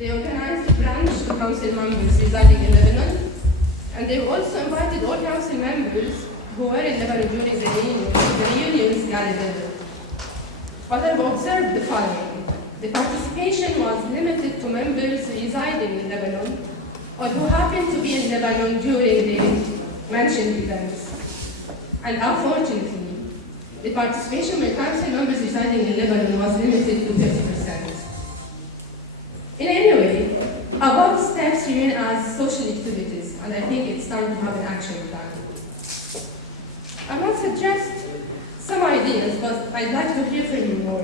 They organized a branch to council members residing in Lebanon, and they also invited all council members who were in Lebanon during the reunions gathered. But I've observed the following. The participation was limited to members residing in Lebanon or who happened to be in Lebanon during the mentioned events. And unfortunately, the participation by council members residing in Lebanon was limited to 50%. In any way, above steps remain as social activities, and I think it's time to have an action plan. I will suggest some ideas, but I'd like to hear from you more.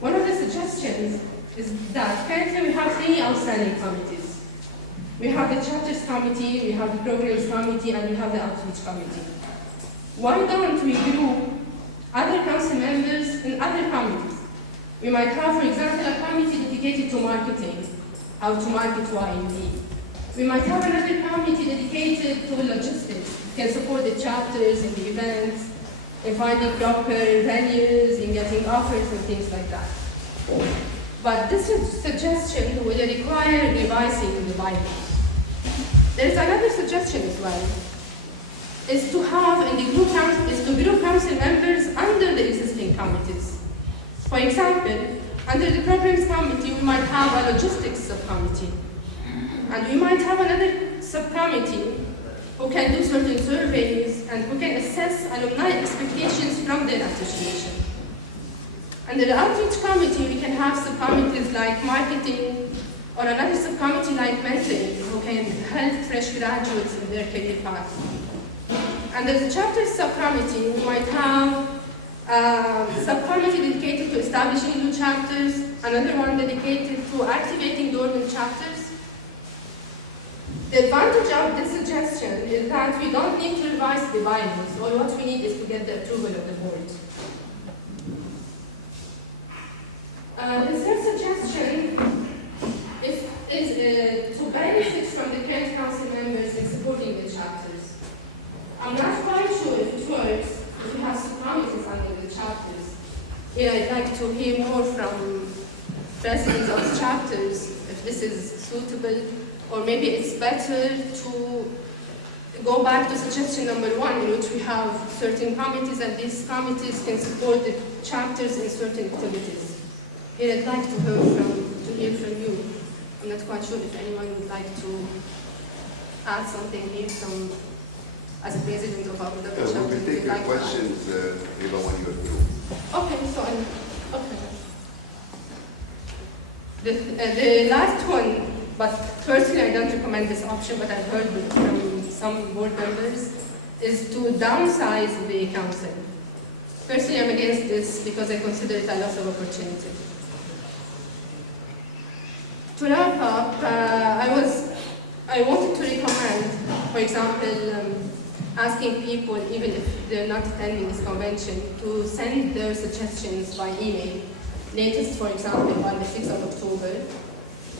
One of the suggestions is that currently we have 3 outstanding committees. We have the chapters committee, we have the programs committee, and we have the outreach committee. Why don't we group other council members in other committees? We might have, for example, a committee dedicated to marketing, how to market WAAAUB. We might have another committee dedicated to logistics, can support the chapters in the events, in finding proper venues, in getting offers and things like that. But this suggestion will require revising the bylaws. There's another suggestion as well, is to have in the group council members under the existing committees. For example, under the programs committee, we might have a logistics subcommittee. And we might have another subcommittee who can do certain surveys and who can assess alumni expectations from their association. Under the outreach committee, we can have subcommittees like marketing or another subcommittee like mentoring who can help fresh graduates in their career path. Under the chapters subcommittee, we might have a subcommittee dedicated to establishing new chapters, another one dedicated to activating dormant chapters. The advantage of this suggestion is that we don't need to revise the bylaws. All what we need is to get the approval of the board. The third suggestion is to benefit from the current council members in supporting the chapters. I'm not quite sure if it works if we have subcommittees under the chapters. Here I'd like to hear more from presidents of chapters if this is suitable, or maybe it's better to go back to suggestion number 1, in which we have certain committees and these committees can support the chapters in certain activities. Here I'd like to hear from you. I'm not quite sure if anyone would like to add something here from, as a president of our chapter. We can take your questions, Eva, when you're through. Okay, so the last one, but personally I don't recommend this option, but I've heard it from some board members, is to downsize the council. Personally, I'm against this because I consider it a loss of opportunity. To wrap up, I wanted to recommend, for example, asking people, even if they're not attending this convention, to send their suggestions by email, latest, for example, on the 6th of October.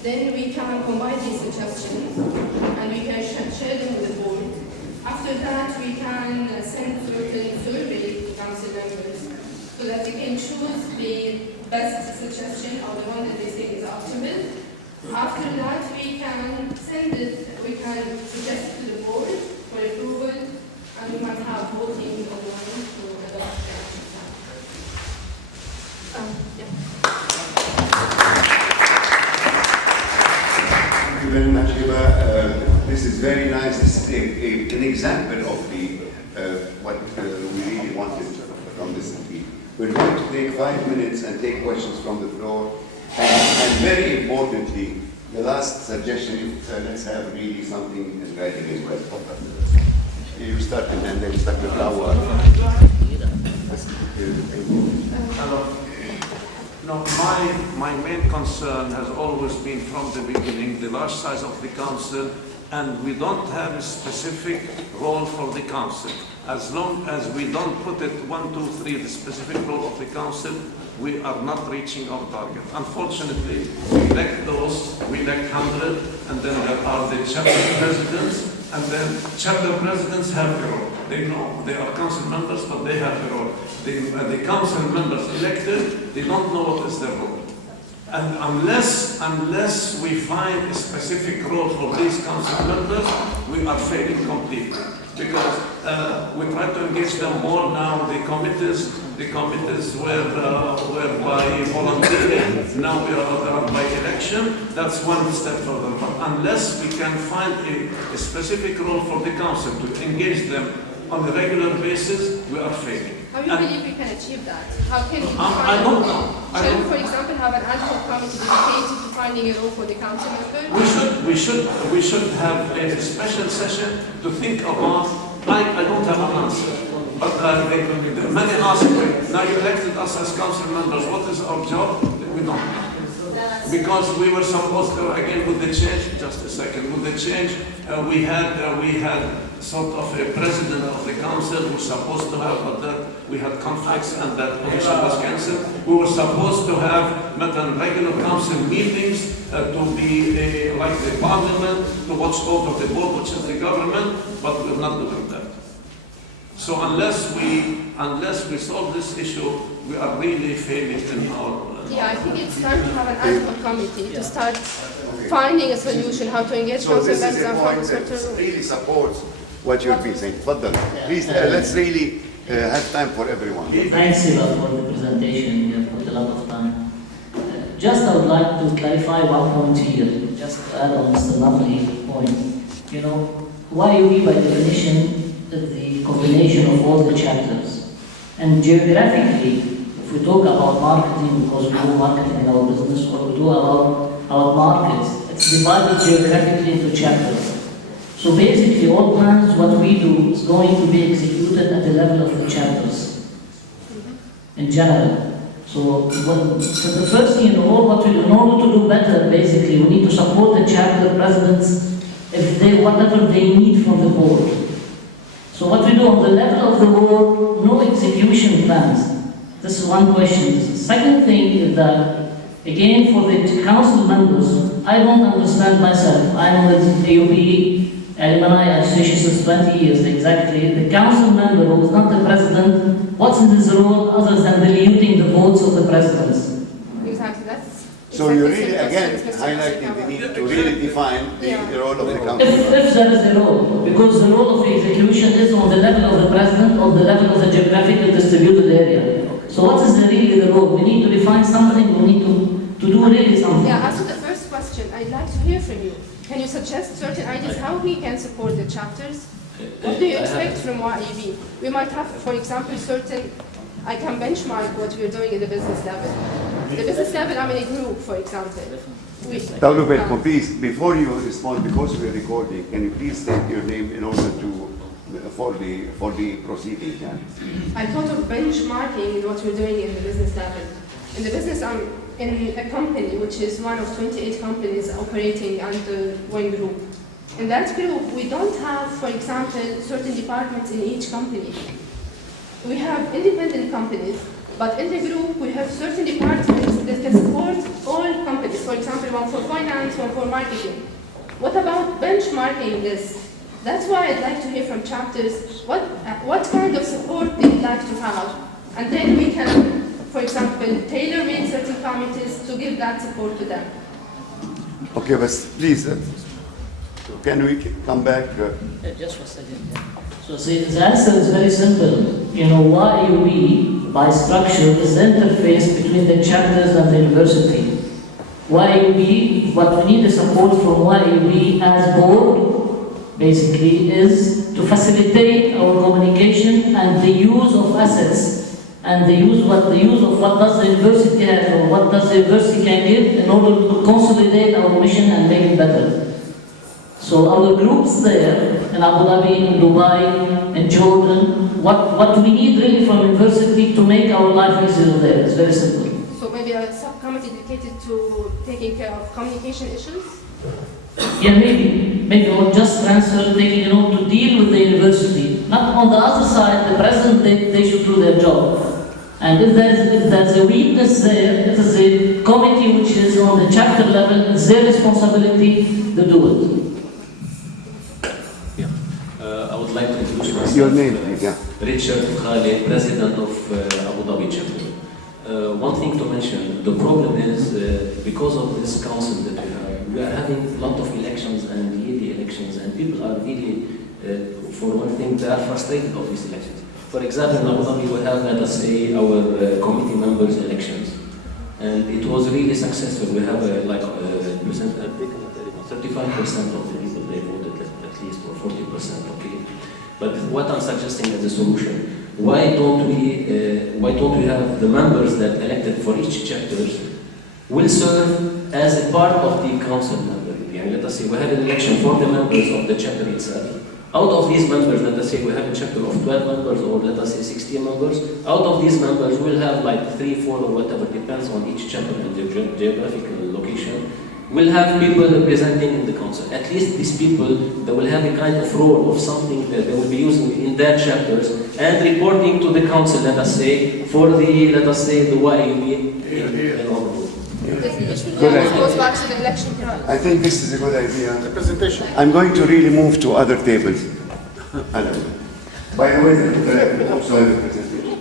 Then we can combine these suggestions and we can share them with the board. After that, we can send certain surveys to council members so that they can choose the best suggestion or the one that they think is optimal. After that, we can send it, we can suggest it to the board for approval, and we might have voting online to adopt the action plan. Thank you very much, Eva. This is very nice. This is an example of what we really wanted from this meeting. We're going to take 5 minutes and take questions from the floor. And very importantly, the last suggestion, let's have really something in writing as well. You start and then we start with our. No, my main concern has always been from the beginning the large size of the council, and we don't have a specific role for the council. As long as we don't put it 1, 2, 3, the specific role of the council, we are not reaching our target. Unfortunately, we elect those, we elect 100, and then there are the chapter presidents, and then chapter presidents have a role. They know they are council members, but they have a role. The council members elected, they don't know what is their role. And unless we find a specific role for these council members, we are failing completely. Because we try to engage them more now. The committees were by volunteering. Now we are by election. That's one step further. But unless we can find a specific role for the council to engage them on a regular basis, we are failing. How do you believe we can achieve that? How can we I don't know. Shall we, for example, have an ad hoc committee dedicated to finding a role for the council members? We should have a special session to think about. I don't have an answer, but many ask me, now you elected us as council members, what is our job? We don't know. Because we were supposed to, again with the change, just a second, with the change, we had sort of a president of the council who was supposed to have, but that we had conflicts and that position was cancelled. We were supposed to have regular council meetings to be like the parliament, to watch over the board, which is the government, but we're not doing that. So unless we solve this issue, we are really failing in our... Yeah, I think it's time to have an ad hoc committee to start finding a solution, how to engage council members and find certain rules. Really supports what you're being saying. Please, let's really have time for everyone. Thanks, Siva, for the presentation. You have put a lot of time. Just I would like to clarify one point here, just to add on Mr. Lovely's point. You know, WAAAUB by definition is the combination of all the chapters. And geographically, if we talk about marketing, because we do marketing in our business, or we do about our markets, it's divided geographically into chapters. So basically, all plans, what we do is going to be executed at the level of the chapters, in general. So the first thing, in order to do better, basically, we need to support the chapter presidents whatever they need from the board. So what we do on the level of the board, no execution plans. This is one question. The second thing is that, again, for the council members, I don't understand myself. I'm with AUB Alumni Association since 20 years exactly. The council member who is not the president, what's in his role other than diluting the votes of the presidents? Exactly, that's... So you're really, again, highlighting the need to really define the role of the council. If there is a role, because the role of the execution is on the level of the president, on the level of the geographical distributed area. So what is really the role? We need to define something, we need to do really something. Yeah, as to the first question, I'd like to hear from you. Can you suggest certain ideas how we can support the chapters? What do you expect from WAAAUB? We might have, for example, I can benchmark what we're doing in the business level. The business level, I'm in a group, for example. Please, before you respond, because we're recording, can you please state your name in order to, for the proceeding? Yeah? I thought of benchmarking what we're doing in the business level. In the business, I'm in a company, which is one of 28 companies operating under one group. In that group, we don't have, for example, certain departments in each company. We have independent companies, but in the group, we have certain departments that can support all companies. For example, one for finance, one for marketing. What about benchmarking this? That's why I'd like to hear from chapters what kind of support they'd like to have. And then we can, for example, tailor-make certain committees to give that support to them. Okay, but please, can we come back? Just for a second. Yeah. So see, the answer is very simple. You know, WAAAUB, by structure, is the interface between the chapters and the university. WAAAUB, what we need the support from WAAAUB as board, basically, is to facilitate our communication and the use of assets and the use of what does the university have or what does the university can give in order to consolidate our mission and make it better. So our groups there in Abu Dhabi, in Dubai, in Jordan, what we need really from university to make our life easier there. It's very simple. So maybe a subcommittee dedicated to taking care of communication issues? Yeah, maybe or just transfer, to deal with the university. Not on the other side, the president, they should do their job. And if there's a weakness there, it is a committee which is on the chapter level, it's their responsibility to do it. I would like to introduce myself. Your name, please, yeah. Richard Khalid, President of Abu Dhabi Chapter. one thing to mention, the problem is because of this council that we are having a lot of elections and yearly elections, and people are really, for one thing, they are frustrated of these elections. For example, in Abu Dhabi we have, let us say, our committee members' elections, and it was really successful. We have like 35% of the people they voted at least, or 40%. Okay, but what I'm suggesting as a solution. Why don't we have the members that elected for each chapters will serve as a part of the council member? And let us say we have an election for the members of the chapter itself. Out of these members, let us say we have a chapter of 12 members, or let us say 16 members. Out of these members, we'll have like 3, 4, or whatever, depends on each chapter and the geographical location. We'll have people representing in the council. At least these people, they will have a kind of role of something that they will be using in their chapters and reporting to the council, let us say, for the, let us say, the WAAAUB. Good idea. Goes back to the election process. I think this is a good idea. The presentation. I'm going to really move to other tables. By the way, sorry, the presentation.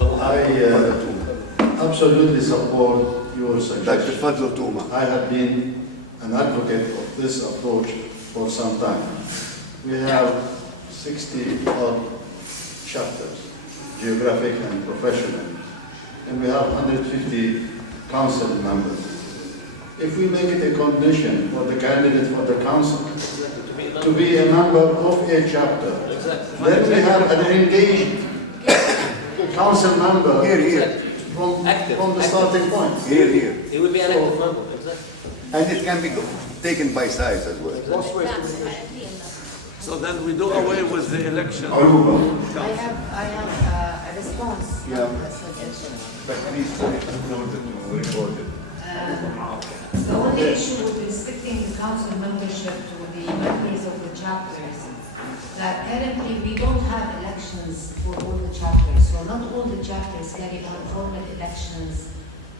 I absolutely support your Dr. suggestion. Fadlo Touma. I have been an advocate of this approach for some time. We have 60-odd chapters, geographic and professional, and we have 150 council members. If we make it a condition for the candidate for the council to be a member of a chapter, then we have an engaged council member from the starting point. Here. It will be an active member, exactly. And it can be taken by size as well. So then we do away with the election. WAAAUB. I have a response to Yeah. the suggestion. But please note that we record it. The only issue with restricting the council membership to the members of the chapters, that currently we don't have elections for all the chapters. So not all the chapters carry on formal elections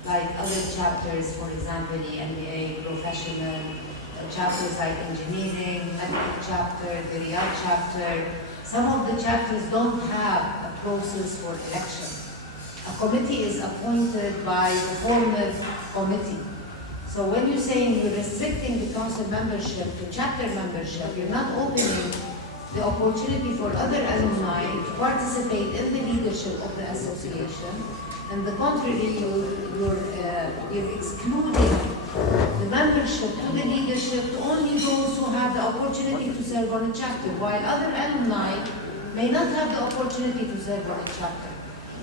like other chapters, for example, the MBA, professional, chapters like engineering, medical chapter, the Riyadh chapter. Some of the chapters don't have a process for election. A committee is appointed by the formal committee. So when you're saying you're restricting the council membership to chapter membership, you're not opening the opportunity for other alumni to participate in the leadership of the association. And the contrary, you're excluding the membership to the leadership to only those who have the opportunity to serve on a chapter, while other alumni may not have the opportunity to serve on a chapter.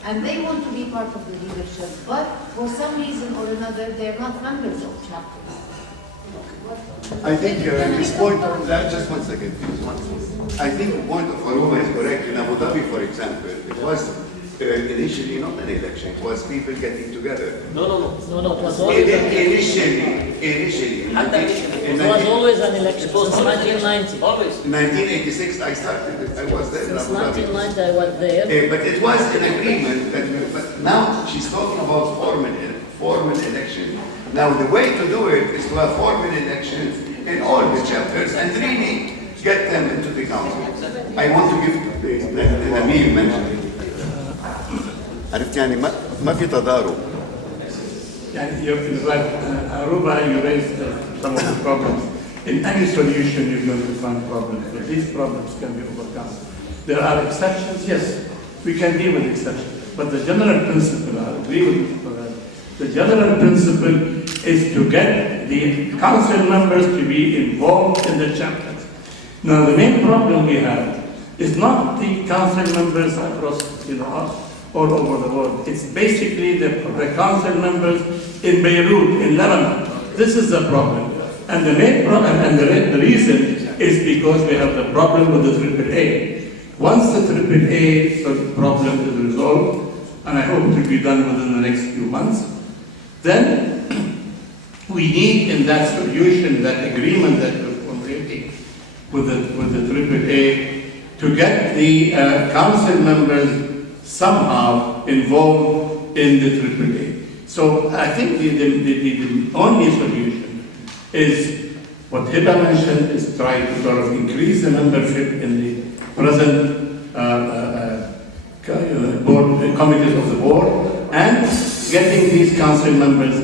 And they want to be part of the leadership, but for some reason or another, they're not members of chapters. I think this point, just 1 second, please. I think the point of WAAAUB is correct. In Abu Dhabi, for example, it was initially not an election, it was people getting together. No, it was always Initially. it was always an election, since 1990. Always. In 1986, I started, I was there in Since Abu Dhabi. 1990 I was there. But it was an agreement that, but now she's talking about formal election. Now the way to do it is to have formal elections in all the chapters and really get them into the council. I want to give the Amir mentioned. عرفت يعني ما في تضارب. يعني you're right, Aruba, you raised some of the problems. In any solution, you're going to find problems, but these problems can be overcome. There are exceptions, yes, we can deal with exceptions, but the general principle, I agree with you, the general principle is to get the council members to be involved in the chapters. Now, the main problem we have is not the council members across, all over the world. It's basically the council members in Beirut, in Lebanon. This is the problem. And the main problem, and the reason is because we have the problem with the AAA. Once the AAA problem is resolved, and I hope it will be done within the next few months, then we need in that solution, that agreement that we're formulating with the AAA, to get the council members somehow involved in the AAA. So I think the only solution is what Hiba mentioned, is trying to sort of increase the membership in the present committees of the board, and getting these council members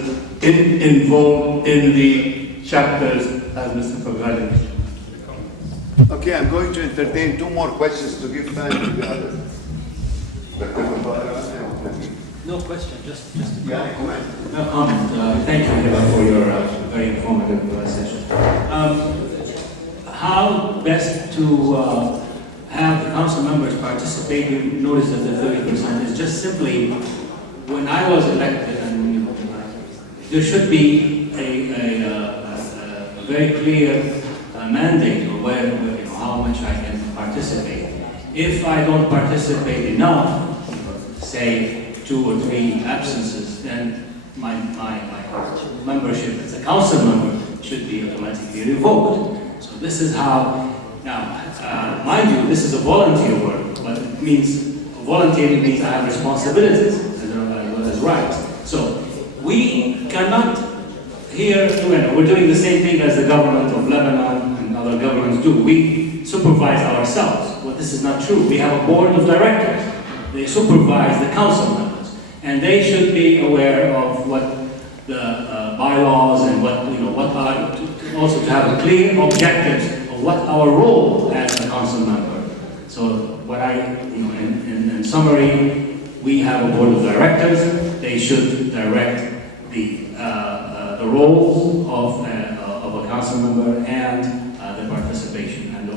involved in the chapters, as Mr. Faghali mentioned. Okay, I'm going to entertain two more questions to give time to the others. No question, just Yeah, comment. no comment. Thank you, Eva, for your very informative session. How best to have the council members participate? You notice that the 30% is just simply, when I was elected, and there should be a very clear mandate of where, how much I can participate. If I don't participate enough, say 2 or 3 absences, then my membership as a council member should be automatically revoked. So this is how, now, mind you, this is a volunteer work, but it means, volunteering means I have responsibilities as well as rights. So we cannot here, we're doing the same thing as the government of Lebanon and other governments do. We supervise ourselves. Well, this is not true. We have a board of directors. They supervise the council members, and they should be aware of what the bylaws and what are also to have a clear objectives of what our role as a council member. So, in summary, we have a board of directors. They should direct the roles of a council member and the participation and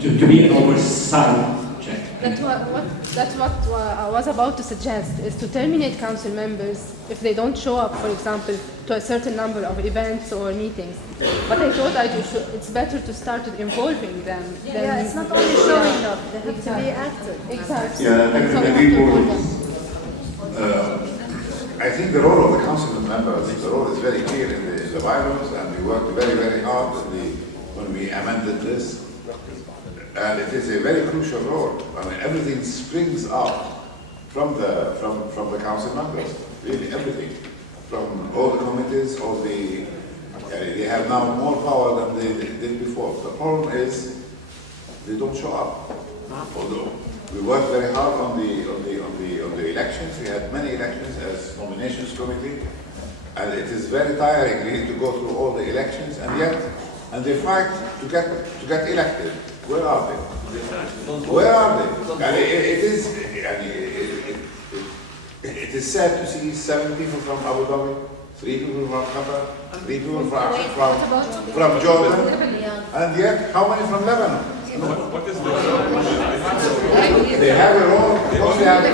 to be an oversight check. That's what I was about to suggest, is to terminate council members if they don't show up, for example, to a certain number of events or meetings. But I thought it's better to start involving them. Yeah, it's not only showing up, they have to be active. Exactly. Yeah, I think the role of the council members, the role is very clear in the bylaws, and we worked very, very hard when we amended this. And it is a very crucial role. I mean, everything springs out from the council members. Really, everything, from all the committees, they have now more power than they did before. The problem is they don't show up. Although we worked very hard on the elections. We had many elections as nominations committee, and it is very tiring. We need to go through all the elections, and they fight to get elected. Where are they? Where are they? And it is sad to see 7 people from Abu Dhabi, 3 people from Qatar, 3 people from Jordan, and yet how many from Lebanon? What is the They have a role. Because they have a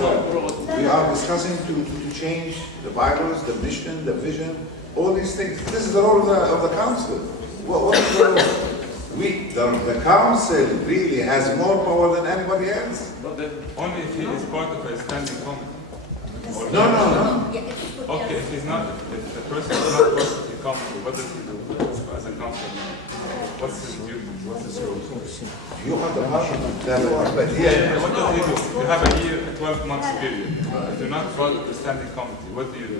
role. We are discussing to change the bylaws, the mission, the vision, all these things. This is the role of the council. What is the role? The council really has more power than anybody else. But only if he is part of a standing committee. No. Okay, if the person is not part of the committee, what does he do as a council member? What's his duty? What's his role? You are the parliament. What does he do? You have a year, a 12 months period. If you're not part of the standing committee, what do you do?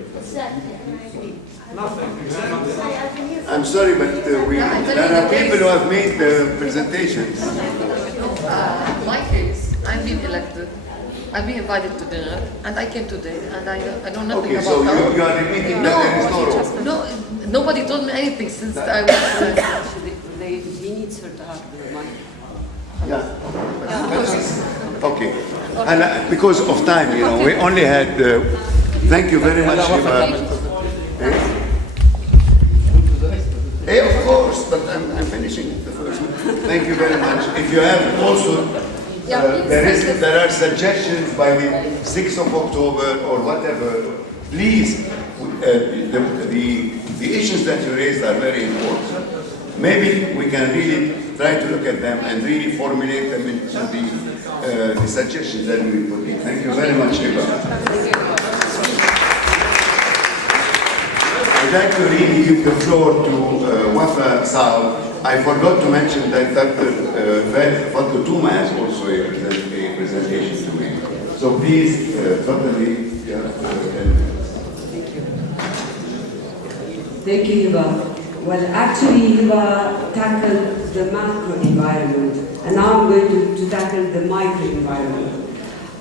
Nothing. I'm sorry, but there are people who have made the presentations. My case, I'm being elected. I've been invited to dinner, and I came today, and I know nothing about so you are repeating that there is no role? No, nobody told me anything since I was... He needs her to have the money. Yeah. Okay. And because of time, we only had... thank you very much. Of course, but I'm finishing the first one. Thank you very much. If you have also... there are suggestions by the 6th of October or whatever. Please, the issues that you raised are very important. Maybe we can really try to look at them and really formulate them into the suggestions that we will put in. Thank you very much, Eva. I'd like to really give the floor to Wafa Saab. I forgot to mention that Dr. Fadl Touma has also a presentation to make. So please, totally. Thank you, Eva. Well, actually, Eva tackled the macro environment, and now I'm going to tackle the micro environment.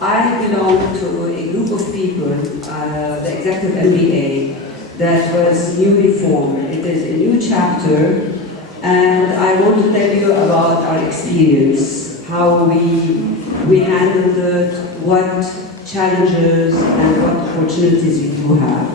I belong to a group of people, the Executive MBA, that was newly formed. It is a new chapter, and I want to tell you about our experience, how we handled it, what challenges and what opportunities we do have.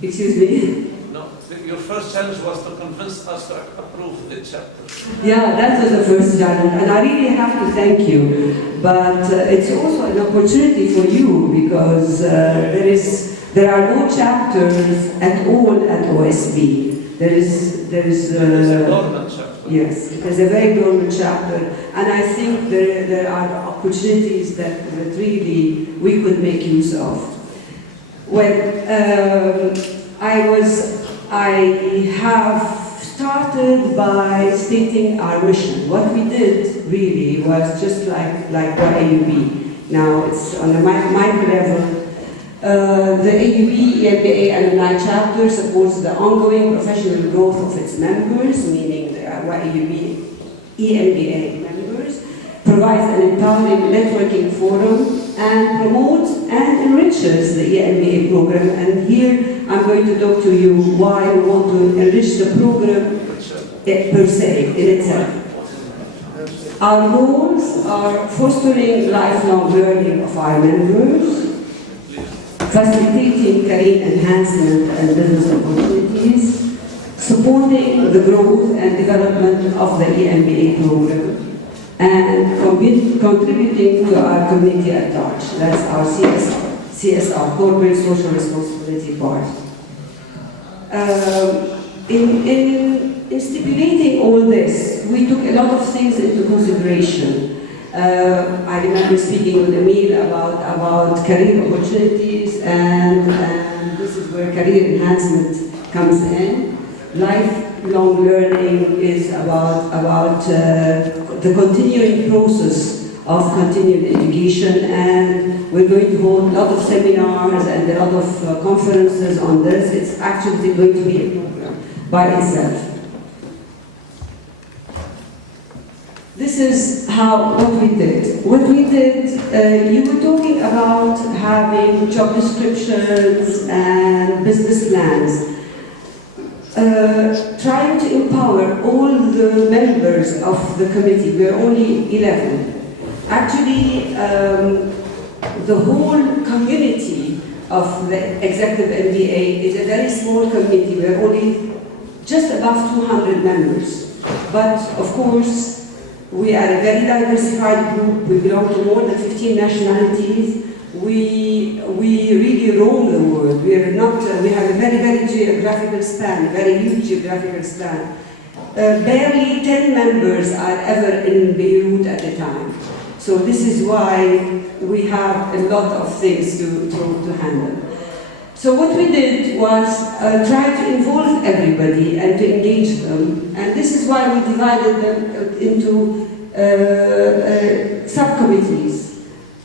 Excuse me? No, your first challenge was to convince us to approve the chapter. Yeah, that was the first challenge, and I really have to thank you. But it's also an opportunity for you because there are no chapters at all at OSB. There is a dormant chapter. Yes, it is a very dormant chapter, and I think there are opportunities that really we could make use of. Well, I have started by stating our mission. What we did really was just like WAAUB. Now it's on a micro level. The AUB EMBA alumni chapter supports the ongoing professional growth of its members, meaning the WAAUB EMBA members, provides an empowering networking forum, and promotes and enriches the EMBA program. And here I'm going to talk to you why we want to enrich the program per se, in itself. Our goals are fostering lifelong learning of our members, facilitating career enhancement and business opportunities, supporting the growth and development of the EMBA program, and contributing to our community at large. That's our CSR, corporate social responsibility part. In stipulating all this, we took a lot of things into consideration. I remember speaking with Emil about career opportunities, and this is where career enhancement comes in. Lifelong learning is about the continuing process of continued education, and we're going to hold a lot of seminars and a lot of conferences on this. It's actually going to be a program by itself. This is what we did. What we did, you were talking about having job descriptions and business plans. Trying to empower all the members of the committee. We are only 11. Actually, the whole community of the Executive MBA is a very small community. We are only just above 200 members. But of course, we are a very diversified group. We belong to more than 15 nationalities. We really roam the world. We have a very geographical span, very huge geographical span. Barely 10 members are ever in Beirut at a time. So this is why we have a lot of things to handle. So what we did was try to involve everybody and to engage them. And this is why we divided them into subcommittees.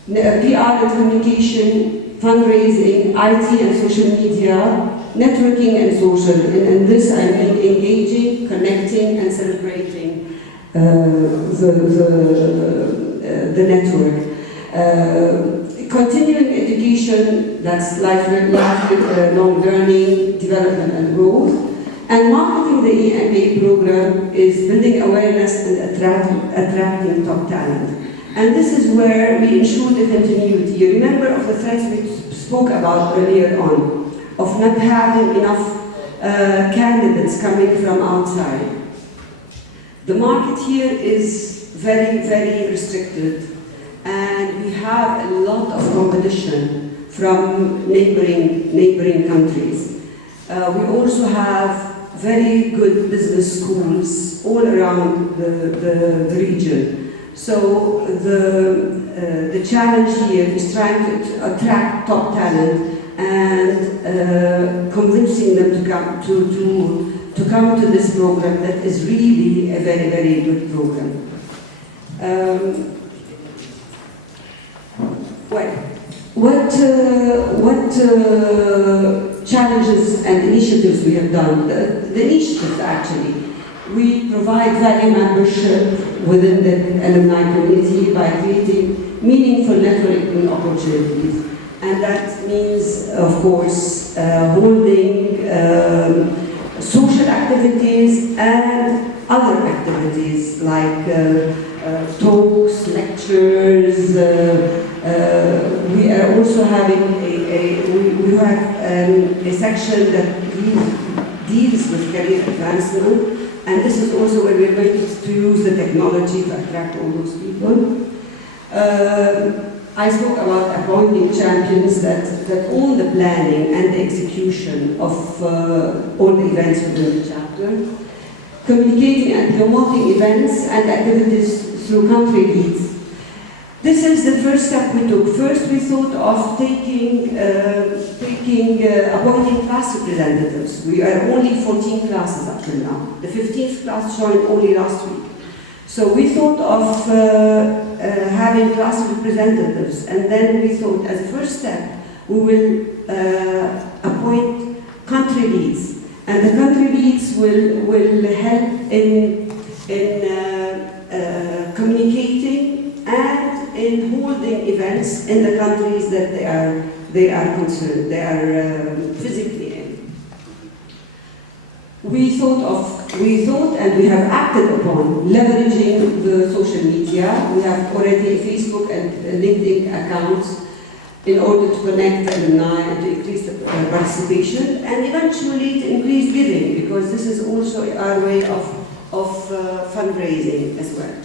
PR and communication, fundraising, IT and social media, networking and social. And this I mean engaging, connecting and celebrating the network. Continuing education, that's lifelong learning, development and growth. And marketing the EMBA program is building awareness and attracting top talent. And this is where we ensure the continuity. You remember of the threats we spoke about earlier on, of not having enough candidates coming from outside. The market here is very restricted, and we have a lot of competition from neighboring countries. We also have very good business schools all around the region. So the challenge here is trying to attract top talent and convincing them to come to this program that is really a very good program. What challenges and initiatives we have done? The initiatives actually. We provide value membership within the alumni community by creating meaningful networking opportunities. And that means, of course, holding social activities and other activities like talks, lectures. We are also having we have a section that deals with career advancement, and this is also where we're going to use the technology to attract all those people. I spoke about appointing champions that own the planning and the execution of all the events within the chapter, communicating and promoting events and activities through country leads. This is the first step we took. First, we thought of appointing class representatives. We are only 14 classes up to now. The 15th class joined only last week. So we thought of having class representatives, and then we thought as a first step, we will appoint country leads. And the country leads will help in communicating and in holding events in the countries that they are concerned, they are physically in. We thought and we have acted upon leveraging the social media. We have already Facebook and LinkedIn accounts in order to connect the alumni and to increase the participation and eventually to increase giving, because this is also our way of fundraising as well.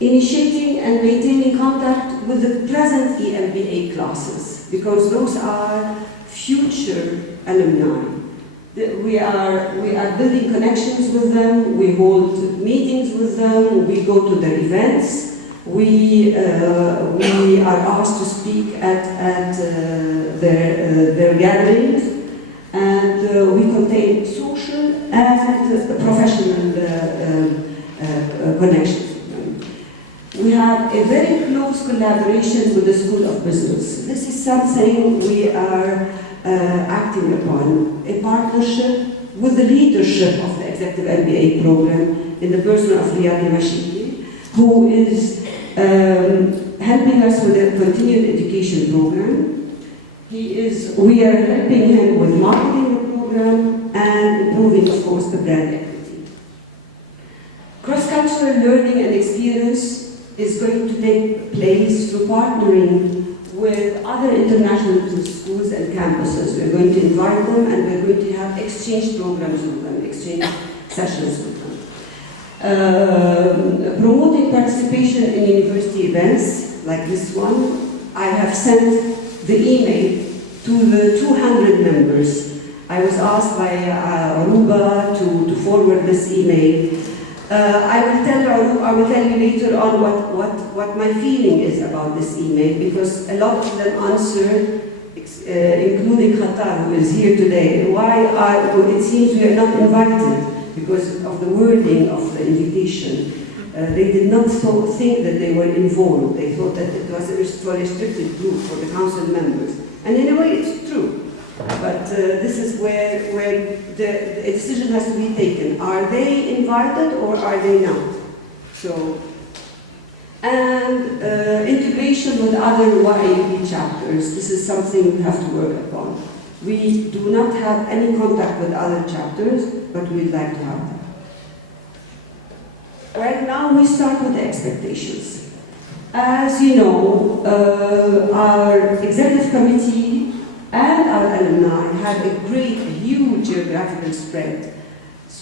Initiating and maintaining contact with the present EMBA classes, because those are future alumni. We are building connections with them, we hold meetings with them, we go to their events, we are asked to speak at their gatherings, and we contain social and professional connections. We have a very close collaboration with the School of Business. This is something we are acting upon, a partnership with the leadership of the Executive MBA program in the person of Riyad Mashidi, who is helping us with the continued education program. We are helping him with marketing the program and improving, of course, the brand equity. Cross-cultural learning and experience is going to take place through partnering with other international schools and campuses. We're going to invite them and we're going to have exchange programs with them, exchange sessions with them. Promoting participation in university events like this one. I have sent the email to the 200 members. I was asked by Aruba to forward this email. I will tell you later on what my feeling is about this email, because a lot of them answered, including Qatar, who is here today, it seems we are not invited because of the wording of the invitation. They did not think that they were involved. They thought that it was a restricted group for the council members. And in a way it's true. But this is where the decision has to be taken. Are they invited or are they not? So, and integration with other WAAAUB chapters. This is something we have to work upon. We do not have any contact with other chapters, but we'd like to have them. Well, now we start with the expectations. As you know, our executive committee and our alumni have a huge geographical spread.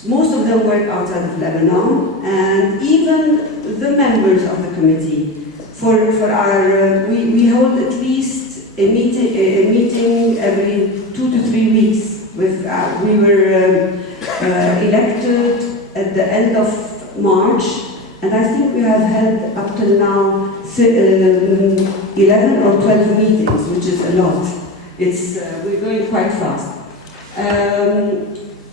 Most of them work outside of Lebanon, and even the members of the committee, we hold at least a meeting every 2 to 3 weeks. We were elected at the end of March, and I think we have held up till now 11 or 12 meetings, which is a lot. We're going quite fast.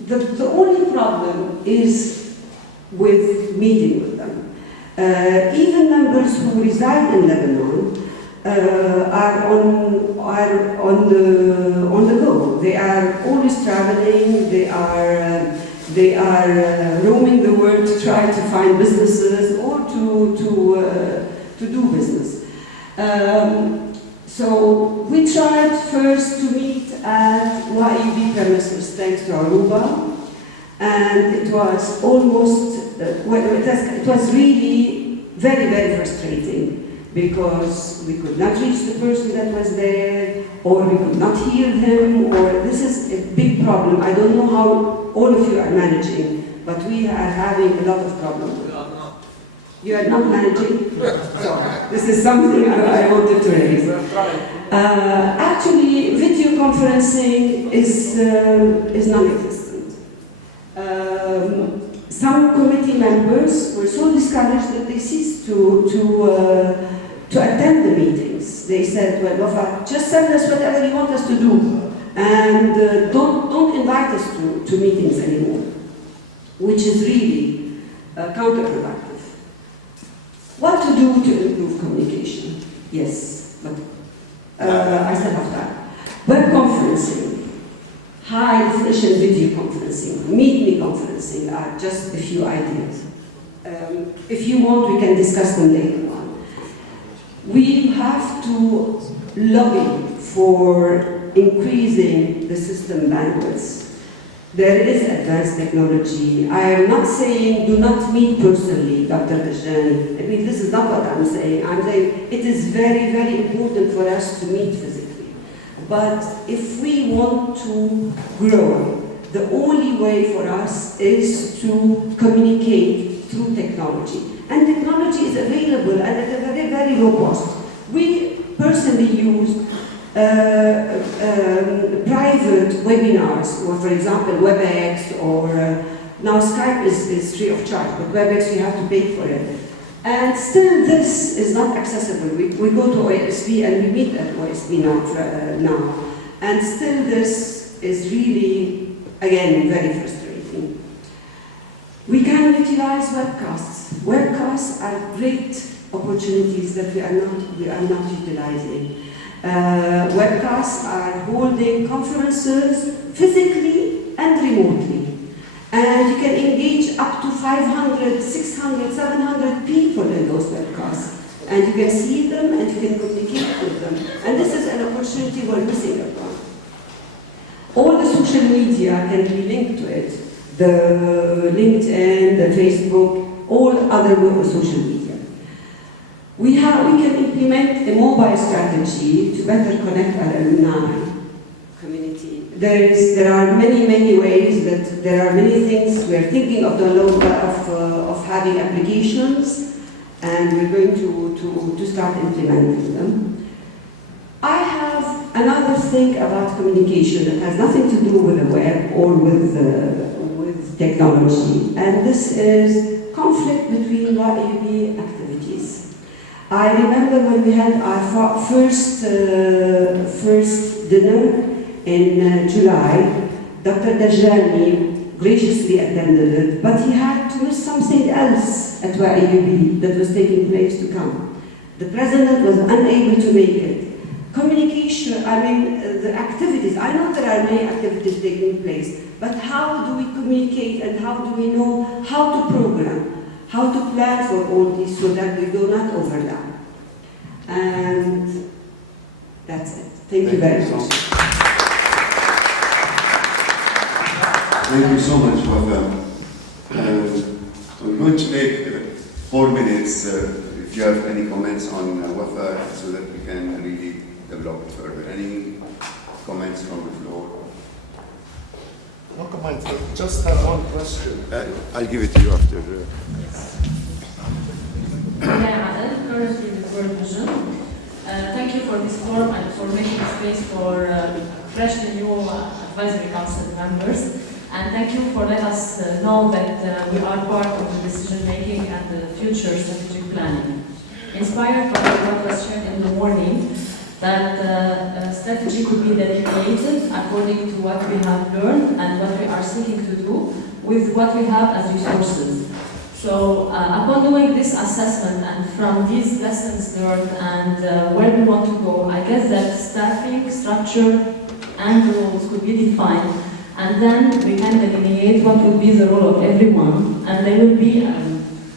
The only problem is with meeting with them. Even members who reside in Lebanon are on the go. They are always traveling, they are roaming the world to try to find businesses or to do business. So we tried first to meet at WAAAUB premises thanks to Aruba, and it was almost, it was really very, very frustrating because we could not reach the person that was there, or we could not hear him, or this is a big problem. I don't know how all of you are managing, but we are having a lot of problems. You are not managing? So, this is something I wanted to raise. Actually, video conferencing is non-existent. Some committee members were so discouraged that they ceased to attend the meetings. They said, well, Wafa, just send us whatever you want us to do, and don't invite us to meetings anymore, which is really counterproductive. What to do to improve communication? Yes, but I said after. Web conferencing, high-definition video conferencing, meet-me conferencing are just a few ideas. If you want, we can discuss them later on. We have to lobby for increasing the system bandwidth. There is advanced technology. I am not saying do not meet personally, Dr. Dajjani. I mean, this is not what I'm saying. I'm saying it is very, very important for us to meet physically. But if we want to grow, the only way for us is to communicate through technology. And technology is available and at a very, very low cost. We personally use private webinars, or for example WebEx, or now Skype is free of charge, but WebEx you have to pay for it. And still this is not accessible. We go to OSB and we meet at OSB now. And still this is really, again, very frustrating. We can utilize webcasts. Webcasts are great opportunities that we are not utilizing. Webcasts are holding conferences physically and remotely. And you can engage up to 500, 600, 700 people in those webcasts. And you can see them and you can communicate with them. And this is an opportunity we're missing upon. All the social media can be linked to it. The LinkedIn, the Facebook, all other social media. We can implement a mobile strategy to better connect our alumni community. There are many ways that there are many things we are thinking of of having applications, and we're going to start implementing them. I have another thing about communication that has nothing to do with the web or with technology, and this is conflict between WAAAUB activities. I remember when we had our first dinner in July, Dr. Dajjani graciously attended it, but he had to miss something else at WAAAUB that was taking place to come. The president was unable to make it. Communication, the activities, I know there are many activities taking place, but how do we communicate and how do we know how to program? How to plan for all this so that we do not overlap. And that's it. Thank you very much. Thank you so much, Wafa. We're going to take 4 minutes if you have any comments on Wafa so that we can really develop it further. Any comments from the floor? No comments, I just have one question. I'll give it to you after. Currently with World Vision. Thank you for this forum and for making space for freshly new advisory council members. And thank you for letting us know that we are part of the decision making and the future strategic planning. Inspired by what was shared in the morning, that strategy could be dedicated according to what we have learned and what we are seeking to do with what we have as resources. So upon doing this assessment and from these lessons learned and where we want to go, I guess that staffing, structure, and roles could be defined, and then we can delineate what will be the role of everyone, and they will be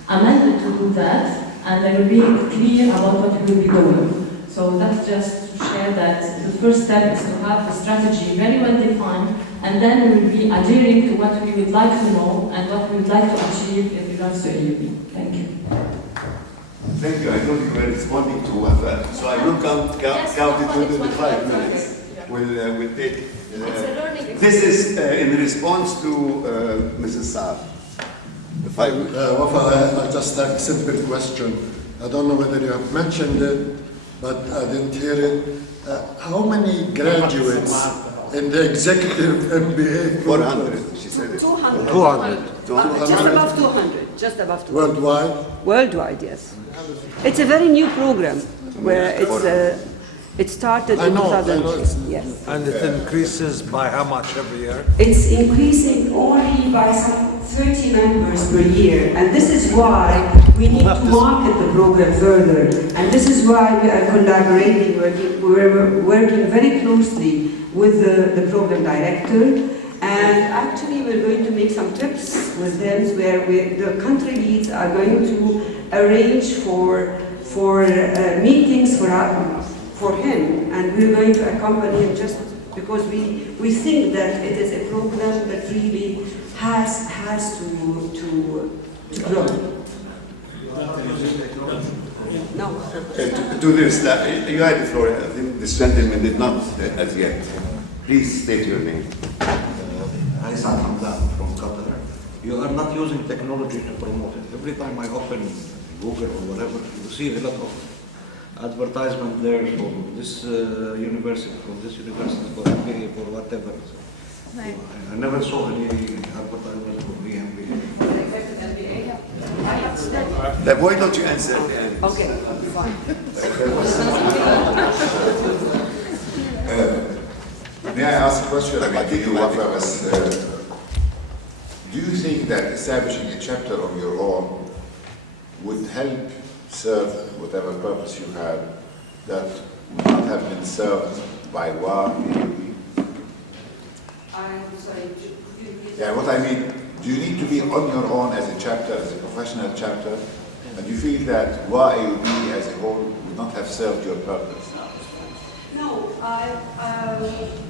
amended to do that, and they will be clear about what we will be doing. So that's just to share that the first step is to have the strategy very well defined, and then we will be adhering to what we would like to know and what we would like to achieve in regards to AUB. Thank you. Thank you. I thought you were responding to Wafa, so I will count it within the 5 minutes. We'll take. This is in response to Mrs. Saab. The 5 minutes. Wafa, I just have a simple question. I don't know whether you have mentioned it, but I didn't hear it. How many graduates in the executive MBA? 400, she said it. 200. 200. Just above 200. Just above 200. Worldwide? Worldwide, yes. It's a very new program where it started in 2000. Yes. And it increases by how much every year? It's increasing only by some 30 members per year, and this is why we need to market the program further, and this is why we are collaborating, we're working very closely with the program director, and actually we're going to make some trips with them where the country leads are going to arrange for meetings for him, and we're going to accompany him just because we think that it is a program that really has to grow. No. To this, you had the floor. I think this gentleman did not as yet. Please state your name. Haysam Hamdan from Qatar. You are not using technology to promote it. Every time I open Google or whatever, you see a lot of advertisement there for this university, for MBA, for whatever. Right. I never saw any advertisement for MBA. Then why don't you answer? Okay, fine. May I ask a question? I think do you think that establishing a chapter of your own would help serve whatever purpose you have that would not have been served by WAAAUB? I'm sorry. Yeah, what I mean, do you need to be on your own as a chapter, as a professional chapter, and you feel that WAAAUB as a whole would not have served your purpose? No,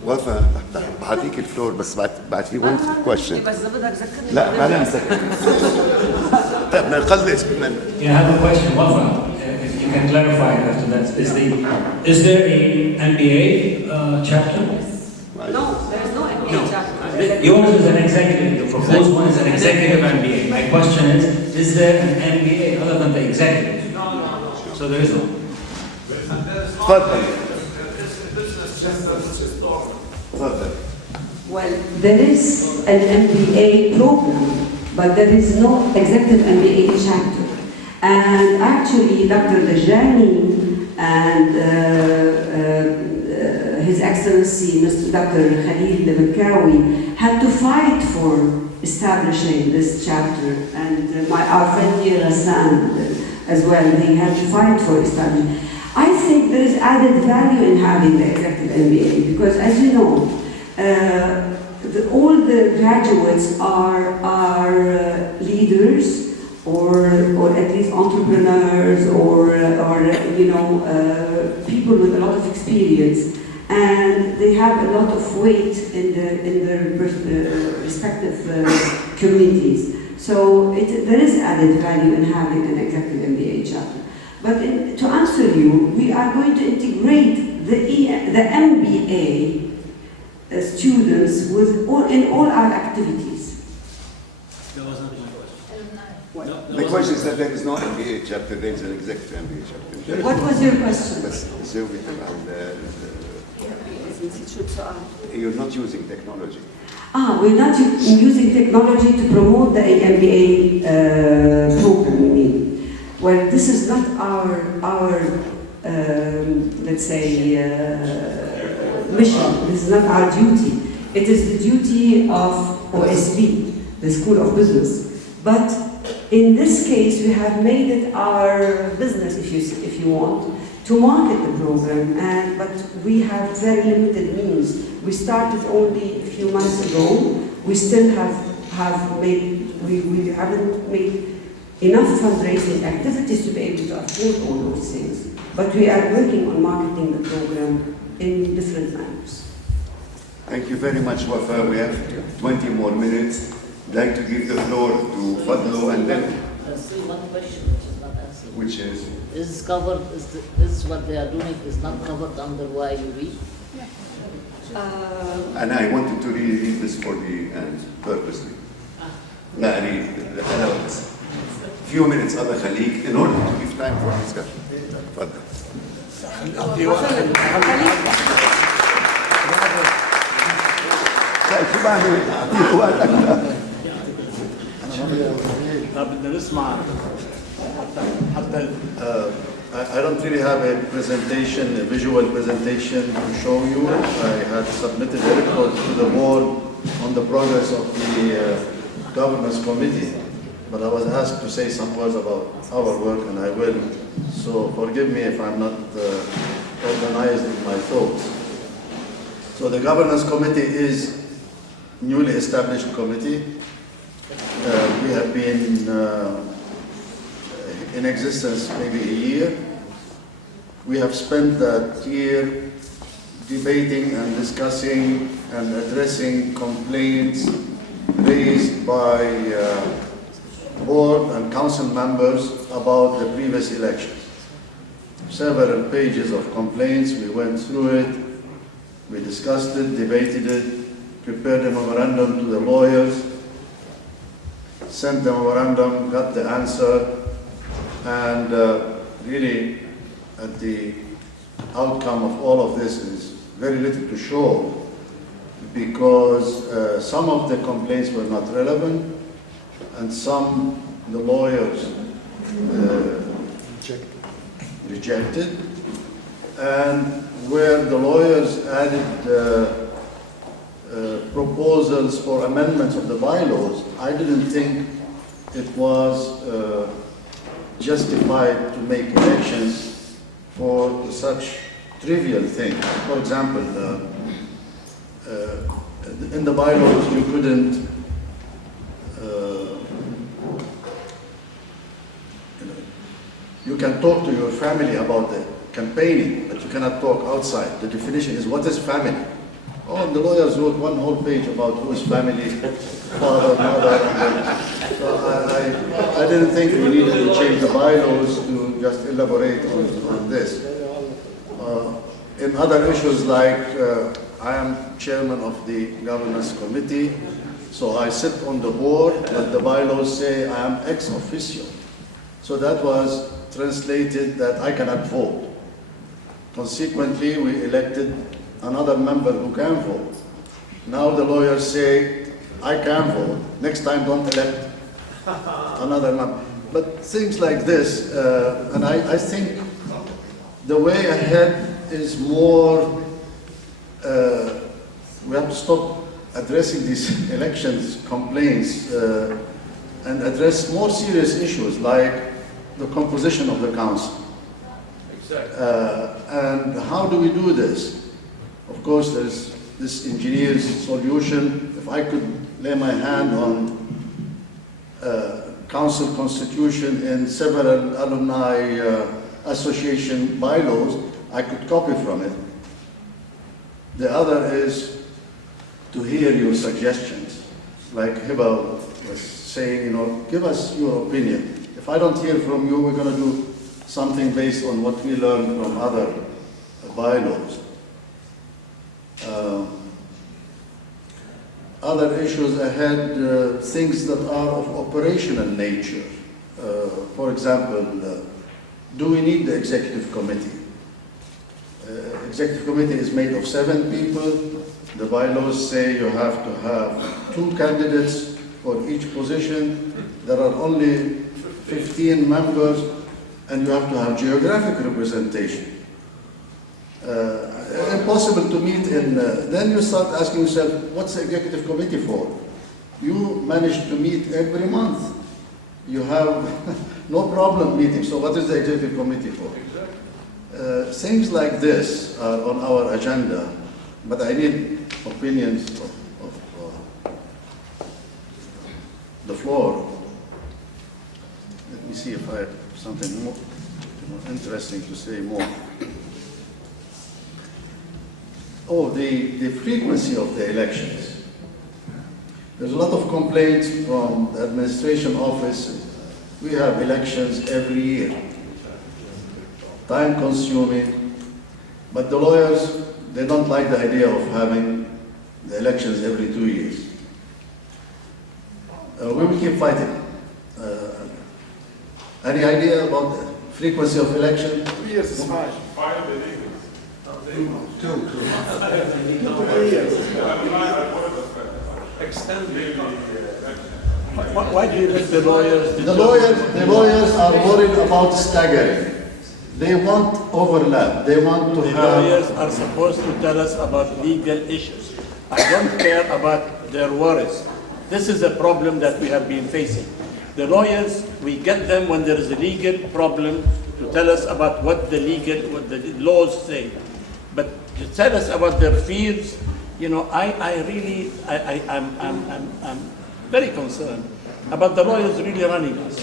وفاء بعطيك الفلور بس بعد في one question. لا ما نسكت. طيب نقلص Yeah, I have a question, Wafa. If you can clarify after that, is there a MBA chapter? No, there is no MBA chapter. Yours is an executive. The proposed one is an executive MBA. My question is there an MBA other than the executive? No. So there is no. Well, there is an MBA program, but there is no executive MBA chapter. And actually, Dr. Dajani and His Excellency Mr. Dr. Khalil Mekawi had to fight for establishing this chapter, and our friend here, Hassan, as well, they had to fight for establishing. I think there is added value in having the executive MBA because, as you know, all the graduates are leaders or at least entrepreneurs or people with a lot of experience, and they have a lot of weight in their respective communities. So there is added value in having an executive MBA chapter. But to answer you, we are going to integrate the MBA students in all our activities. That was not my question. The question is that there is no MBA chapter, there is an executive MBA chapter. What was your question? You're not using technology. We're not using technology to promote the MBA program, you mean? Well, this is not our let's say, mission. This is not our duty. It is the duty of OSB, the School of Business. But in this case, we have made it our business, if you want, to to market the program, but we have very limited means. We started only a few months ago. We still haven't made enough fundraising activities to be able to afford all those things. But we are working on marketing the program in different manners. Thank you very much, Wafa. We have 20 more minutes. I'd like to give the floor to Fadlo and then... Still one question which is not answered. Which is? Is covered, is what they are doing is not covered under WAAAUB? And I wanted to really read this for the end, purposely. لا أريد allowance. Few minutes other خليك in order to give time for discussion. تفضل. شو بعمل؟ أعطيه وقت أكثر. بدنا نسمع حتى I don't really have a presentation, a visual presentation to show you. I had submitted a report to the board on the progress of the governance committee, but I was asked to say some words about our work, and I will. So forgive me if I'm not organized in my thoughts. So the governance committee is a newly established committee. We have been in existence maybe a year. We have spent that year debating and discussing and addressing complaints raised by board and council members about the previous elections. Several pages of complaints, we went through it, we discussed it, debated it, prepared a memorandum to the lawyers, sent the memorandum, got the answer, and really at the outcome of all of this is very little to show, because some of the complaints were not relevant, and some the lawyers rejected, and where the lawyers added proposals for amendments of the bylaws, I didn't think it was justified to make elections for such trivial things. For example, in the bylaws you couldn't you can talk to your family about the campaigning, but you cannot talk outside. The definition is what is family. Oh, and the lawyers wrote one whole page about who is family, father, mother, and so I didn't think we needed to change the bylaws to just elaborate on this. In other issues like I am chairman of the governance committee, so I sit on the board, but the bylaws say I am ex officio. So that was translated that I cannot vote. Consequently, we elected another member who can vote. Now the lawyers say, I can vote. Next time, don't elect another member. But things like this, and I think the way ahead is more, we have to stop addressing these elections complaints and address more serious issues like the composition of the council. Exactly. And how do we do this? Of course, there's this engineer's solution. If I could lay my hand on council constitution in several alumni association bylaws, I could copy from it. The other is to hear your suggestions. Like Hiba was saying, you know, give us your opinion. If I don't hear from you, we're going to do something based on what we learned from other bylaws. Other issues ahead, things that are of operational nature. For example, do we need the executive committee? Executive committee is made of 7 people. The bylaws say you have to have 2 candidates for each position. There are only 15 members, and you have to have geographic representation. Impossible to meet in, then you start asking yourself, what's the executive committee for? You manage to meet every month. You have no problem meeting, so what is the executive committee for? Things like this are on our agenda, but I need opinions of the floor. Let me see if I have something more interesting to say more. Oh, the frequency of the elections. There's a lot of complaints from the administration office. We have elections every year. Time consuming, but the lawyers, they don't like the idea of having the elections every 2 years. We will keep fighting. Any idea about the frequency of election? 2 years is fine. 5 illegal. 2. 2 to 3 years. Why do you think the lawyers... The lawyers are worried about staggering. They want overlap. They want to The have... lawyers are supposed to tell us about legal issues. I don't care about their worries. This is a problem that we have been facing. The lawyers, we get them when there is a legal problem to tell us about what the laws say. But to tell us about their fears, you know, I'm very concerned about the lawyers really running us.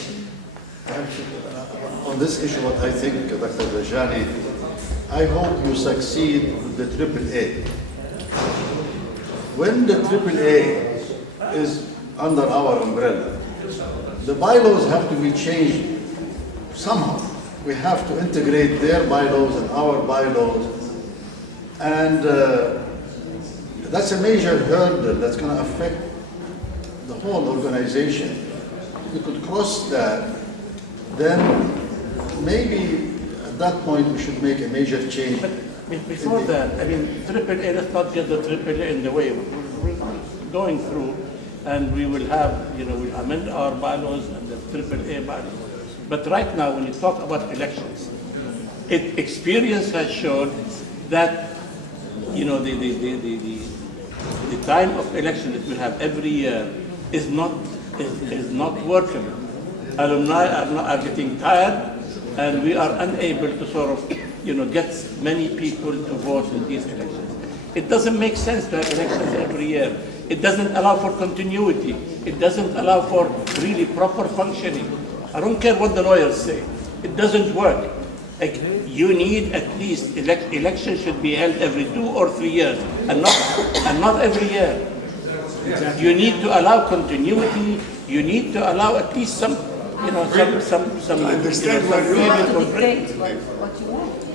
On this issue, what I think, Dr. Rajani, I hope you succeed with the AAA. When the AAA is under our umbrella, the bylaws have to be changed somehow. We have to integrate their bylaws and our bylaws. And that's a major hurdle that's going to affect the whole organization. If we could cross that, then maybe at that point we should make a major change. But before that, I mean, AAA, let's not get the AAA in the way. We're going through, and we will have, you know, we'll amend our bylaws and the AAA bylaws. But right now, when you talk about elections, experience has shown that, you know, the time of election that we have every year is not workable. Alumni are getting tired, and we are unable to sort of, you know, get many people to vote in these elections. It doesn't make sense to have elections every year. It doesn't allow for continuity. It doesn't allow for really proper functioning. I don't care what the lawyers say. It doesn't work. Like, you need at least elections should be held every 2 or 3 years, and not every year. Exactly. You need to allow continuity. You need to allow at least some, you know, some. I understand what you want.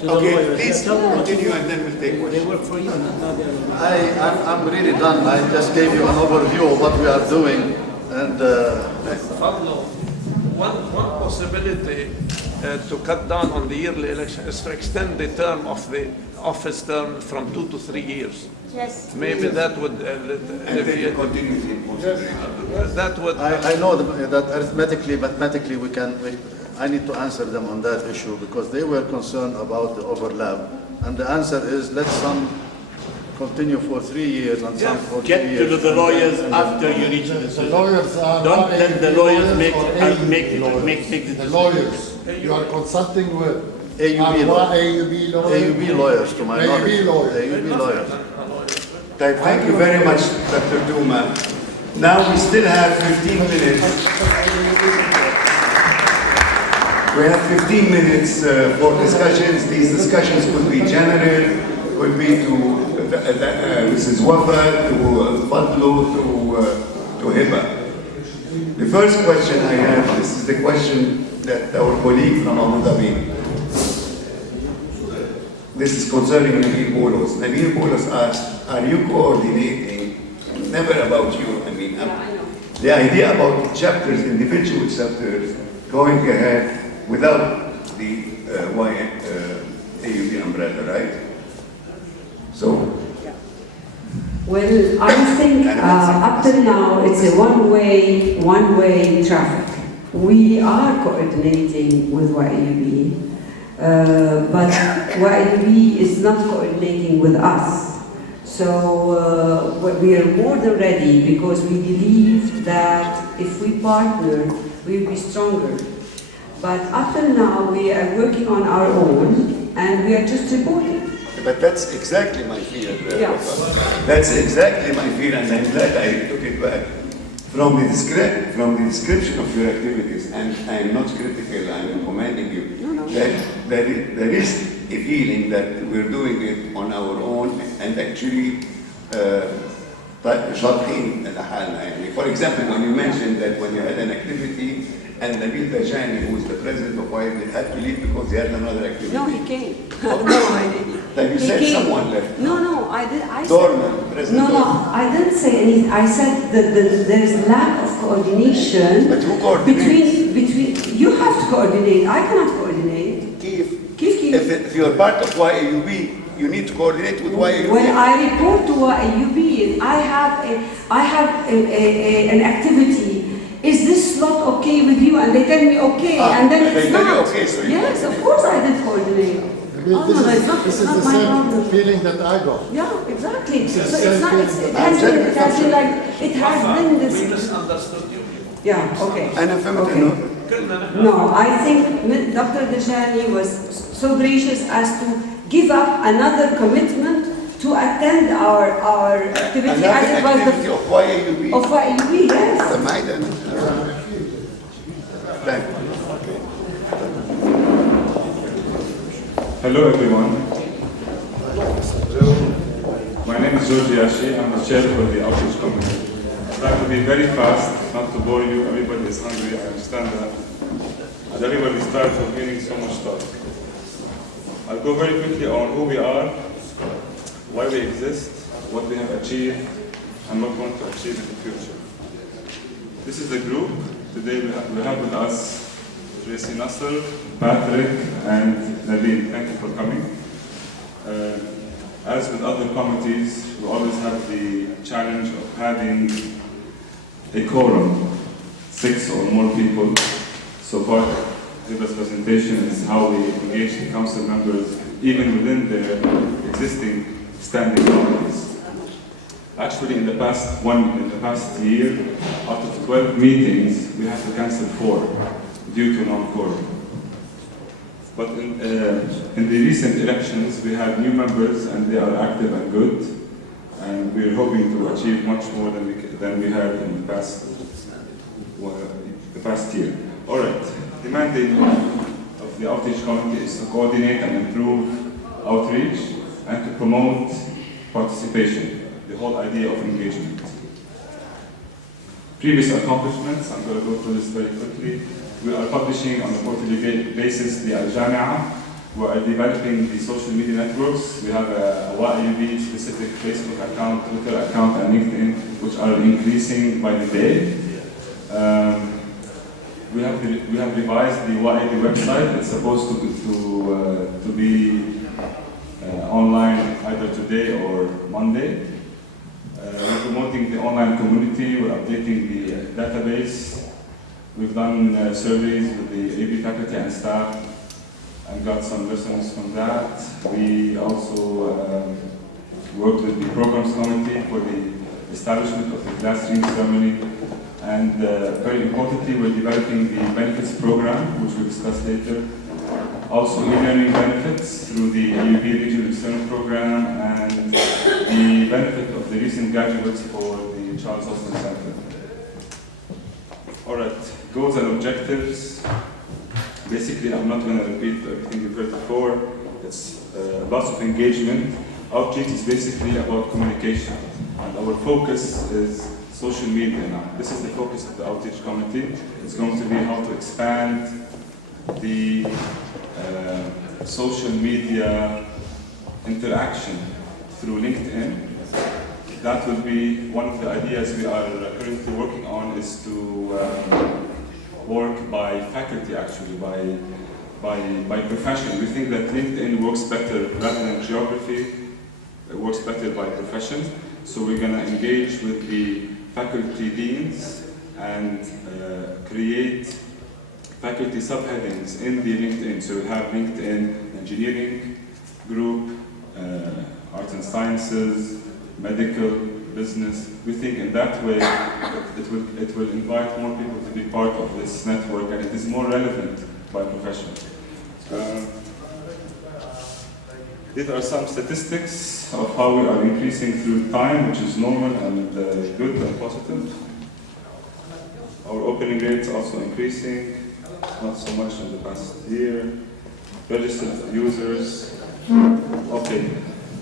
Okay, please continue and then we'll take questions. They work for you, not the other. I'm really done. I just gave you an overview of what we are doing, and one possibility to cut down on the yearly election is to extend the term of the office term from 2 to 3 years. Yes. Maybe that would continuity. that would. I know that arithmetically, mathematically, I need to answer them on that issue because they were concerned about the overlap, and the answer is let some continue for 3 years and some for 2 years. Get to the lawyers after you reach the decision. The lawyers are Don't let the lawyers make the decision. The lawyers. You are consulting with AUB AUB lawyers, to my knowledge. AUB lawyers. Thank you very much, Dr. Duma. Now we still have 15 minutes. We have 15 minutes for discussions. These discussions could be general, could be to Mrs. Wafa, to Fadlu, to Hiba. The first question I have, this is the question that our colleague from Abu Dhabi. This is concerning Nabil Boulos. Nabil Boulos asked, are you coordinating? Never about you, I mean, the idea about chapters, individual chapters, going ahead without the AUB umbrella, right? So. Well, I think up till now it's a one-way traffic. We are coordinating with WAAUB, but WAAUB is not coordinating with us. So we are more than ready because we believe that if we partner, we will be stronger. But up till now, we are working on our own, and we are just reporting. But that's exactly my fear. Yeah. That's exactly my fear, and I'm glad I took it back. From the description of your activities, and I'm not critical, I'm commending you, that there is a feeling that we're doing it on our own, and actually شاطحين لحالنا يعني. For example, when you mentioned that when you had an activity and Nabil Dajani, who is the president of WAAAUB, had to leave because he had another activity. No, he came. No, I didn't. Then you said someone left. No, I did. Dorman, President No, I didn't say anything. I said that there is lack of coordination. But who coordinates? Between you have to coordinate. I cannot coordinate. If you're part of WAAAUB, you need to coordinate with WAAAUB. When I report to WAAAUB, I have an activity. Is this slot okay with you? And they tell me okay, and then it's not. Okay, so yes, of course I did coordinate. This is the same feeling that I got. Yeah, exactly. So It's it's not. It has been like it has been this. We misunderstood you. Yeah. Okay. Okay. No, I think Dr. Dajani was so gracious as to give up another commitment to attend our activity as it was the of WAAAUB. Of WAAAUB, yes. Hello everyone. My name is George Yashi. I'm the chair for the Outreach Committee. I'd like to be very fast, not to bore you. Everybody is hungry, I understand that. And everybody is tired of hearing so much talk. I'll go very quickly on who we are, why we exist, what we have achieved, and what we want to achieve in the future. This is the group. Today we have with us Tracy Nasser, Patrick, and Nabil. Thank you for coming. As with other committees, we always have the challenge of having a quorum, 6 or more people. So part of this presentation is how we engage the council members, even within their existing standing committees. Actually, in the past year, out of 12 meetings, we had to cancel 4 due to non-quorum. But in the recent elections, we had new members, and they are active and good, and we're hoping to achieve much more than we had in the past year. All right. The mandate of the Outreach Committee is to coordinate and improve outreach and to promote participation, the whole idea of engagement. Previous accomplishments, I'm going to go through this very quickly. We are publishing on a quarterly basis the Al-Jami'ah. We are developing the social media networks. We have a WAAAUB specific Facebook account, Twitter account, and LinkedIn, which are increasing by the day. We have revised the WAAAUB website. It's supposed to be online either today or Monday. We're promoting the online community. We're updating the database. We've done surveys with the AB faculty and staff and got some lessons from that. We also worked with the programs committee for the establishment of the classroom ceremony. And very importantly, we're developing the benefits program, which we'll discuss later. Also e-learning benefits through the AUB Regional External Program and the benefit of the recent graduates for the Charles Austin Center. All right, goals and objectives. Basically, I'm not going to repeat everything you've heard before. It's lots of engagement. Outreach is basically about communication. And our focus is social media now. This is the focus of the Outreach Committee. It's going to be how to expand the social media interaction through LinkedIn. That will be one of the ideas we are currently working on, is to work by faculty, actually, by profession. We think that LinkedIn works better rather than geography. It works better by profession. So we're going to engage with the faculty deans and create faculty subheadings in the LinkedIn. So we have LinkedIn engineering group, arts and sciences, medical, business. We think in that way it will invite more people to be part of this network, and it is more relevant by profession. These are some statistics of how we are increasing through time, which is normal and good and positive. Our opening rates also increasing, not so much in the past year. Registered users. Okay,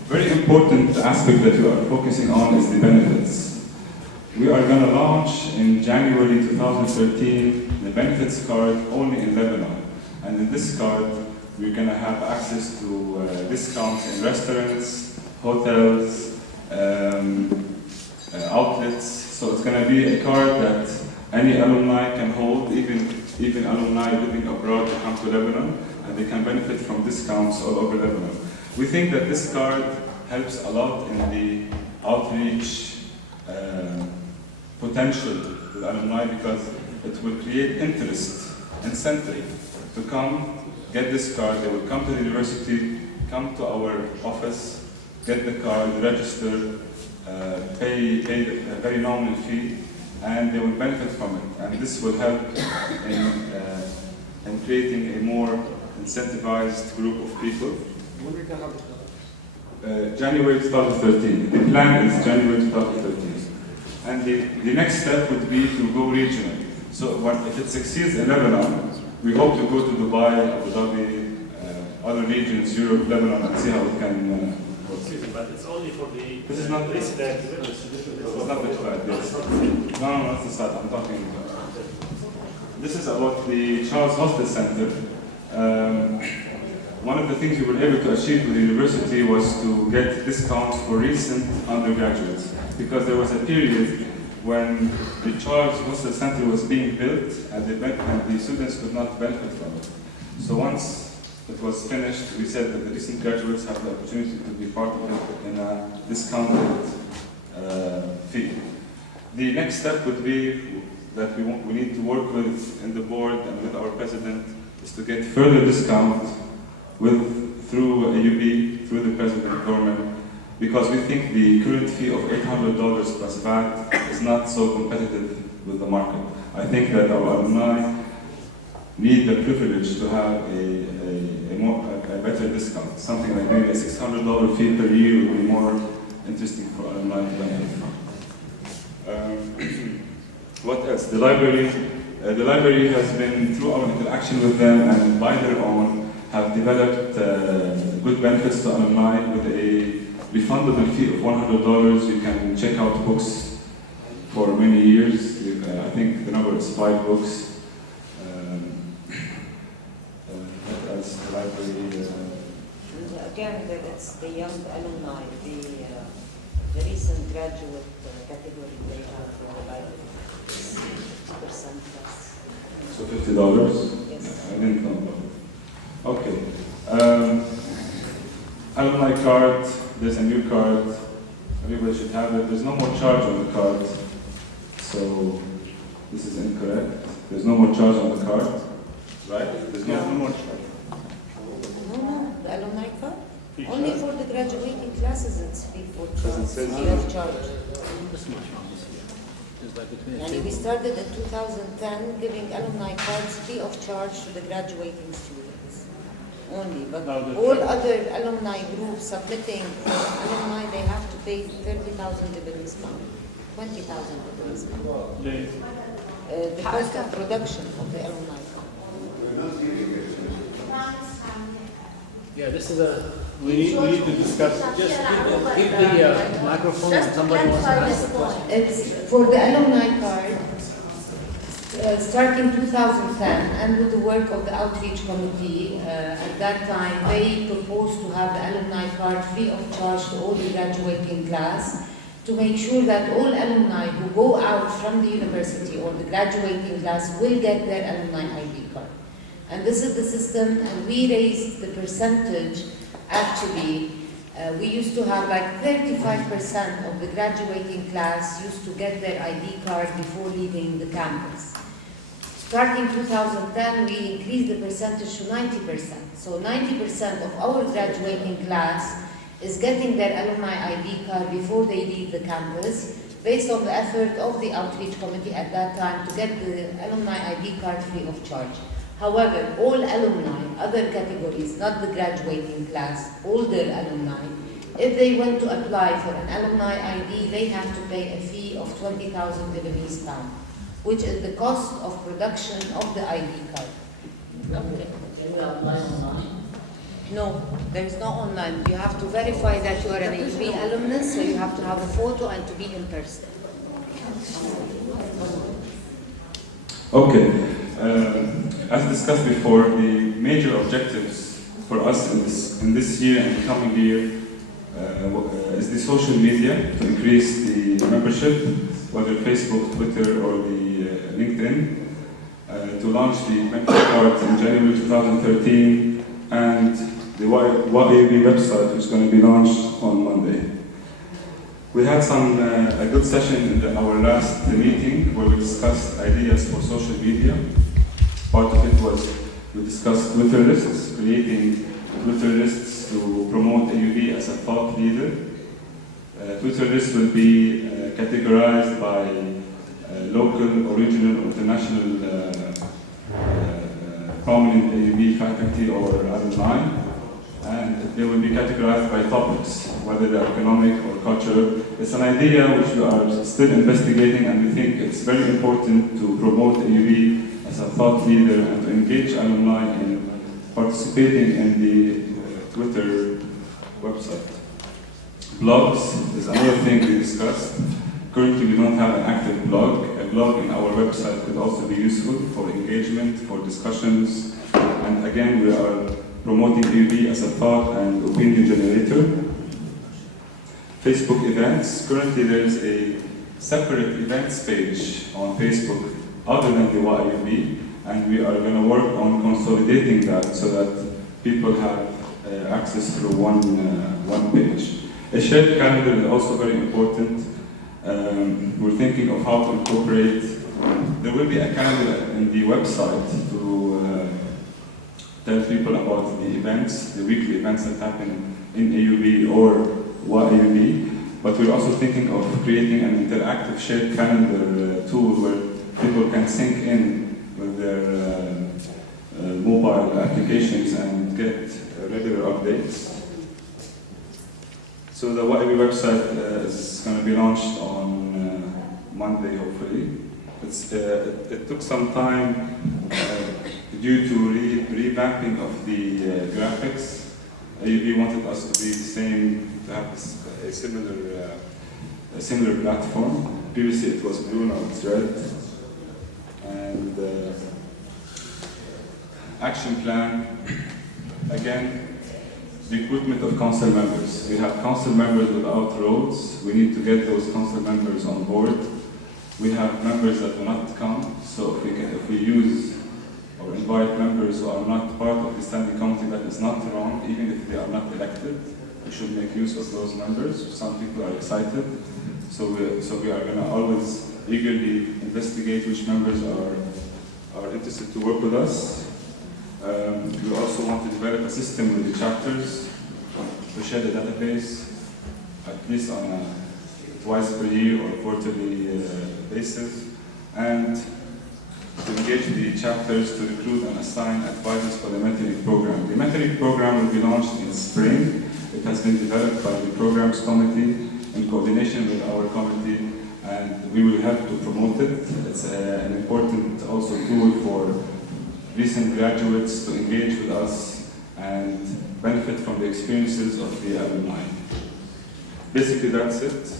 very important aspect that we are focusing on is the benefits. We are going to launch in January 2013 the benefits card only in Lebanon. And in this card, we're going to have access to discounts in restaurants, hotels, outlets. So it's going to be a card that any alumni can hold, even alumni living abroad to come to Lebanon, and they can benefit from discounts all over Lebanon. We think that this card helps a lot in the outreach potential with alumni because it will create interest, incentive to come, get this card. They will come to the university, come to our office, get the card, register, pay a very nominal fee, and they will benefit from it. And this will help in creating a more incentivized group of people. January 2013. The plan is January 2013. And the next step would be to go regional. So if it succeeds in Lebanon, we hope to go to Dubai, Abu Dhabi, other regions, Europe, Lebanon, and see how it can But it's only for the... This is not this. It's not the card, yes. No, that's the start. I'm talking about. This is about the Charles Hostel Center. One of the things we were able to achieve with the university was to get discounts for recent undergraduates, because there was a period when the Charles Hostel Center was being built and the students could not benefit from it. So once it was finished, we said that the recent graduates have the opportunity to be part of it in a discounted fee. The next step would be that we need to work with in the board and with our president is to get further discount through AUB, through the president government, because we think the current fee of $800 plus VAT is not so competitive with the market. I think that our alumni need the privilege to have a better discount. Something like maybe a $600 fee per year would be more interesting for alumni to benefit from. What else? The library. The library has been, through our interaction with them and by their own, have developed good benefits to alumni with a refundable fee of $100. You can check out books for many years. I think the number is 5 books. What else? The library. Again, it's the young alumni, the recent graduate category they have for the library. 50% plus. So $50? Yes. I didn't know. Okay. Alumni card, there's a new card. Everybody should have it. There's no more charge on the card. So this is incorrect. There's no more charge on the card. Right? There's no more charge. No, the alumni card? Only for the graduating classes it's free for free of charge. And we started in 2010 giving alumni cards free of charge to the graduating students only. But all other alumni groups submitting for alumni, they have to pay 30,000 Lebanese pound, 20,000 Lebanese pound. The cost of production of the alumni card. Yeah, this is we need to discuss. Just give the microphone and somebody wants to ask the question. It's for the alumni card, starting 2010, and with the work of the outreach committee, at that time they proposed to have the alumni card free of charge to all the graduating class, to make sure that all alumni who go out from the university or the graduating class will get their alumni ID card. And this is the system, and we raised the percentage. Actually, we used to have like 35% of the graduating class used to get their ID card before leaving the campus. Starting 2010, we increased the percentage to 90%. So 90% of our graduating class is getting their alumni ID card before they leave the campus, based on the effort of the outreach committee at that time to get the alumni ID card free of charge. However, all alumni, other categories, not the graduating class, older alumni, if they want to apply for an alumni ID, they have to pay a fee of 20,000 Lebanese pound, which is the cost of production of the ID card. Okay. Can we apply online? No, there is no online. You have to verify that you are an AUB alumnus, so you have to have a photo and to be in person. Okay. As discussed before, the major objectives for us in this year and the coming year is the social media, to increase the membership, whether Facebook, Twitter, or the LinkedIn, to launch the membership cards in January 2013, and the WAAAUB website, which is going to be launched on Monday. We had a good session in our last meeting where we discussed ideas for social media. Part of it was we discussed Twitter lists, creating Twitter lists to promote AUB as a thought leader. Twitter lists will be categorized by local, original, or international prominent AUB faculty or alumni. And they will be categorized by topics, whether they're economic or cultural. It's an idea which we are still investigating, and we think it's very important to promote AUB as a thought leader and to engage alumni in participating in the Twitter website. Blogs is another thing we discussed. Currently, we don't have an active blog. A blog in our website could also be useful for engagement, for discussions, and again, we are promoting AUB as a thought and opinion generator. Facebook events. Currently, there is a separate events page on Facebook other than the WAAAUB, and we are going to work on consolidating that so that people have access through one page. A shared calendar is also very important. We're thinking of how to incorporate. There will be a calendar in the website to tell people about the events, the weekly events that happen in AUB or WAAAUB. But we're also thinking of creating an interactive shared calendar tool where people can sync in with their mobile applications and get regular updates. So the WAAAUB website is going to be launched on Monday, hopefully. It took some time due to revamping of the graphics. AUB wanted us to be the same, to have a similar platform. Previously it was blue, now it's red. And action plan, again, recruitment of council members. We have council members without roles. We need to get those council members on board. We have members that will not come, so if we use or invite members who are not part of the standing committee, that is not wrong, even if they are not elected. We should make use of those members. Some people are excited, so we are going to always eagerly investigate which members are interested to work with us. We also want to develop a system with the chapters to share the database, at least on a twice per year or quarterly basis, and to engage the chapters to recruit and assign advisors for the mentoring program. The mentoring program will be launched in spring. It has been developed by the programs committee in coordination with our committee, and we will help to promote it. It's an important also tool for recent graduates to engage with us and benefit from the experiences of the alumni. Basically, that's it.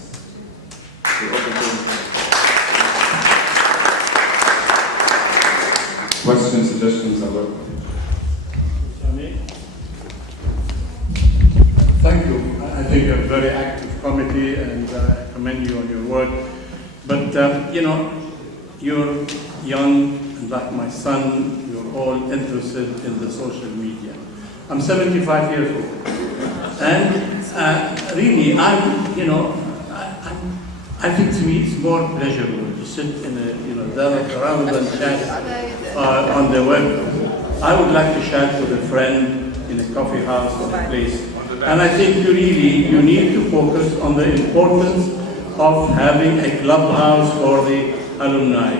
Questions, suggestions are welcome. Thank you. I think you're a very active committee, and I commend you on your work. But you know, you're young, and like my son, you're all interested in the social media. I'm 75 years old, and really, I think to me it's more pleasurable to sit in a rather than chat on the web. I would like to chat with a friend in a coffee house or a place. And I think you need to focus on the importance of having a clubhouse for the alumni.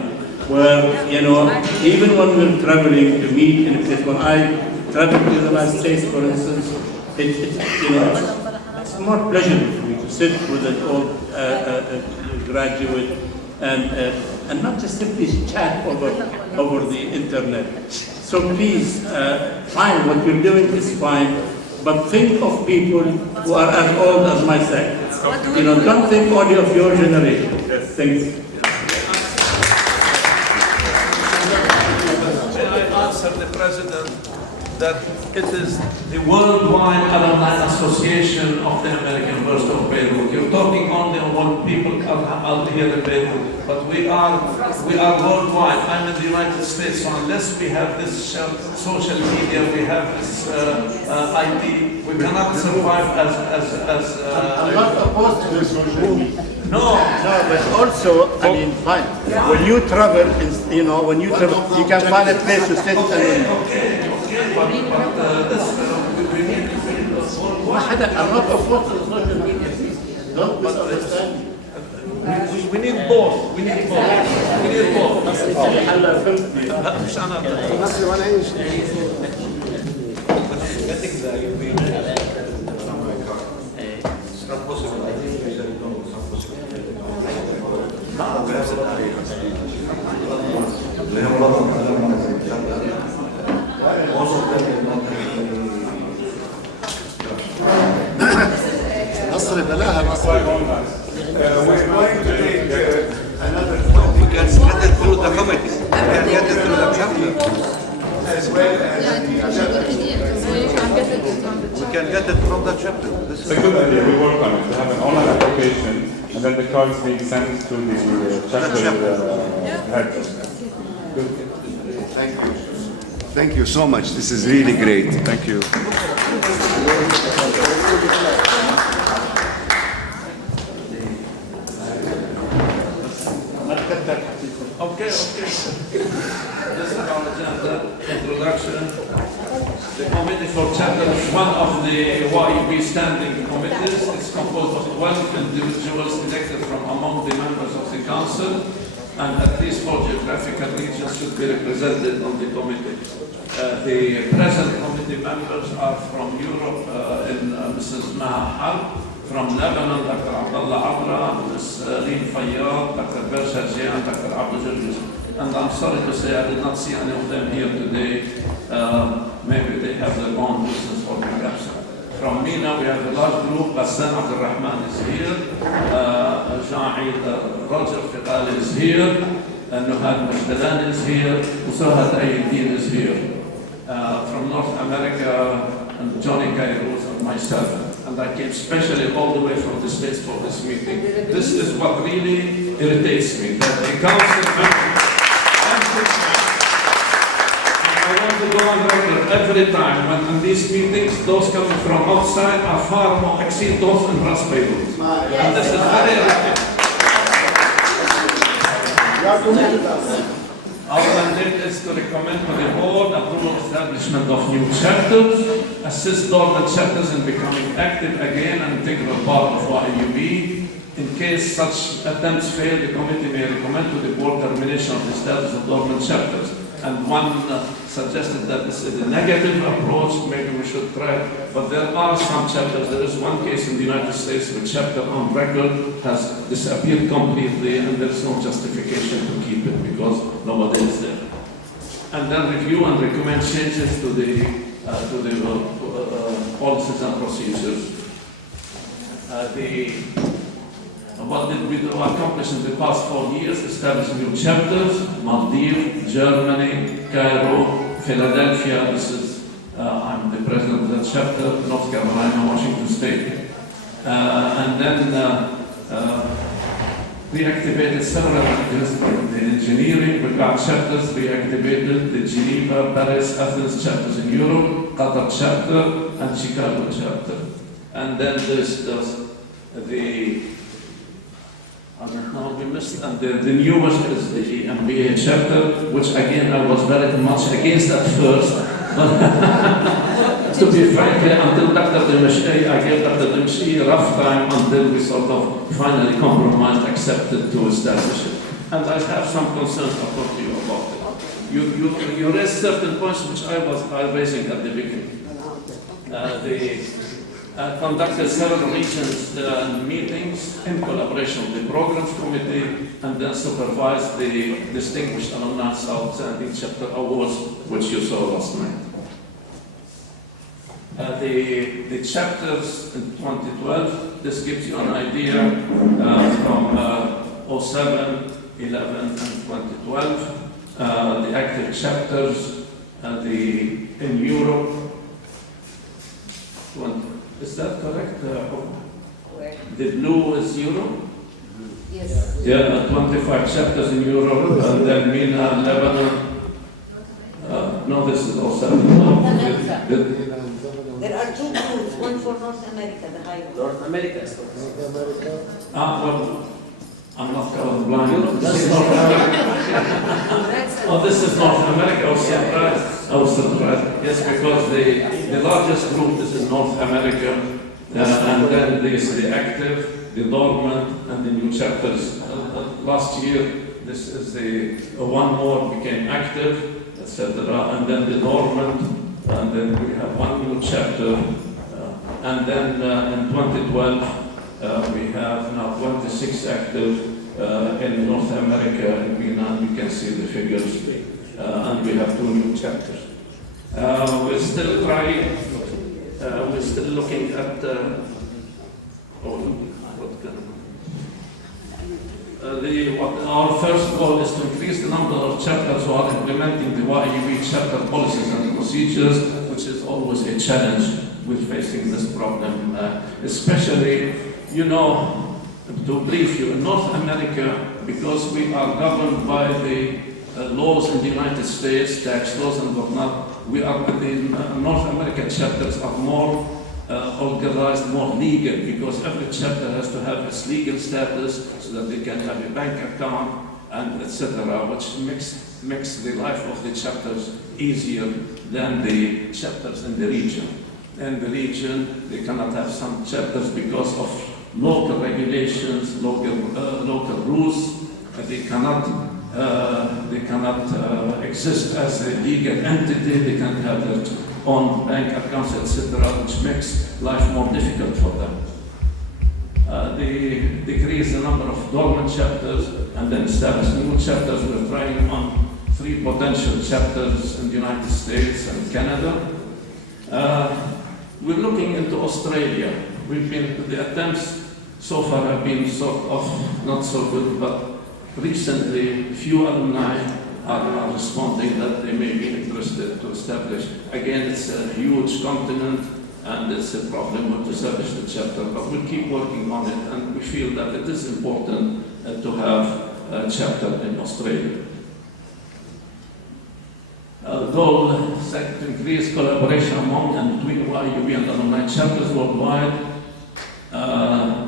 where, you know, even when we're traveling to meet in a place, when I travel to the United States, for instance, it's more pleasurable for me to sit with an old graduate and not just simply chat over the internet. So please, fine, what you're doing is fine, but think of people who are as old as myself. Don't think only of your generation. Thanks. I answer the President that it is the Worldwide Alumni Association of the American University of Beirut. You're talking only on people out here in Beirut, but we are worldwide. I'm in the United States, so unless we have this social media, we have this IT, we cannot survive as I'm not opposed to the social media. No, but also, I mean, fine. When you travel, when you travel, you can find a place to sit and. But we need to be I'm not opposed to social media. Don't misunderstand. We need both. We need both. We need both. مش أنا. It's not possible. I think you said no, it's not possible. They have a lot of alumni. Most of them will not have any. مصر بلاها مصر. We're going to take another. We can get it through the committees. We can get it through the chapter. As well as we can get it from the chapter. It's a good idea. We work on it. We have an online application, and then the cards being sent to the chapter head. Good. Thank you. Thank you so much. This is really great. Thank you. Okay. This is our agenda introduction. The committee for chapter is one of the WAAAUB Standing Committees. It's composed of 12 individuals elected from among the members of the council, and at least 4 geographical regions should be represented on the committee. The present committee members are from Europe, Mrs. Maha Harb, from Lebanon, Dr. Abdullah Abra, Ms. Reem Fayyad, Dr. Bersha Jian, Dr. Abdul Jurjus. And I'm sorry to say I did not see any of them here today. Maybe they have their own reasons for being absent. From MENA, we have a large group. Bassan Abdul Rahman is here. Roger Fiqali is here. Nuhad Majdalan is here. Usahad Ayyuddin is here. From North America, and Johnny Kairos and myself. And I came specially all the way from the States for this meeting. This is what really irritates me, that the council members, I want to go on record every time when in these meetings, those coming from outside are far more exceed those in Ras Beirut. And this is very irritating. Our mandate is to recommend to the board approval establishment of new chapters, assist dormant chapters in becoming active again and integral part of WAAAUB. In case such attempts fail, the committee may recommend to the board termination of the status of dormant chapters. And one suggested that this is a negative approach, maybe we should try, but there are some chapters. There is one case in the United States where chapter on record has disappeared completely and there is no justification to keep it because nobody is there. And then review and recommend changes to the policies and procedures. What did we accomplish in the past 4 years? Establish new chapters: Maldives, Germany, Cairo, Philadelphia. This is I'm the president of that chapter. North Carolina, Washington State, and then reactivated several in the engineering. We got chapters reactivated: the Geneva, Paris, Athens chapters in Europe, Qatar chapter, and Chicago chapter. And then there's the I don't know, we missed, and the newest is the MBA chapter, which again I was very much against at first. To be frank, until Dr. Dimshi, I gave Dr. Dimshi a rough time until we sort of finally compromised, accepted to establish it. and I have some concerns to talk to you about it. You raised certain points which I was raising at the beginning. Conducted several regions meetings in collaboration with the programs committee, and then supervised the distinguished alumni outstanding chapter awards, which you saw last night. The chapters in 2012, this gives you an idea from 07, 11, and 2012. The active chapters in Europe. Is that correct? The blue is Europe? Yes. Yeah, 25 chapters in Europe, and then MENA, Lebanon. No, this is also There are two groups, one for North America, the high one. North America is well, I'm not colorblind. This is North America. Oh, this is North America. I was surprised. Yes, because the largest group is in North America, and then there's the active, the dormant, and the new chapters. Last year, this is the one more became active, etc., and then the dormant, and then we have one new chapter, and then in 2012. We have now 26 active in North America and Vietnam. You can see the figures, and we have 2 new chapters. We're still trying. We're still looking at. Our first goal is to increase the number of chapters who are implementing the WAAAUB chapter policies and procedures, which is always a challenge with facing this problem, especially. You know, to brief you, in North America, because we are governed by the laws in the United States, tax laws and whatnot, the North American chapters are more organized, more legal, because every chapter has to have its legal status so that they can have a bank account and etc., which makes the life of the chapters easier than the chapters in the region. In the region, they cannot have some chapters because of local regulations, local rules. They cannot exist as a legal entity. They can have their own bank accounts, etc., which makes life more difficult for them. They decrease the number of dormant chapters and then establish new chapters. We're trying on 3 potential chapters in the United States and Canada. We're looking into Australia. The attempts so far have been sort of not so good, but recently few alumni are responding that they may be interested to establish. Again, it's a huge continent and it's a problem to establish the chapter, but we'll keep working on it, and we feel that it is important to have a chapter in Australia. Goal to increase collaboration among and between WAAAUB and alumni chapters worldwide.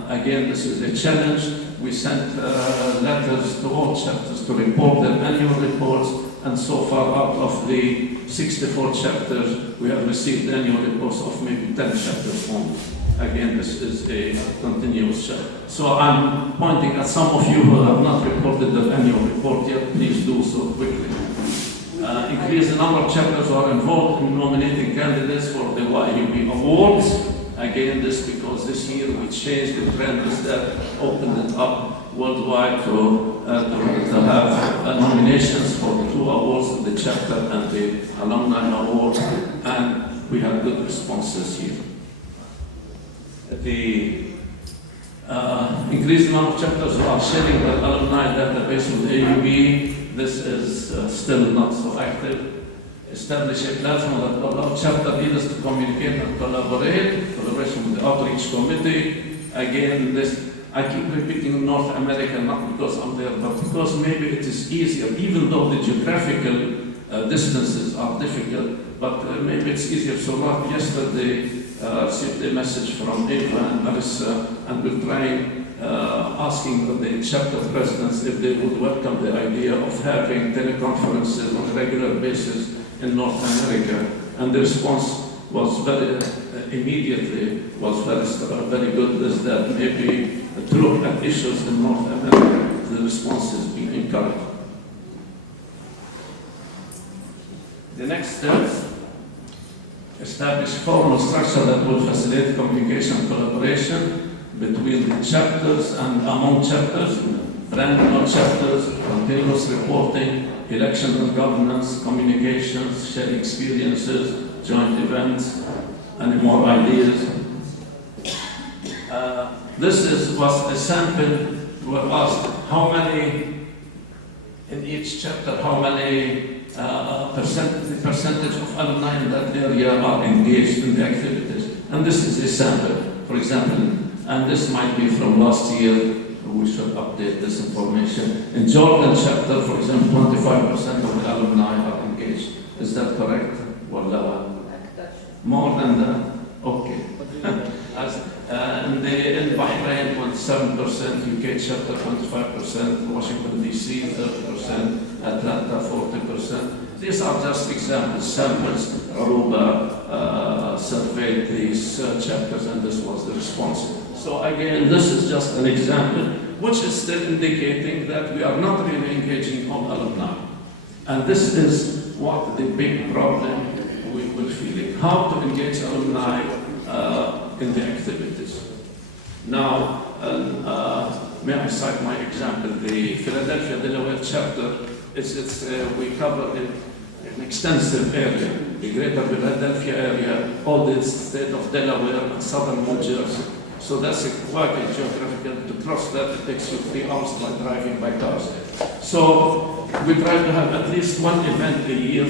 Again, this is a challenge. We sent letters to all chapters to report their annual reports, and so far out of the 64 chapters, we have received annual reports of maybe 10 chapters only. Again, this is a continuous chapter. So I'm pointing at some of you who have not reported their annual report yet. Please do so quickly. Increase the number of chapters who are involved in nominating candidates for the WAAAUB awards. Again, this because this year we changed the trend that opened it up worldwide to have nominations for the 2 awards, the chapter and the alumni award, and we have good responses here. The increased number of chapters who are sharing the alumni database with AUB, this is still not so active. Establish a platform that allows chapter leaders to communicate and collaboration with the outreach committee. Again, I keep repeating North America, not because I'm there, but because maybe it is easier, even though the geographical distances are difficult, but maybe it's easier. So yesterday, received a message from Eva and Marissa, and we're trying, asking the chapter presidents if they would welcome the idea of having teleconferences on a regular basis in North America, and the response was very very good. Is that maybe to look at issues in North America the responses being encouraged. The next steps: establish formal structure that will facilitate communication and collaboration between the chapters and among chapters, branding of chapters, continuous reporting, elections and governance, communications, sharing experiences, joint events, and more ideas. Was a sample. We were asked how many in each chapter, how many percentage of alumni in that area are engaged in the activities. And this is a sample, for example, and this might be from last year. We should update this information. In Jordan chapter, for example, 25% of the alumni are engaged. Is that correct? Well, more than that? Okay. In Bahrain, 27%, UK chapter 25%, Washington DC 30%, Atlanta 40%. These are just examples, samples. Aruba surveyed these chapters, and this was the response. So again, this is just an example, which is still indicating that we are not really engaging all alumni. And this is what the big problem we will feel: how to engage alumni in the activities. Now, may I cite my example? The Philadelphia, Delaware chapter, we cover an extensive area, the greater Philadelphia area, all the state of Delaware and southern New Jersey. So that's quite a geographical. To cross that, it takes you 3 hours by driving by cars. So we try to have at least one event a year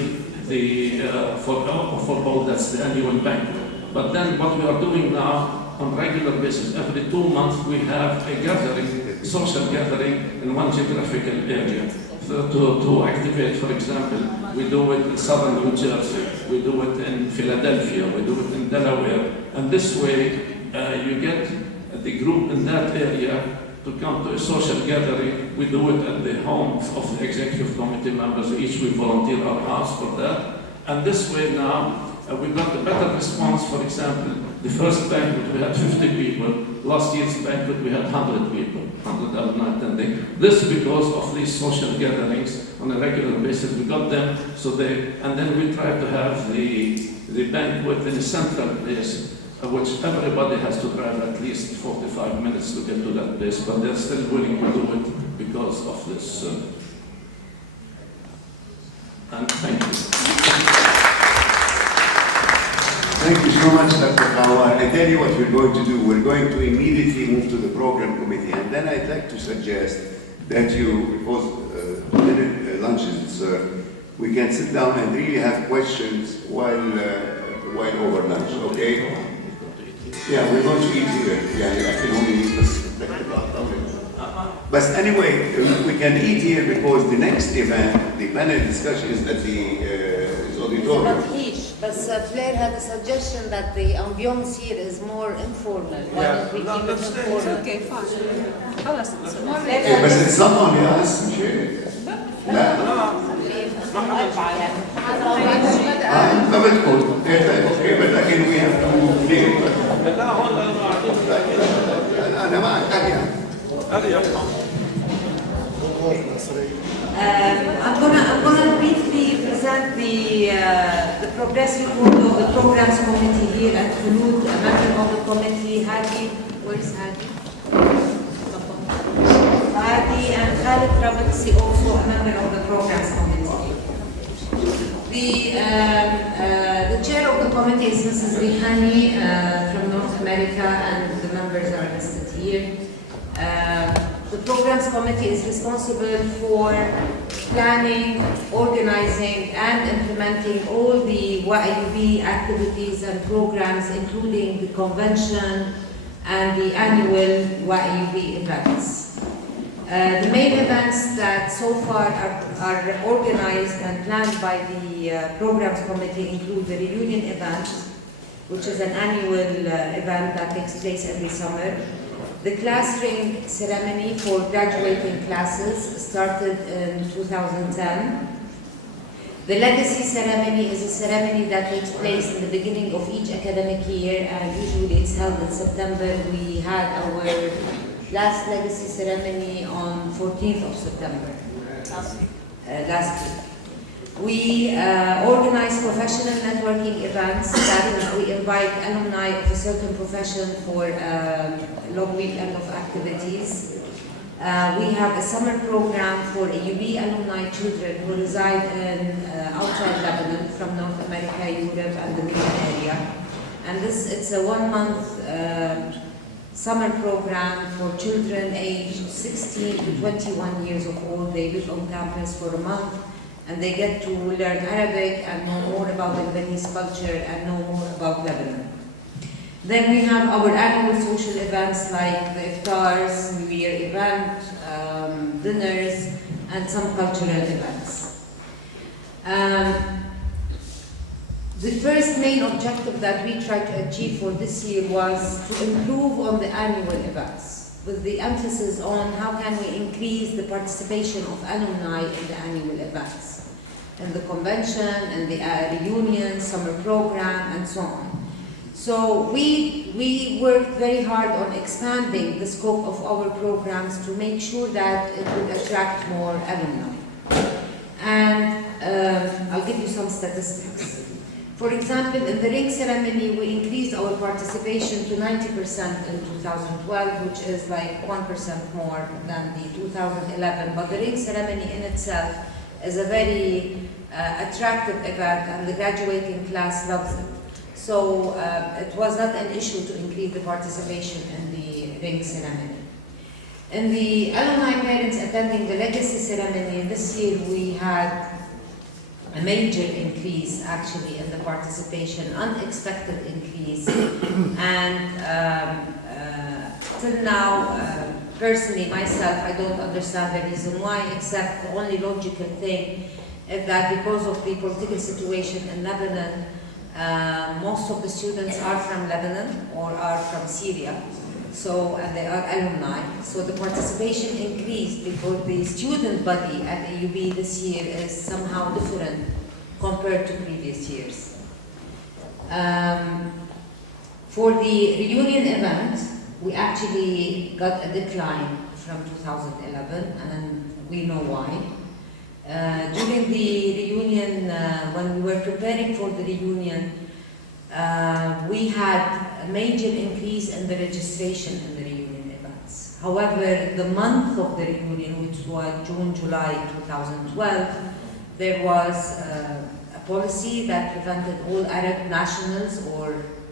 for all, that's the annual banquet. But then what we are doing now, on a regular basis, every 2 months, we have a gathering, social gathering in one geographical area. To activate, for example, we do it in southern New Jersey, we do it in Philadelphia, we do it in Delaware. And this way, you get the group in that area to come to a social gathering. We do it at the homes of the executive committee members. Each we volunteer our house for that. And this way now, we got a better response. For example, the first banquet we had 50 people. Last year's banquet we had 100 people, 100 alumni attending. This because of these social gatherings on a regular basis. We got them, and then we try to have the banquet in a central place, which everybody has to drive at least 45 minutes to get to that place, but they're still willing to do it because of this. And thank you. Thank you so much, Dr. Khawar. I tell you what we're going to do. We're going to immediately move to the program committee, and then I'd like to suggest that you, because lunch is served, we can sit down and really have questions while over lunch, okay? Yeah, we're going to eat here. Yeah, I can only eat this. But anyway, we can eat here because the next event, the panel discussion, is at the auditorium. But Flair had a suggestion that the ambiance here is more informal. Why don't we keep it informal? It's okay, fine. بس it's not only us, لا ما بدخل. Okay, but again we have to clear it. أنا معك. I'm gonna briefly present the progress report of the programs committee here at Beirut. A member of the committee, Hadi. Where's Hadi? Hadi and Khalid Rabitsi, also a member of the programs committee. The chair of the committee is Mrs. Rihani from North America, and the members are listed here. The programs committee is responsible for planning, organizing, and implementing all the WAAAUB activities and programs, including the convention and the annual WAAAUB events. The main events that so far are organized and planned by the programs committee include the reunion event, which is an annual event that takes place every summer. The class ring ceremony for graduating classes started in 2010. The legacy ceremony is a ceremony that takes place in the beginning of each academic year, and usually it's held in September. We had our last legacy ceremony on 14th of September. Last week. We organize professional networking events that we invite alumni of a certain profession for a long weekend of activities. We have a summer program for AUB alumni children who reside in outside Lebanon from North America, Europe, and the Middle area. And it's a 1 month summer program for children aged 16 to 21 years of old. They live on campus for a month and they get to learn Arabic and know more about the Lebanese culture and know more about Lebanon. Then we have our annual social events like the iftars, New Year event, dinners, and some cultural events. The first main objective that we tried to achieve for this year was to improve on the annual events, with the emphasis on how can we increase the participation of alumni in the annual events, in the convention, in the reunion, summer program, and so on. So we worked very hard on expanding the scope of our programs to make sure that it would attract more alumni. And I'll give you some statistics. For example, in the ring ceremony, we increased our participation to 90% in 2012, which is like 1% more than the 2011. But the ring ceremony in itself is a very attractive event, and the graduating class loves it. So it was not an issue to increase the participation in the ring ceremony. In the alumni parents attending the legacy ceremony, this year we had a major increase actually in the participation, unexpected increase. And till now, personally myself, I don't understand the reason why, except the only logical thing is that because of the political situation in Lebanon, most of the students are from Lebanon or are from Syria. So, and they are alumni. So the participation increased because the student body at AUB this year is somehow different compared to previous years. For the reunion event, we actually got a decline from 2011, and we know why. During the reunion, when we were preparing for the reunion, we had a major increase in the registration in the reunion events. However, the month of the reunion, which was June, July 2012, there was a policy that prevented all Arab nationals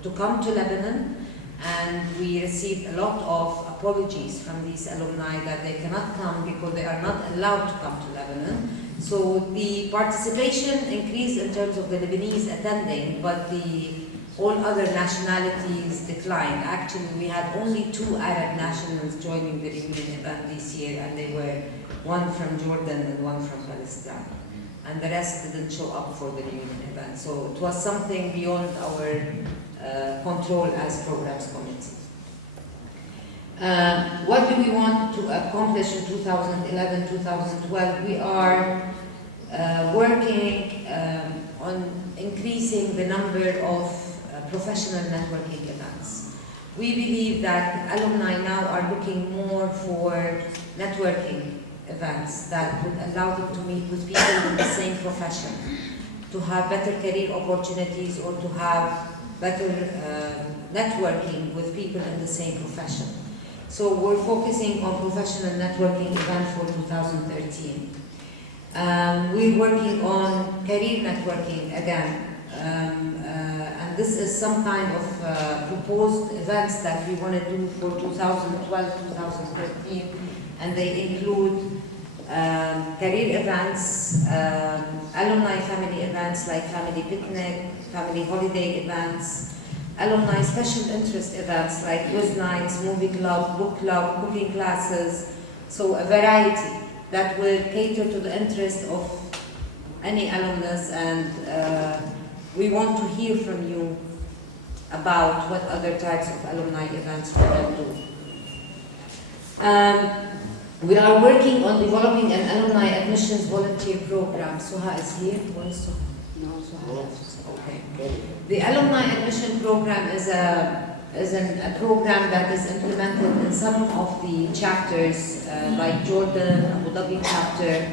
to come to Lebanon, and we received a lot of apologies from these alumni that they cannot come because they are not allowed to come to Lebanon. So the participation increased in terms of the Lebanese attending, but all other nationalities declined. Actually, we had only 2 Arab nationals joining the reunion event this year, and they were one from Jordan and one from Palestine. And the rest didn't show up for the reunion event. So it was something beyond our control as programs committee. What do we want to accomplish in 2011, 2012? We are working on increasing the number of professional networking events. We believe that alumni now are looking more for networking events that would allow them to meet with people in the same profession, to have better career opportunities, or to have better networking with people in the same profession. So we're focusing on professional networking event for 2013. We're working on career networking again. And this is some kind of proposed events that we want to do for 2012-2013, and they include career events, alumni family events like family picnic, family holiday events, alumni special interest events like quiz nights, movie club, book club, cooking classes, so a variety that will cater to the interest of any alumnus, and we want to hear from you about what other types of alumni events we can do. We are working on developing an alumni admissions volunteer program. Suha is here. Where is Suha? No, Suha left. Okay. The alumni admission program is a program that is implemented in some of the chapters, like Jordan, Abu Dhabi chapter,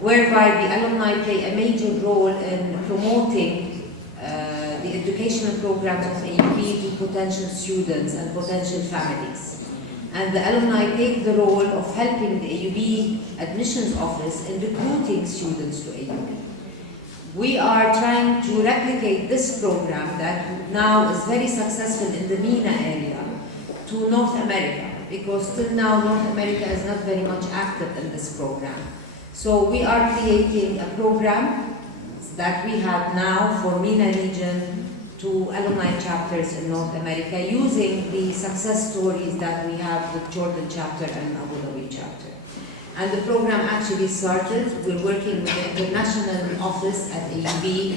whereby the alumni play a major role in promoting the educational programs of AUB to potential students and potential families. And the alumni take the role of helping the AUB admissions office in recruiting students to AUB. We are trying to replicate this program that now is very successful in the MENA area to North America, because till now North America is not very much active in this program. So we are creating a program that we have now for MENA region to alumni chapters in North America, using the success stories that we have with Jordan chapter and Abu Dhabi chapter. And the program actually started. We're working with the international office at AUB,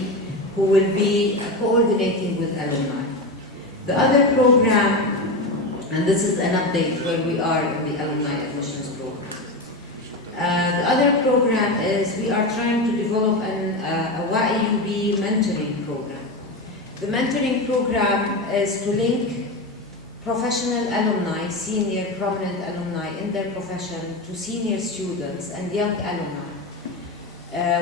who will be coordinating with alumni. The other program, and this is an update where we are in the alumni admissions program. The other program is we are trying to develop a WAAAUB mentoring program. The mentoring program is to link professional alumni, senior prominent alumni in their profession, to senior students and young alumni,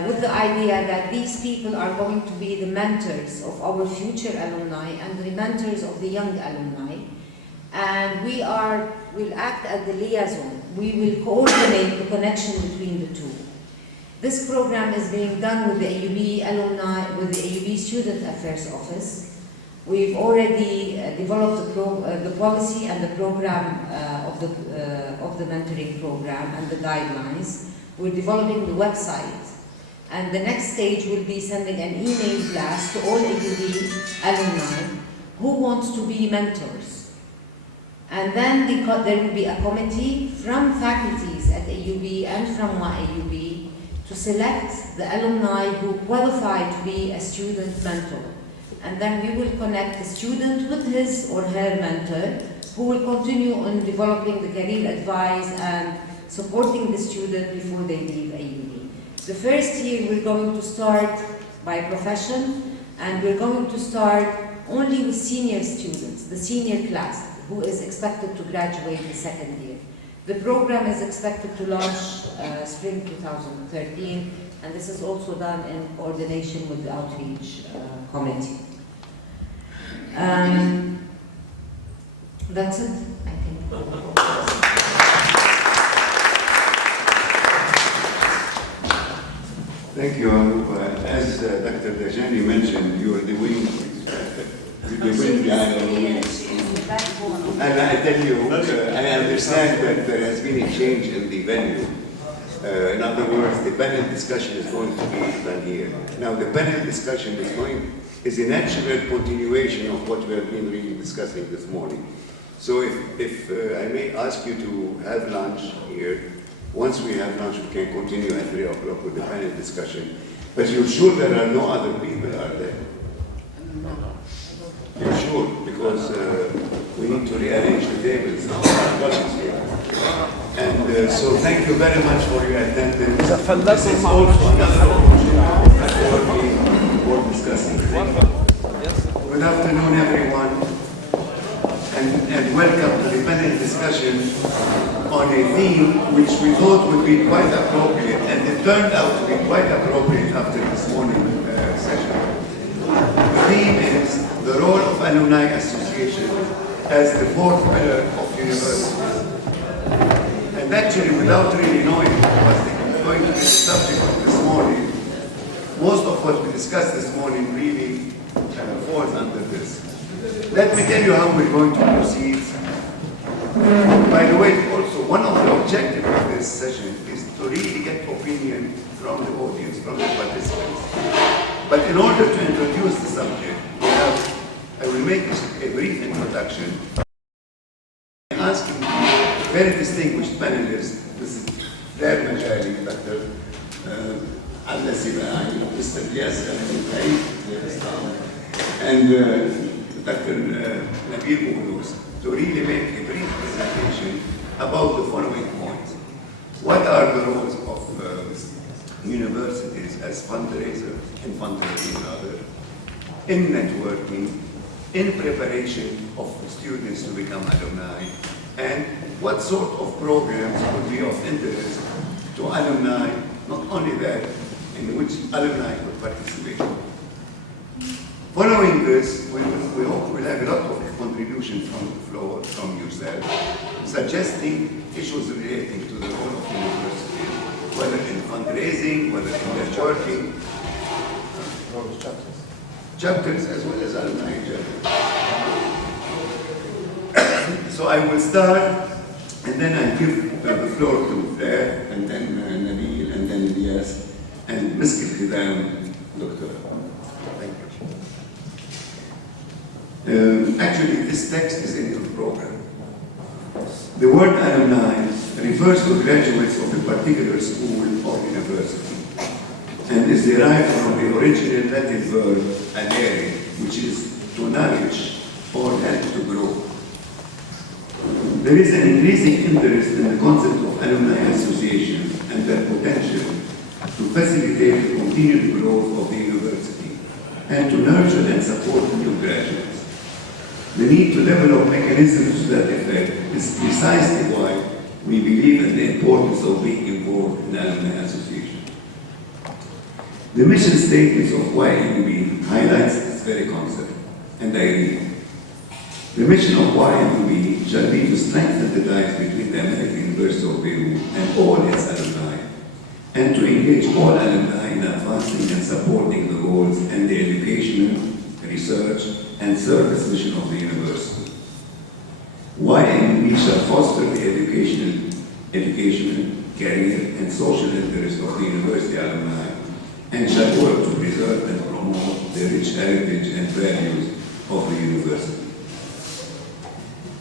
with the idea that these people are going to be the mentors of our future alumni and the mentors of the young alumni. And we will act as the liaison. We will coordinate the connection between the two. This program is being done with the AUB alumni, with the AUB Student Affairs Office. We've already developed the policy and the program of the mentoring program and the guidelines. We're developing the website. And the next stage will be sending an email blast to all AUB alumni who wants to be mentors. And then there will be a committee from faculties at AUB and from WAAAUB to select the alumni who qualify to be a student mentor. And then we will connect the student with his or her mentor, who will continue on developing the career advice and supporting the student before they leave AUB. The first year we're going to start by profession, and we're going to start only with senior students, the senior class, who is expected to graduate the second year. The program is expected to launch spring 2013, and this is also done in coordination with the outreach committee. That's it, I think. Thank you, Aruba. As Dr. Dajani mentioned, you are the wing. Behind all the wings. And I tell you, I understand that there has been a change in the venue. In other words, the panel discussion is going to be done here. Now, the panel discussion is a natural continuation of what we have been really discussing this morning. So if I may ask you to have lunch here, once we have lunch, we can continue at 3 o'clock with the panel discussion. But you're sure there are no other people, are there? You're sure? Because we need to rearrange the tables. And so thank you very much for your attendance. This is also another opportunity for discussing. Good afternoon, everyone, and welcome to the panel discussion on a theme which we thought would be quite appropriate, and it turned out to be quite appropriate after this morning session. The theme is the role of alumni association as the fourth pillar of universities. And actually, without really knowing what was going to be the subject of this morning, most of what we discussed this morning really falls under this. Let me tell you how we're going to proceed. By the way, also, one of the objectives of this session is to really get opinion from the audience, from the participants. But in order to introduce the subject, I will make a brief introduction. I'm asking very distinguished panelists, this is their majority, Dr. Mr. Diaz and Dr. Nabil Moulouz, to really make a brief presentation about the following points. What are the roles of universities as fundraisers, in fundraising rather, in networking, in preparation of students to become alumni, and what sort of programs would be of interest to alumni, not only that, in which alumni could participate. Following this, we hope we'll have a lot of contribution from the floor, from yourself, suggesting issues relating to the role of the university, whether in fundraising, whether in networking, chapters as well as alumni chapters. So I will start, and then I give the floor to Claire, and then Nabil, and then Elias, and Ms. Khidam, Dr. Thank you. Actually, this text is in your program. The word alumni refers to graduates of a particular school or university, and is derived from the original Latin verb alere, which is to nourish or help to grow. There is an increasing interest in the concept of alumni associations and their potential to facilitate the continued growth of the university and to nurture and support new graduates. The need to develop mechanisms to that effect is precisely why we believe in the importance of being involved in alumni associations. The mission statements of WAAAUB highlights this very concept, and I read: the mission of WAAAUB shall be to strengthen the ties between the American University of Beirut and all its alumni, and to engage all alumni in advancing and supporting the goals and the educational, research, and service mission of the university. WAAAUB shall foster the educational, career, and social interest of the university alumni, and shall work to preserve and promote the rich heritage and values of the university.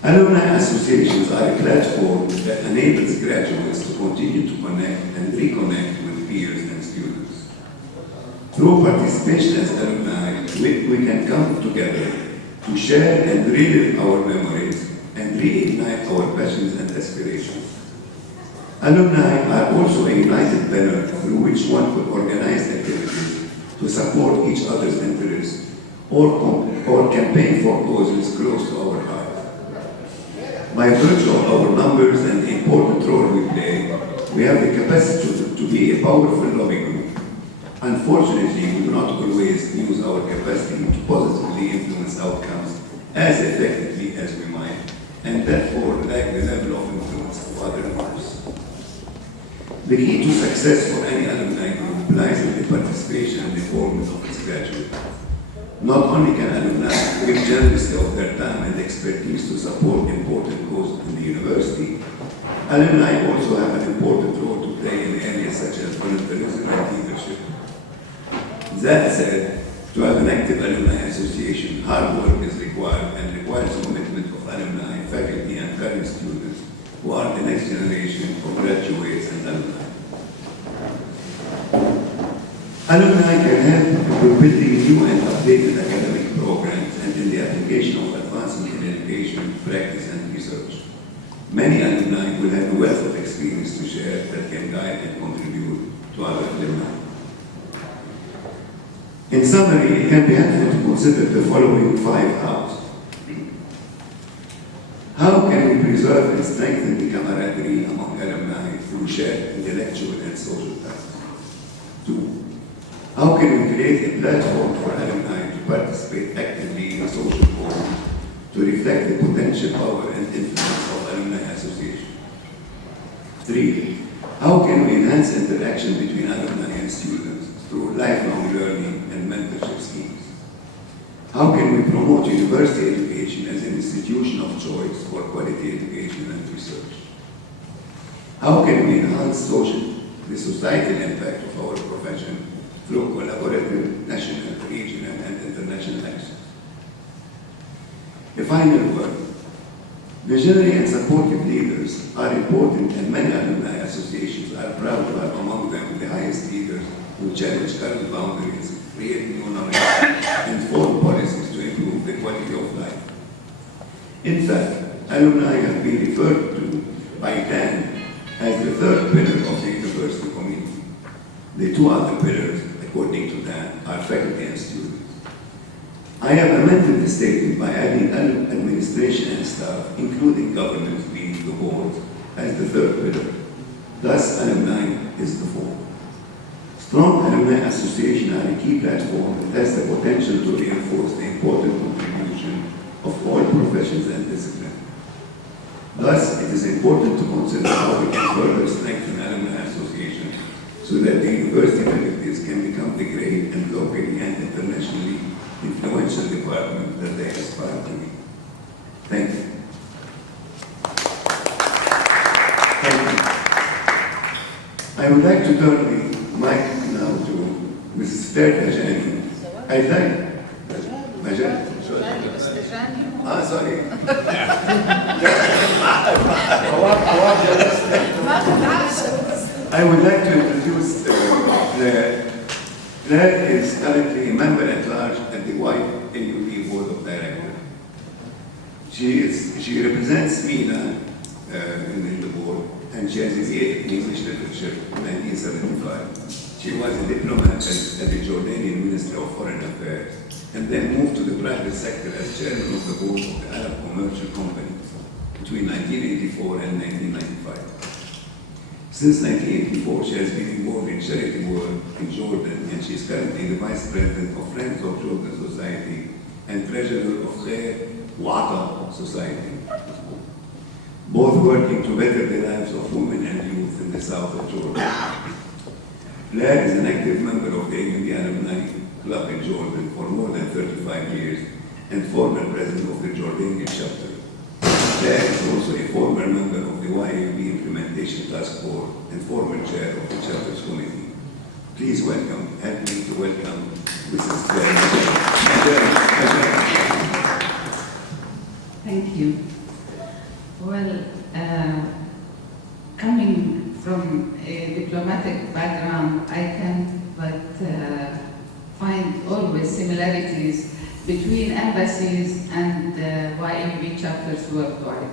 Alumni associations are a platform that enables graduates to continue to connect and reconnect with peers and students. Through participation as alumni, we can come together to share and relive our memories and reignite our passions and aspirations. Alumni are also a united banner through which one could organize activities to support each other's interests or campaign for causes close to our hearts. By virtue of our numbers and the important role we play, we have the capacity to be a powerful lobby group. Unfortunately, we do not always use our capacity to positively influence outcomes as effectively as we might, and therefore lack the level of influence of other groups. The key to success for any alumni group lies in the participation and involvement of its graduates. Not only can alumni give generously of their time and expertise to support important causes in the university, alumni also have an important role to play in areas such as volunteerism and leadership. That said, to have an active alumni association, hard work is required and requires commitment of alumni, faculty, and current students who are the next generation of graduates and alumni. Alumni can help with building new and updated academic programs and in the application of advancement in education, practice, and research. Many alumni will have a wealth of experience to share that can guide and contribute to our alumni. In summary, it can be helpful to consider the following 5 hows. How can we preserve and strengthen the camaraderie among alumni through shared intellectual and social tasks? 2. How can we create a platform for alumni to participate actively in a social forum to reflect the potential power and influence of alumni associations? 3. How can we enhance interaction between alumni and students through lifelong learning and mentorship schemes? How can we promote university education as an institution of choice for quality education and research? How can we enhance the societal impact of our profession through collaborative, national, regional, and international actions? A final word. Visionary and supportive leaders are important, and many alumni associations are proud to have among them the highest leaders who challenge current boundaries, create new knowledge, and form policies to improve the quality of life. In fact, alumni have been referred to by Dan as the third pillar of the university community. The 2 other pillars, according to Dan, are faculty and students. I have amended the statement by adding administration and staff, including government, media, the board as the third pillar. Thus, alumni is the fourth. Strong alumni association are a key platform that has the potential to reinforce the important contribution of all professions and disciplines. Thus, it is important to consider how we can further strengthen alumni associations so that the university faculties can become the great and locally and internationally influential department that they aspire to be. Thank you. Thank you. I would like to turn the mic now to Mrs. Fair Tajani. I'd like... Majal? Sorry. I would like to introduce Claire. Claire is currently a member at large at the WAAAUB Board of Directors. She represents MENA in the board, and she has a BA in English Literature in 1975. She was a diplomat at the Jordanian Ministry of Foreign Affairs, and then moved to the private sector as chairman of the board of the Arab Commercial Company between 1984 and 1995. Since 1984, she has been involved in charity work in Jordan, and she is currently the vice president of Friends of Jordan Society and treasurer of WAAAUB Society, both working to better the lives of women and youth in the south of Jordan. Claire is an active member of the AUB Alumni Club in Jordan for more than 35 years and former president of the Jordanian chapter. Claire is also a former member of the WAAAUB Implementation Task Force and former chair of the chapter's committee. Please help me to welcome Mrs. Claire. Thank you. Well, coming from a diplomatic background, I can but find always similarities between embassies and WAAAUB chapters worldwide.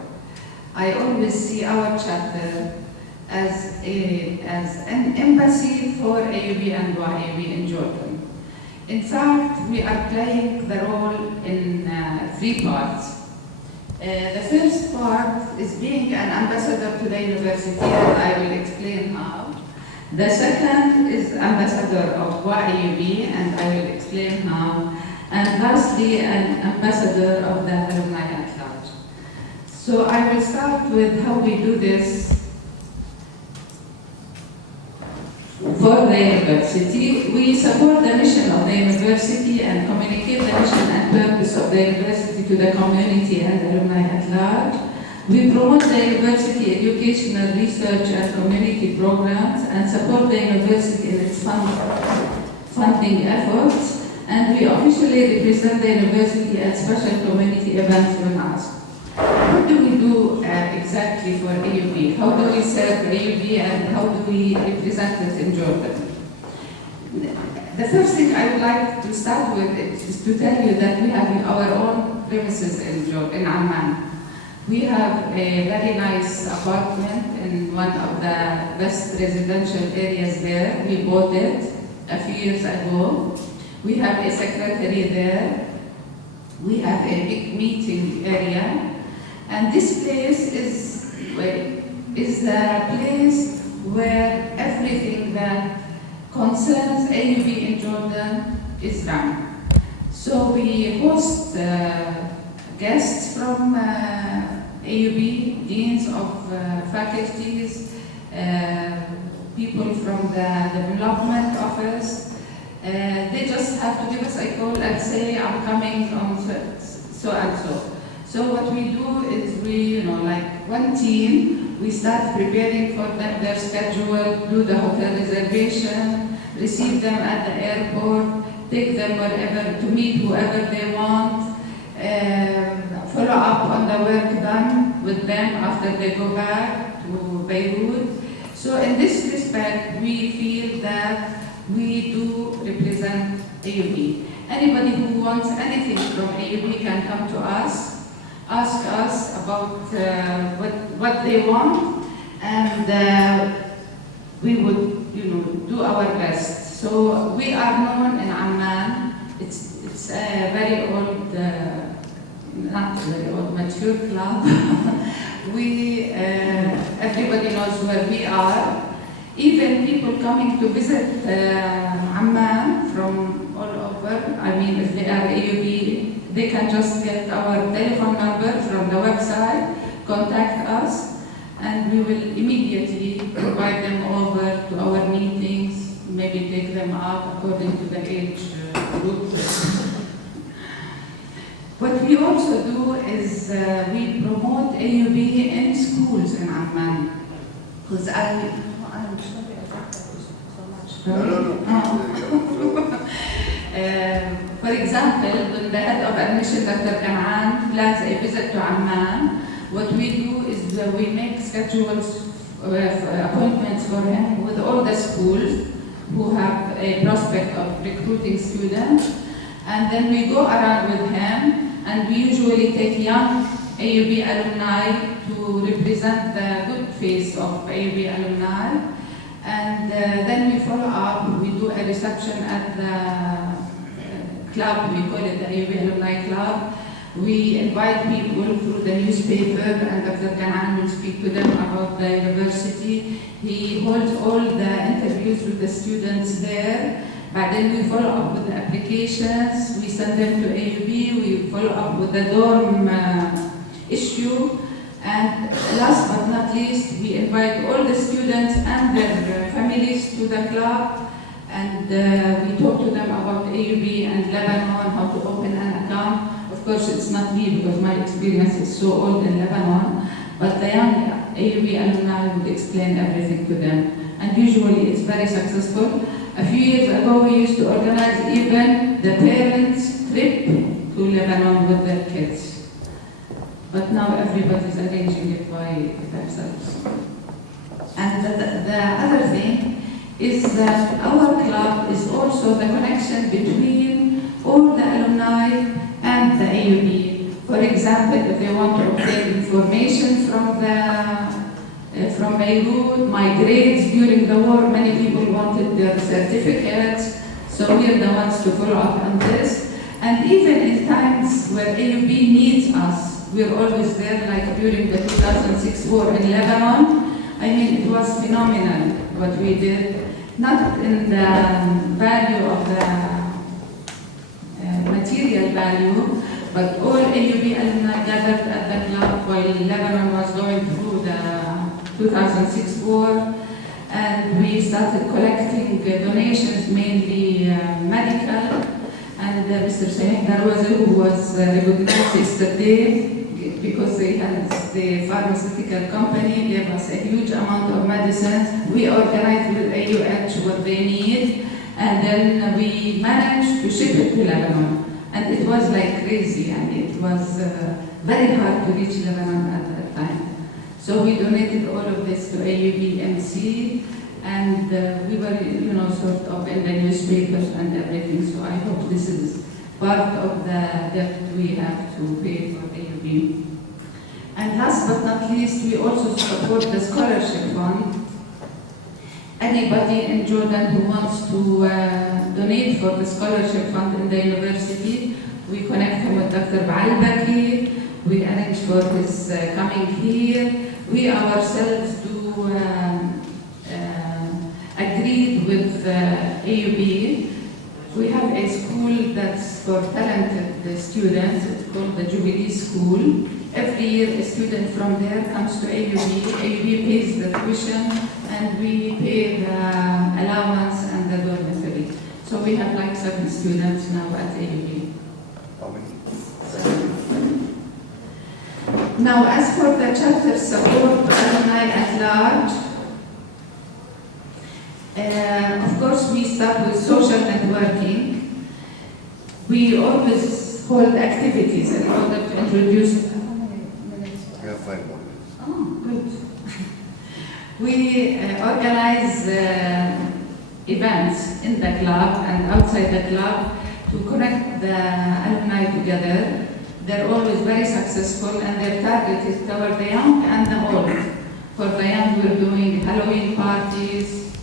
I always see our chapter as an embassy for AUB and WAAAUB in Jordan. In fact, we are playing the role in 3 parts. The first part is being an ambassador to the university, and I will explain how. The second is ambassador of WAAAUB, and I will explain how. And lastly, an ambassador of the alumni at large. So I will start with how we do this for the university. We support the mission of the university and communicate the mission and purpose of the university to the community and alumni at large. We promote the university educational, research and community programs and support the university in its funding efforts. And we officially represent the university at special community events when asked. What do we do exactly for AUB? How do we serve AUB and how do we represent it in Jordan? The first thing I would like to start with is to tell you that we have our own premises in Amman. We have a very nice apartment in one of the best residential areas there. We bought it a few years ago. We have a secretary there. We have a big meeting area. And this place is the place where everything that concerns AUB in Jordan is done. So we host guests from AUB, deans of faculties, people from the development office. They just have to give us a call and say, I'm coming from so and so. So what we do is we, like one team, we start preparing for them their schedule, do the hotel reservation, receive them at the airport, take them wherever to meet whoever they want, follow up on the work done with them after they go back to Beirut. So in this respect, we feel that we do represent AUB. Anybody who wants anything from AUB can come to us, ask us about what they want, and we would, do our best. So we are known in Amman. It's a very old, not very old, mature club. everybody knows where we are. Even people coming to visit Amman from all over, I mean, if they are AUB, they can just get our telephone number from the website, contact us, and we will immediately invite them over to our meetings, maybe take them out according to the age group. What we also do is we promote AUB in schools in Amman. Because I'm sorry, I talked so much. No. For example, when the head of admission, Dr. Kanaan, plans a visit to Amman, what we do is we make schedules, appointments for him with all the schools who have a prospect of recruiting students, and then we go around with him, and we usually take young AUB alumni to represent the good face of AUB alumni, and then we follow up. We do a reception at the club, we call it the AUB Alumni Club. We invite people through the newspaper, and Dr. Kanaan will speak to them about the university. He holds all the interviews with the students there. But then we follow up with the applications, we send them to AUB, we follow up with the dorm issue, and last but not least, we invite all the students and their families to the club, and we talk to them about AUB and Lebanon, how to open an account. Of course, it's not me because my experience is so old in Lebanon, but the young AUB alumni would explain everything to them, and usually it's very successful. A few years ago, we used to organize even the parents' trip to Lebanon with their kids. But now everybody's arranging it by themselves. And the other thing is that our club is also the connection between all the alumni and the AUB. For example, if they want to obtain information from Beirut, my grades during the war, many people wanted their certificates, so we are the ones to follow up on this. And even in times where AUB needs us, we're always there, like during the 2006 war in Lebanon. I mean, it was phenomenal what we did, not in the value of the material value, but all AUB alumni gathered at the club while Lebanon was going through the 2006 war, and we started collecting donations, mainly medical, and Mr. Sahin Darwaza, who was recognized yesterday because they had the pharmaceutical company gave us a huge amount of medicines. We organized with AUH what they need, and then we managed to ship it to Lebanon. And it was like crazy, and it was very hard to reach Lebanon at that time. So we donated all of this to AUB MC, and we were, sort of in the newspapers and everything. So I hope this is part of the debt we have to pay for AUB. And last but not least, we also support the scholarship fund. Anybody in Jordan who wants to donate for the scholarship fund in the university, we connect him with Dr. WAAAUB. We arrange for his coming here. We ourselves do agreed with AUB. We have a school that's for talented students. It's called the Jubilee School. Every year a student from there comes to AUB. AUB pays the tuition, and we pay the allowance and the dormitory. So we have like 7 students now at AUB. Now, as for the chapter support to alumni at large, of course we start with social networking. We always hold activities in order to introduce. We have 5 more minutes. Oh, good. We organize events in the club and outside the club to connect the alumni together. They're always very successful, and they're targeted toward the young and the old. For the young, we're doing Halloween parties,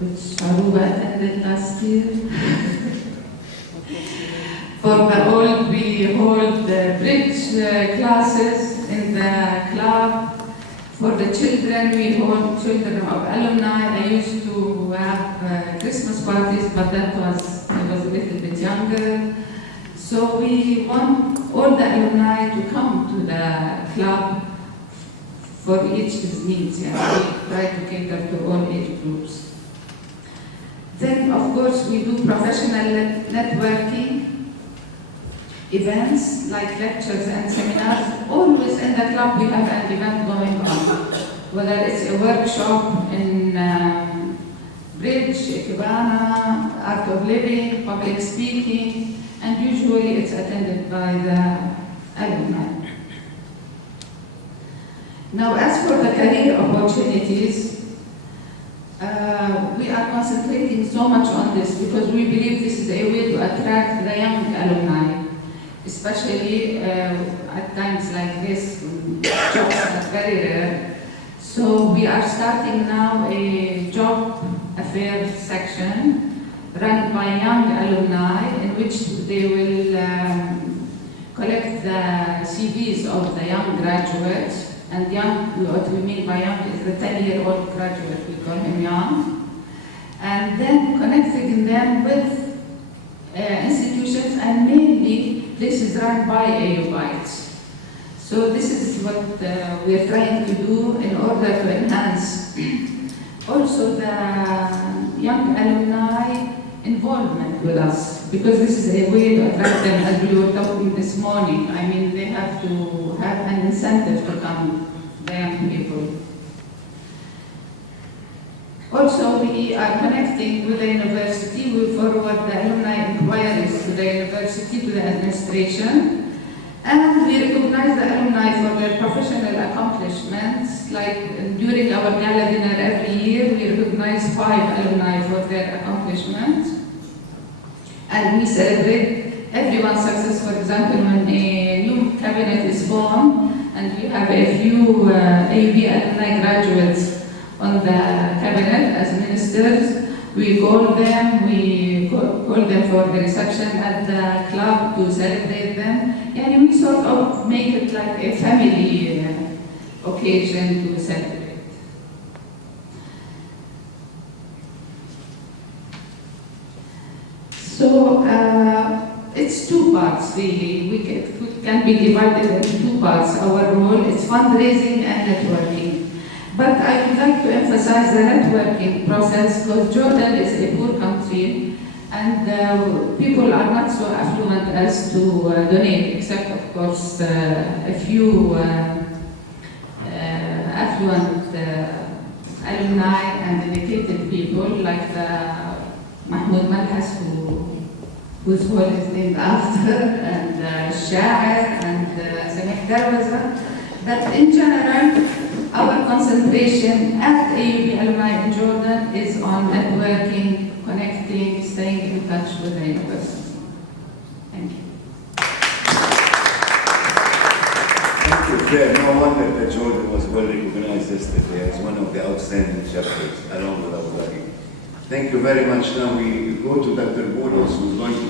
which Aruba attended last year. For the old, we hold bridge classes in the club. For the children, we hold children of alumni. I used to have Christmas parties, but I was a little bit younger. So we want all the alumni to come to the club for each needs. We try to cater to all age groups. Then, of course, we do professional networking events like lectures and seminars. Always in the club we have an event going on, whether it's a workshop in bridge, ikebana, art of living, public speaking, and usually it's attended by the alumni. Now, as for the career opportunities, we are concentrating so much on this because we believe this is a way to attract the young alumni, especially at times like this, jobs are very rare. So we are starting now a job affairs section run by young alumni in which they will collect the CVs of the young graduates. And young, what we mean by young is the 10-year-old graduate, we call him young. And then connecting them with institutions, and mainly this is run by AAUBites. So this is what we are trying to do in order to enhance also the young alumni involvement with us, because this is a way to attract them, as we were talking this morning. I mean, they have to have an incentive to come, the young people. Also, we are connecting with the university. We forward the alumni inquiries to the university, to the administration, and we recognize the alumni for their professional accomplishments. Like during our gala dinner every year, we recognize 5 alumni for their accomplishments. And we celebrate everyone's success. For example, when a new cabinet is formed and you have a few AUB alumni graduates on the cabinet as ministers, we call them, for the reception at the club to celebrate them. And we sort of make it like a family occasion to celebrate. So it's 2 parts really. It can be divided into 2 parts. Our role is fundraising and networking. But I would like to emphasize the networking process because Jordan is a poor country and people are not so affluent as to donate, except of course a few affluent alumni and dedicated people like the Mahmoud Malhas, whose hall is named after, and Sha'ir and Samih Darwaza. But in general, our concentration at AUB alumni in Jordan is on networking, connecting, staying in touch with the university. Thank you. Thank you, Claire. No wonder that Jordan was well recognized yesterday as one of the outstanding chapters, along with Abu Dhabi. Thank you very much. Now we go to Dr. Boulos, who's going to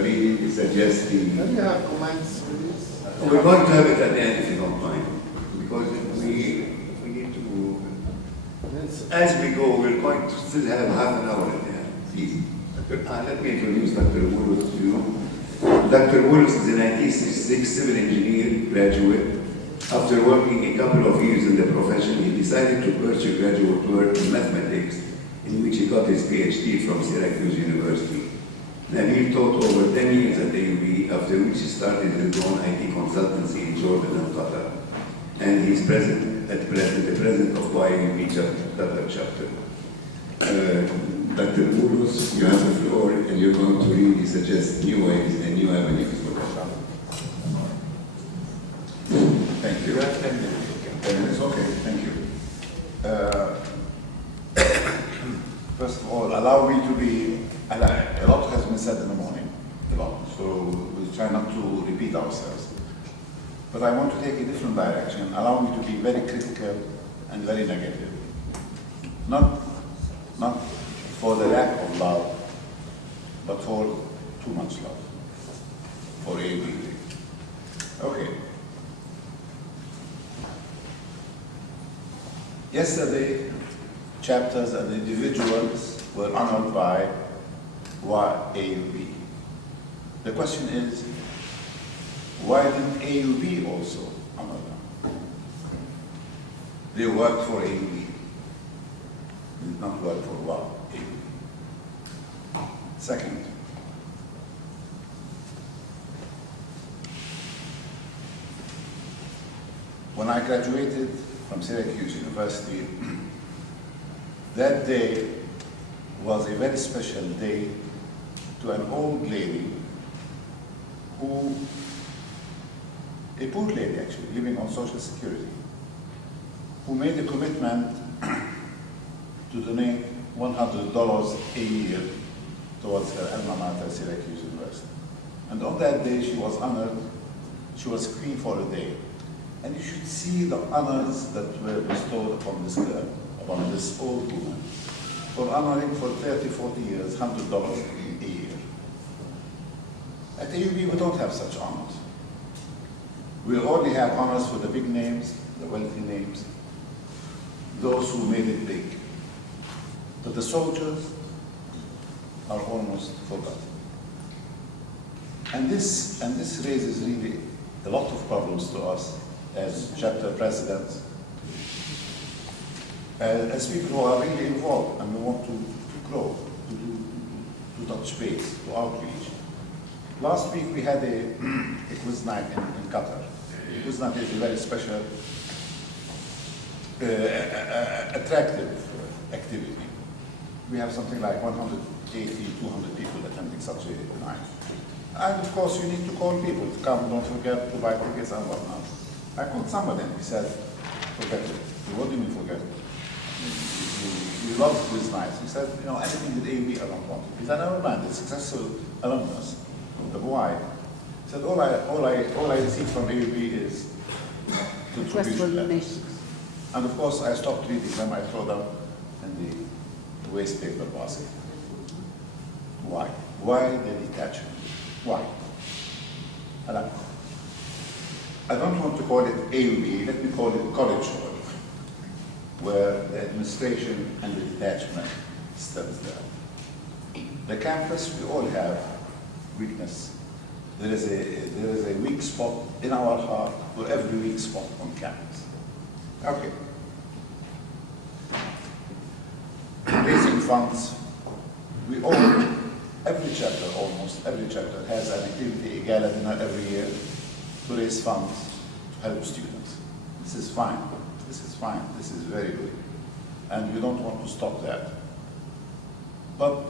really suggest the... Do you have comments, please? We're going to have it at the end if you don't mind, because we need to... As we go, we're going to still have half an hour at the end. Please. Let me introduce Dr. Boulos to you. Dr. Boulos is a 1966 civil engineer graduate. After working a couple of years in the profession, he decided to pursue graduate work in mathematics, in which he got his PhD from Syracuse University. Nabil taught over 10 years at AUB, after which he started his own IT consultancy in Jordan and Qatar. And he's the president of WAAAUB Qatar chapter. Dr. Boulos, you have the floor, and you're going to really suggest new ways and new avenues for that. Thank you. 10 minutes, okay, thank you. First of all, allow me to be, a lot has been said in the morning, a lot, so we'll try not to repeat ourselves. But I want to take a different direction. Allow me to be very critical and very negative. Not for the lack of love, but for too much love, for AUB. Okay. Yesterday, chapters and individuals were honored by WAAAUB. The question is, why didn't AUB also honor them? They worked for AUB. They did not work for WAAAUB. Second, when I graduated from Syracuse University, that day was a very special day to an old lady who, a poor lady actually, living on Social Security, who made a commitment to donate $100 a year towards her alma mater, Syracuse University. And on that day, she was honored. She was queen for a day. And you should see the honors that were bestowed upon this girl, upon this old woman, for honoring for 30, 40 years, $100 a year. At AUB, we don't have such honors. We only have honors for the big names, the wealthy names, those who made it big. But the soldiers are almost forgotten. And this raises really a lot of problems to us as chapter presidents, as people who are really involved and we want to grow, to touch base, to outreach. Last week we had a quiz night in Qatar. A quiz night is a very special, attractive activity. We have something like 180, 200 people attending such a night. And of course you need to call people to come, don't forget to buy tickets and whatnot. I called somebody and he said, forget it. What do you mean forget it? You love quiz nights. He said, you know, anything with AUB I don't want it. He's an alumni, a successful alumnus from the Hawaii. He said, all I receive from AUB is contribution. And of course I stopped reading them, I throw them in the waste paper basket. Why? Why the detachment? Why? I don't want to call it AUB, let me call it college hall, where the administration and the detachment stands there. The campus, we all have weakness. There is a weak spot in our heart for every weak spot on campus. Okay. Raising funds, we all, every chapter, almost every chapter has an activity, a gala dinner every year to raise funds to help students. This is fine, this is fine, this is very good. And we don't want to stop that. But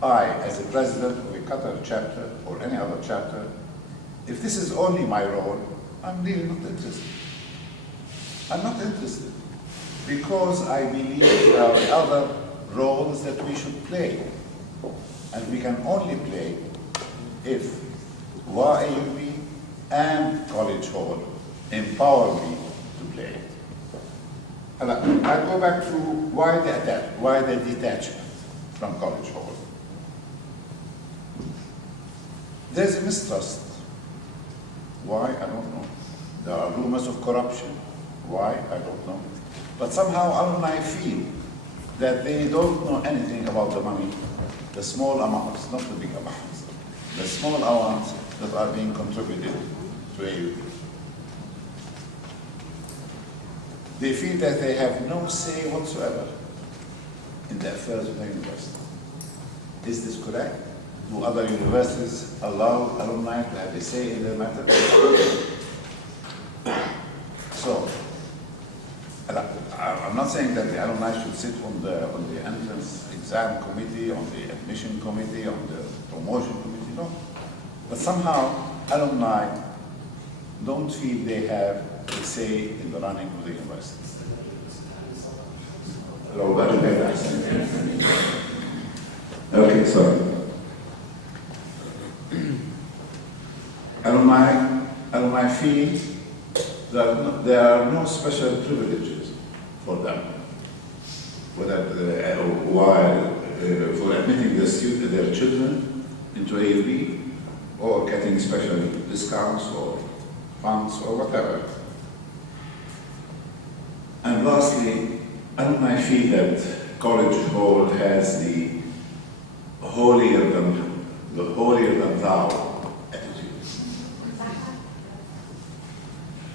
I, as a president of a Qatar chapter or any other chapter, if this is only my role, I'm really not interested. I'm not interested because I believe there are other roles that we should play. And we can only play if WAAAUB and College Hall empower me to play it. And I'll go back to why the detachment from College Hall. There's a mistrust. Why? I don't know. There are rumors of corruption. Why? I don't know. But somehow alumni feel that they don't know anything about the money, the small amounts, not the big amounts, the small amounts that are being contributed to AUB. They feel that they have no say whatsoever in the affairs of the university. Is this correct? Do other universities allow alumni to have a say in their matter? So, I'm not saying that the alumni should sit on the entrance exam committee, on the admission committee, on the promotion committee, no. But somehow, alumni don't feel they have a say in the running of the university. Okay, sorry. Alumni feel that there are no special privileges for them, for admitting their children into AUB, or getting special discounts or funds or whatever. And lastly, alumni feel that College Hall has the holier than thou attitude.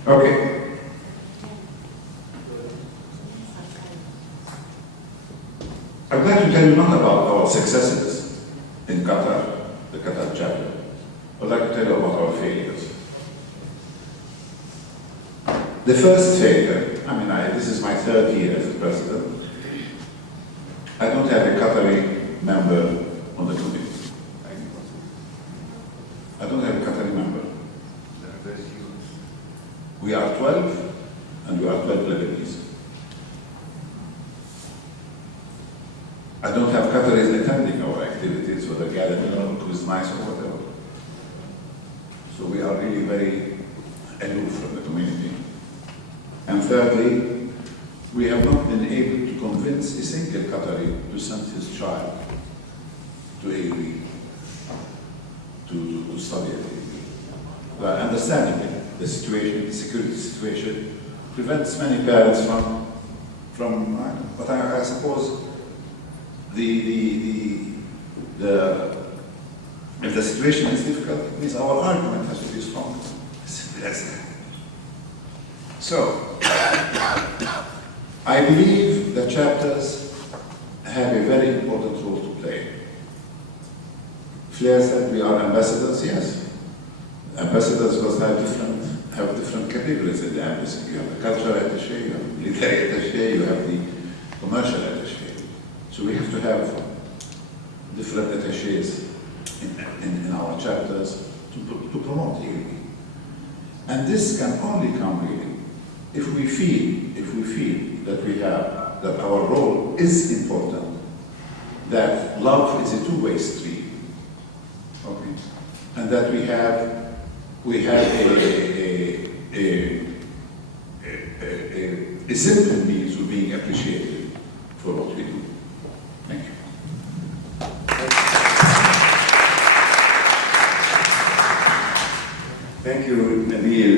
Okay. I'd like to tell you not about our successes in Qatar, the Qatar chapter. I'd like to tell you about our failures. The first failure, this is my third year as president. I don't have a Qatari member on the committee. I don't have a Qatari member. We are 12, and we are 12 Lebanese. I don't have Qataris attending our activities, whether gathering or quiz nice or whatever. So we are really very aloof from the community. And thirdly, we have not been able to convince a single Qatari to send his child to AUB, to study at AUB. Well, understandably, the security situation prevents many parents from but I suppose if the situation is difficult, it means our argument has to be strong. As simple as that. So, I believe the chapters have a very important role to play. Flair said we are ambassadors, yes. Ambassadors must have different categories in the embassy. You have the cultural attaché, you have the military attaché, you have the commercial attaché. So we have to have different attachés in our chapters to promote AUB. And this can only come really if we feel that our role is important, that love is a two-way street, okay, and that we have a simple means of being appreciated for what we do. Thank you. Thank you, Nabil.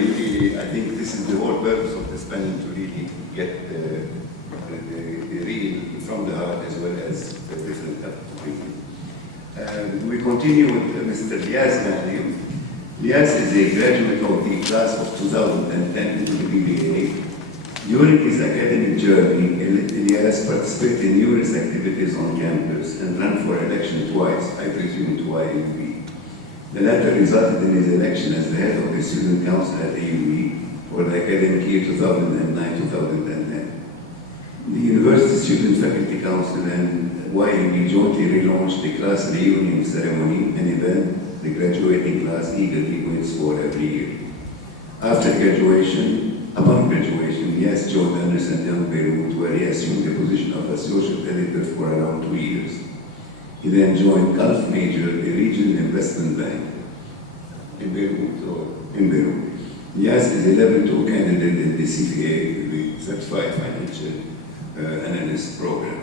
I think this is the whole purpose of this panel, to really get the real from the heart as well as the different type of people. We continue with Mr. Liaz Mahdi. Liaz is a graduate of the class of 2010 into the BBA. During his academic journey, Liaz participated in numerous activities on campus and ran for election twice, I presume to IUB. The latter resulted in his election as the head of the student council at AUB for the academic year 2009-2010. The University Student Faculty Council and YUB jointly relaunched the class reunion ceremony, an event the graduating class eagerly waits for every year. Upon graduation, Liaz joined Anderson Young Beirut, where he assumed the position of associate editor for around 2 years. He then joined Gulf Major, a regional investment bank in Beirut. Liaz is a level 2 candidate in the CPA, the Certified Financial Analyst Program.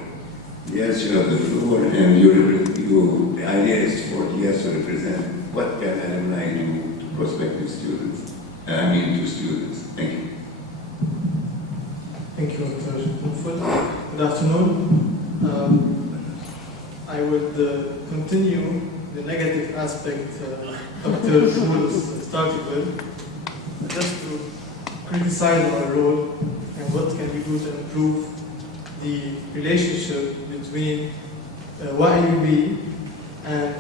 Liaz, you have the floor, and the idea is for Liaz to represent what can alumni do to prospective students, to students. Thank you. Thank you, Dr. Mufud. Good afternoon. I would continue the negative aspect Dr. Mufud started with, just to criticize our role and what can we do to improve the relationship between YUB and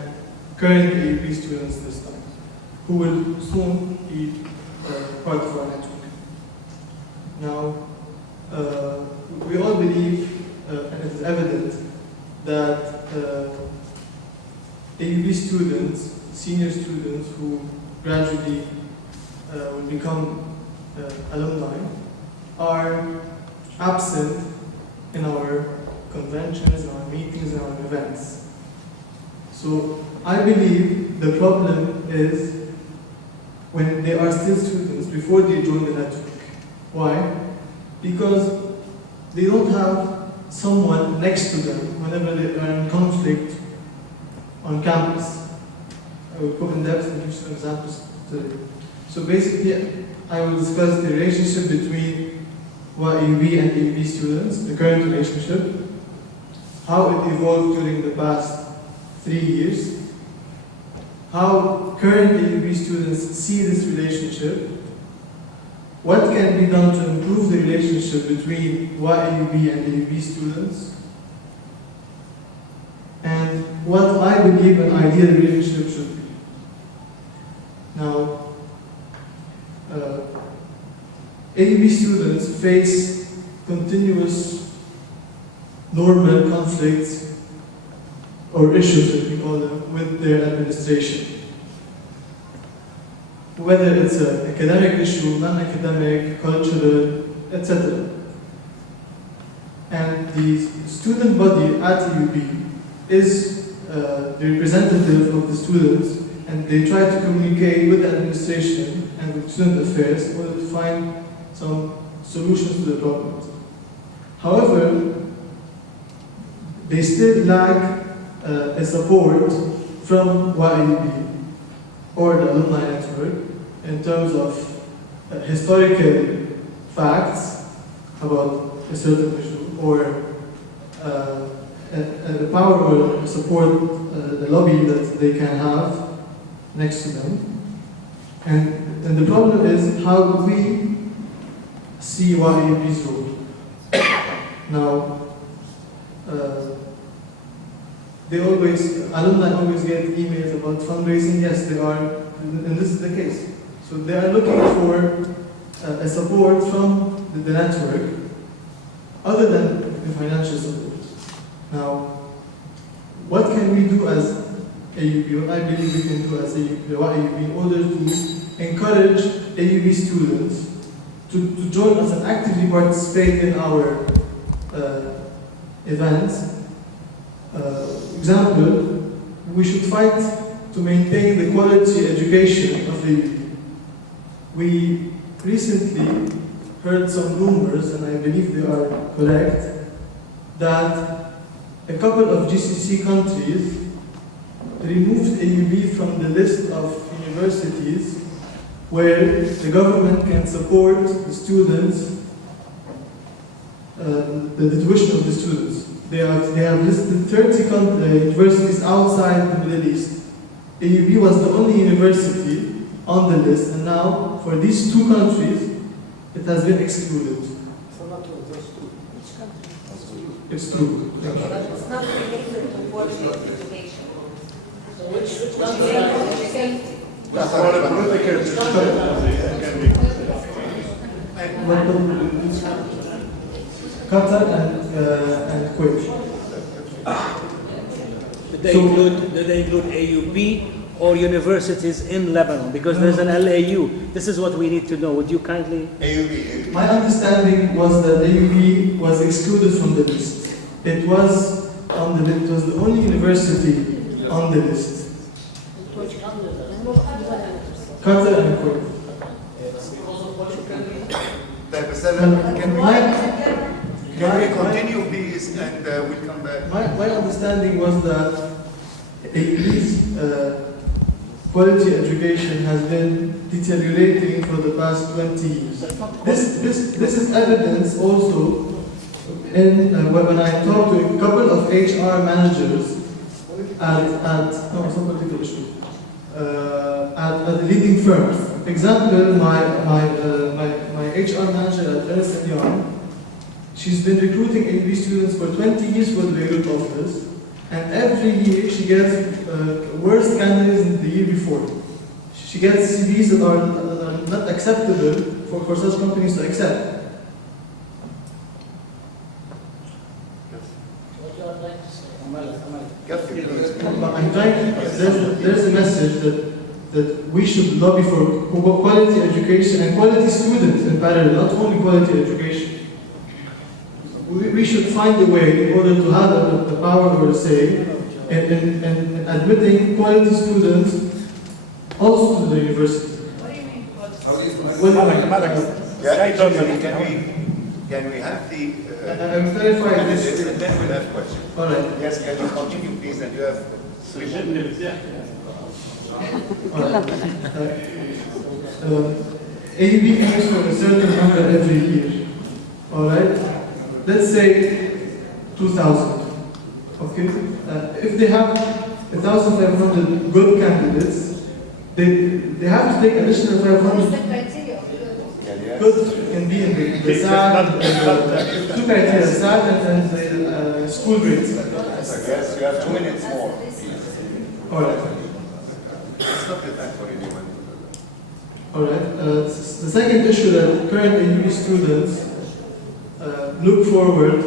current AUB students this time, who will soon be part of our network. Now, we all believe, and it is evident, that AUB students, senior students who gradually will become alumni, are absent in our conventions, in our meetings, in our events. So I believe the problem is when they are still students, before they join the network. Why? Because they don't have someone next to them whenever they are in conflict on campus. I will go in depth and give some examples today. So basically, I will discuss the relationship between WAAUB and AUB students, the current relationship, how it evolved during the past 3 years, how current AUB students see this relationship, what can be done to improve the relationship between WAAUB and AUB students, and what I believe an ideal relationship should be. Now, AUB students face continuous normal conflicts or issues, as we call them, with their administration. Whether it's an academic issue, non-academic, cultural, etc. And the student body at AUB is the representative of the students, and they try to communicate with the administration and with student affairs in order to find some solutions to the problems. However, they still lack a support from WAAUB or the alumni network in terms of historical facts about a certain issue, or the power or support, the lobby that they can have next to them. And the problem is how do we see WAAUB's role. Now, alumni always get emails about fundraising. Yes, they are, and this is the case. So they are looking for a support from the network other than the financial support. Now, what can we do as AUB, what I believe we can do as WAAUB in order to encourage AUB students to join us and actively participate in our events? Example, we should fight to maintain the quality education of the AUB. We recently heard some rumors, and I believe they are correct, that a couple of GCC countries removed AUB from the list of universities where the government can support the students, the tuition of the students. They have listed 30 universities outside the Middle East. AUB was the only university on the list, and now for these 2 countries, it has been excluded. So not those 2. Which country? It's true. But it's not related to quality of education. So which That's for a political Qatar and Kuwait. Did they include AUB or universities in Lebanon? Because there's an LAU. This is what we need to know. Would you kindly? AUB. My understanding was that AUB was excluded from the list. It was on the list. It was the only university on the list. Qatar and Kuwait. Can we continue, please, and we'll come back? My understanding was that AUB's quality education has been deteriorating for the past 20 years. This is evidence also in when I talked to a couple of HR managers at leading firms. For example, my HR manager at Ernst & Young, she's been recruiting AUB students for 20 years for the Beirut office, and every year she gets worse candidates than the year before. She gets CVs that are not acceptable for such companies to accept. I'm trying. There's a message that we should lobby for quality education and quality students in parallel, not only quality education. We should find a way in order to have the power or say in admitting quality students also to the university. What do you mean? Can we have the... I'm clarifying this. And then we'll have questions. All right. Yes, can you continue, please, and you have 3 minutes. AUB aims for a certain number every year All right? Let's say 2,000. Okay? If they have 1,500 good candidates, they have to take additional 500. Good can be in the SAT, two criteria, SAT and the school grades. Yes, you have 2 minutes more. All right. Stop the time for anyone. All right. The second issue that current AUB students look forward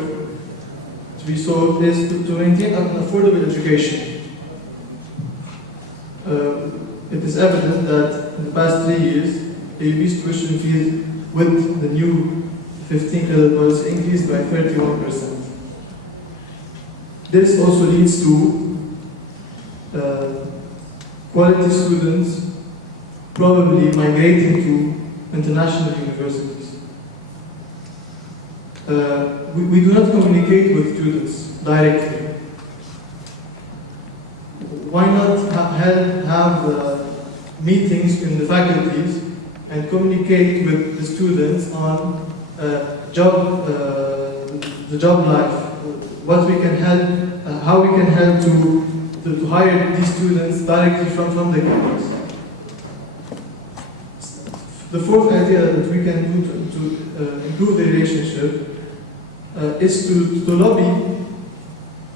to be solved is to maintain an affordable education. It is evident that in the past 3 years, AUB's tuition fees with the new 15 credit policy increased by 31%. This also leads to quality students probably migrating to international universities. We do not communicate with students directly. Why not have meetings in the faculties and communicate with the students on the job life, what we can help, how we can help to hire these students directly from the campus. The fourth idea that we can do to improve the relationship is to lobby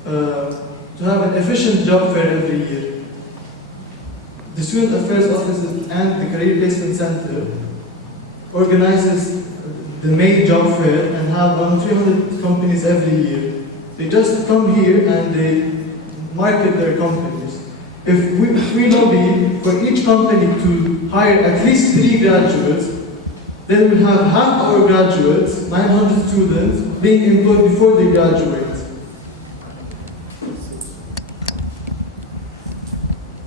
to have an efficient job fair every year. The Student Affairs Office and the Career Placement Center organizes the main job fair and have around 300 companies every year. They just come here and they market their companies. If we lobby for each company to hire at least 3 graduates, then we'll have half our graduates, 900 students, being employed before they graduate.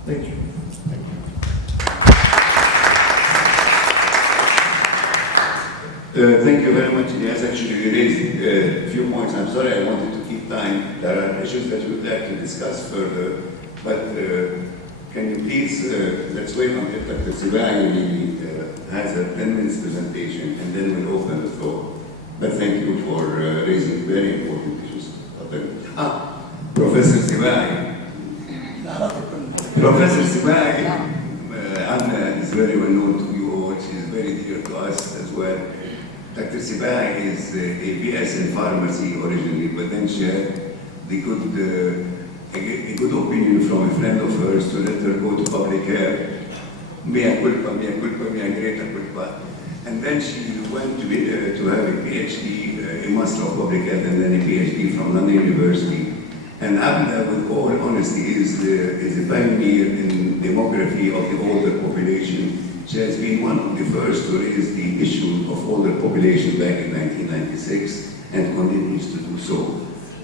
Thank you. Thank you very much. Yes, actually, you raised a few points. I'm sorry, I wanted to keep time. There are issues that we'd like to discuss further, but can you please, let's wait until Dr. Sibai maybe has a 10 minutes presentation, and then we'll open the floor. But thank you for raising very important issues. Professor Sibai. Professor Sibai, Anna is very well known to you all. She is very dear to us as well. Dr. Sibai is a BS in pharmacy originally, but then she had the a good opinion from a friend of hers to let her go to public health. Mea culpa, mea greta culpa. And then she went to have a PhD, a Master of Public Health, and then a PhD from London University. And Abda, with all honesty, is a pioneer in demography of the older population. She has been one of the first to raise the issue of older population back in 1996 and continues to do so.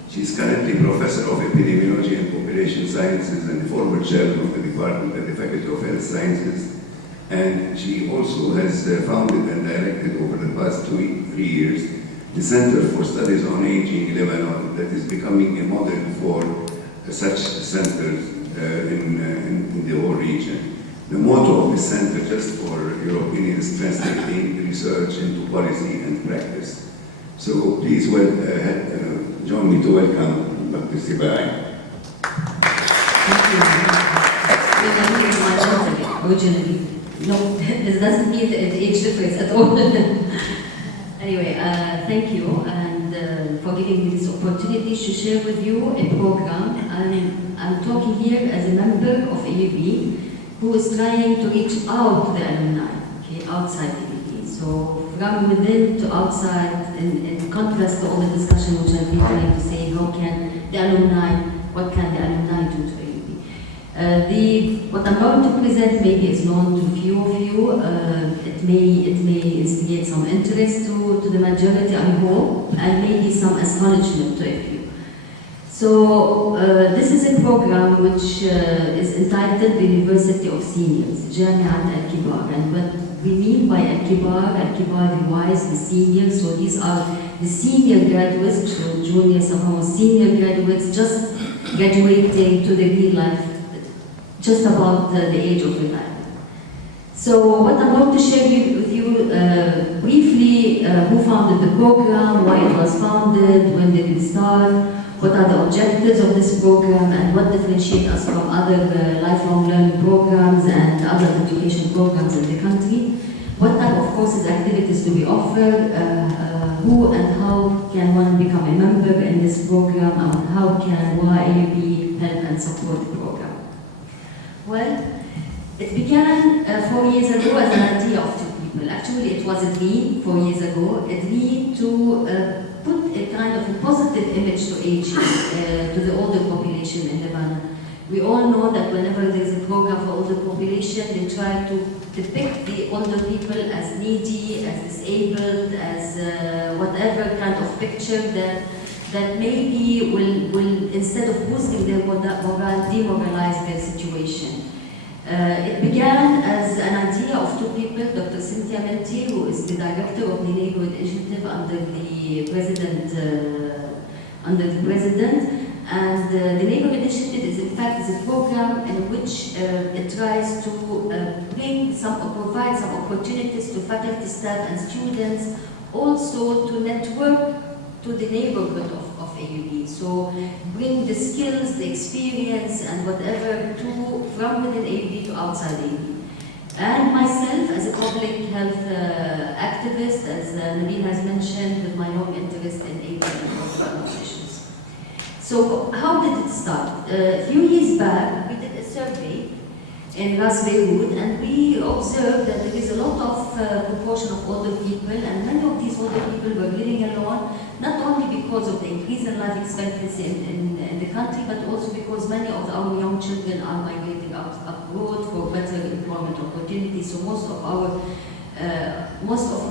She is currently Professor of Epidemiology and Population Sciences and former Chairman of the Department at the Faculty of Health Sciences. And she also has founded and directed over the past 3 years the Center for Studies on Aging in Lebanon that is becoming a model for such centers in the whole region. The motto of the center, just for your opinion, is translating research into policy and practice. So please join me to welcome Dr. Sibai. Originally. No, this doesn't mean the age difference at all. Anyway, thank you and for giving me this opportunity to share with you a program. I'm talking here as a member of AUB who is trying to reach out to the alumni, okay, outside AUB. So from within to outside, in contrast to all the discussion which I've been trying to say, how can the alumni, what can the alumni do to AUB? What I'm going to present maybe is known to few of you. It may instigate some interest to the majority, I hope, and maybe some astonishment to a few. So this is a program which is entitled the University of Seniors, Jamiat Al-Kibar. And what we mean by Al-Kibar, the wise, the seniors. So these are the senior graduates, so juniors, somehow senior graduates, just graduating to the real life, just about the age of retirement. So what I'm going to share with you briefly, who founded the program, why it was founded, when did it start, what are the objectives of this program, and what differentiates us from other lifelong learning programs and other education programs in the country. What type of courses, activities do we offer, who and how can one become a member in this program, and how can WAAAUB help and support the program. Well, it began 4 years ago as an idea of two people. Actually, it was a dream 4 years ago, a dream to put a kind of a positive image to aging, to the older population in Lebanon. We all know that whenever there is a program for older population, they try to depict the older people as needy, as disabled, as whatever kind of picture that maybe will instead of boosting their morale, demoralize their situation. It began as an idea of two people, Dr. Cynthia Menti, who is the director of the Neighborhood Initiative under the president. And the Neighborhood Initiative is in fact a program in which it tries to bring provide some opportunities to faculty, staff, and students, also to network to the neighborhood of AUB. So bring the skills, the experience, and whatever from within AUB to outside AUB. And myself as a public health activist, as Nabeel has mentioned, with my long interest in AUB and public issues. So how did it start? A few years back, we did a survey in Beirut, and we observed that there is a lot of proportion of older people, and many of these older people were living alone, not only because of the increase in life expectancy in the country, but also because many of our young children are migrating abroad for better employment opportunities. So most of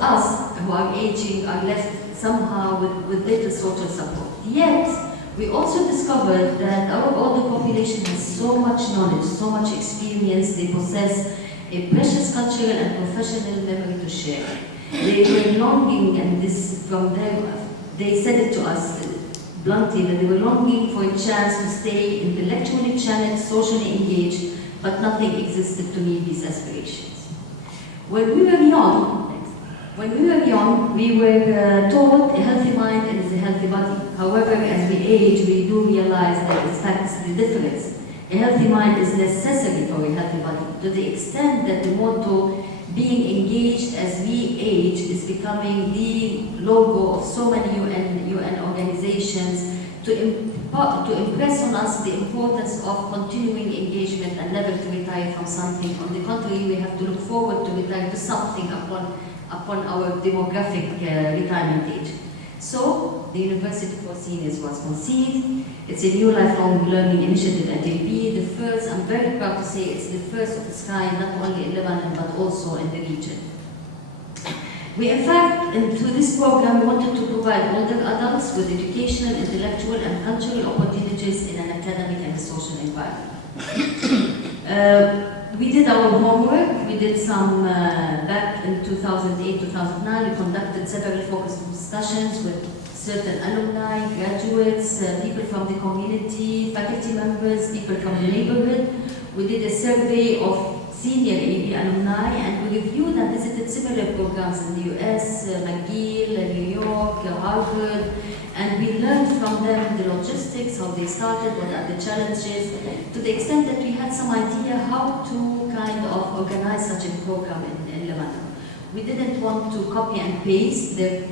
us who are aging are left somehow with little social support. Yet, we also discovered that our older population has so much knowledge, so much experience, they possess a precious cultural and professional memory to share. They were longing, and this from them, they said it to us bluntly, that they were longing for a chance to stay intellectually challenged, socially engaged, but nothing existed to meet these aspirations. When we were young, we were told a healthy mind is a healthy body. However, as we age, we do realize that in fact the difference. A healthy mind is necessary for a healthy body, to the extent that the motto, being engaged as we age, is becoming the logo of so many UN organizations to impress on us the importance of continuing engagement and never to retire from something. On the contrary, we have to look forward to retire to something upon our demographic retirement age. So, the University for Seniors was conceived. It's a new lifelong learning initiative at AUB. The first, I'm very proud to say, it's the first of its kind, not only in Lebanon, but also in the region. We, in fact, through this program, we wanted to provide older adults with educational, intellectual, and cultural opportunities in an academic and social environment. We did our homework. We did some, back in 2008, 2009, we conducted several focused discussions with certain alumni, graduates, people from the community, faculty members, people from the neighborhood. We did a survey of senior AUB alumni, and we reviewed and visited similar programs in the US, McGill, New York, Harvard, and we learned from them the logistics, how they started, what are the challenges, to the extent that we had some idea how to kind of organize such a program in Lebanon. We didn't want to copy and paste their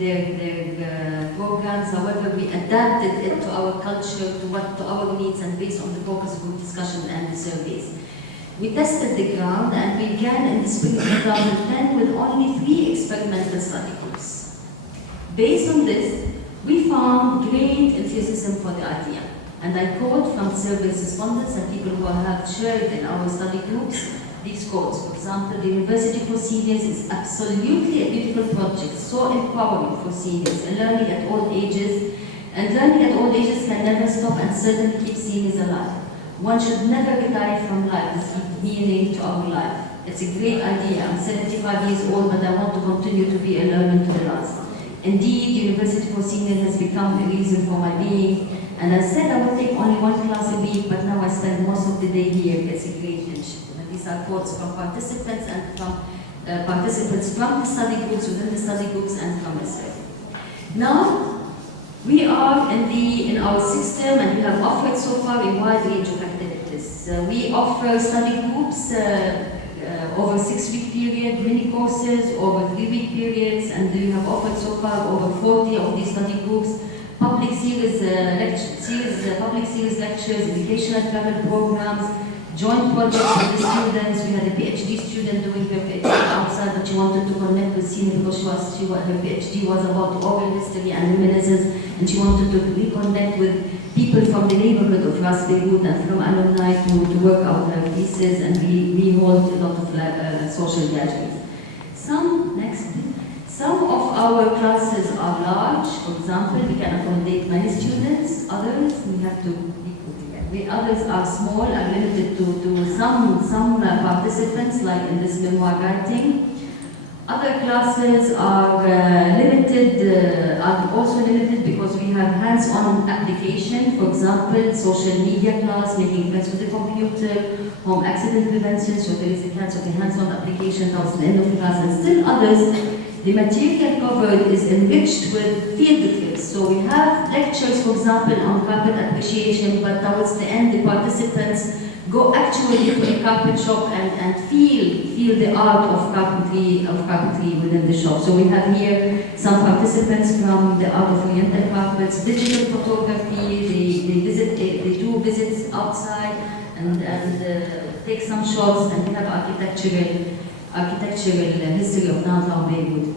programs, however, we adapted it to our culture, to our needs, and based on the focus group discussion and the surveys. We tested the ground and began in the spring of 2010 with only 3 experimental study groups. Based on this, we found great enthusiasm for the idea. And I quote from survey respondents and people who have shared in our study groups these quotes. For example, the University for Seniors is absolutely a beautiful project, so empowering for seniors and learning at all ages. And learning at all ages can never stop and certainly keep seniors alive. One should never retire from life, this is meaning to our life. It's a great idea. I'm 75 years old, but I want to continue to be a learner to the last. Indeed, University for Seniors has become a reason for my being. And I said I would take only 1 class a week, but now I spend most of the day here. It's a great initiative. these are quotes from participants and from participants from the study groups, within the study groups, and from myself. Now, we are in our system, and we have offered so far a wide range of activities. We offer study groups over 6-week period, mini courses over 3-week periods, and we have offered so far over 40 of these study groups, public series lectures, educational travel programs, joint projects with the students. We had a PhD student doing her PhD outside, but she wanted to connect with senior because her PhD was about oral history and reminiscence, and she wanted to reconnect with people from the neighborhood of Ras Beirut and from alumni to work out her thesis, and we hold a lot of social gatherings. Some of our classes are large. For example, we can accommodate many students. Others, we have to others are small, are limited to some participants, like in this memoir writing. Other classes are also limited because we have hands-on application. For example, social media class, making friends with the computer, home accident prevention, so there is a chance of a hands-on application towards the end of the class, and still others, the material covered is enriched with field trips. So we have lectures, for example, on carpet appreciation, but towards the end, the participants go actually to a carpet shop and feel the art of carpentry within the shop. So we have here some participants from the art of oriental carpets, digital photography. They do visits outside and take some shots, and we have architectural history of downtown Beirut.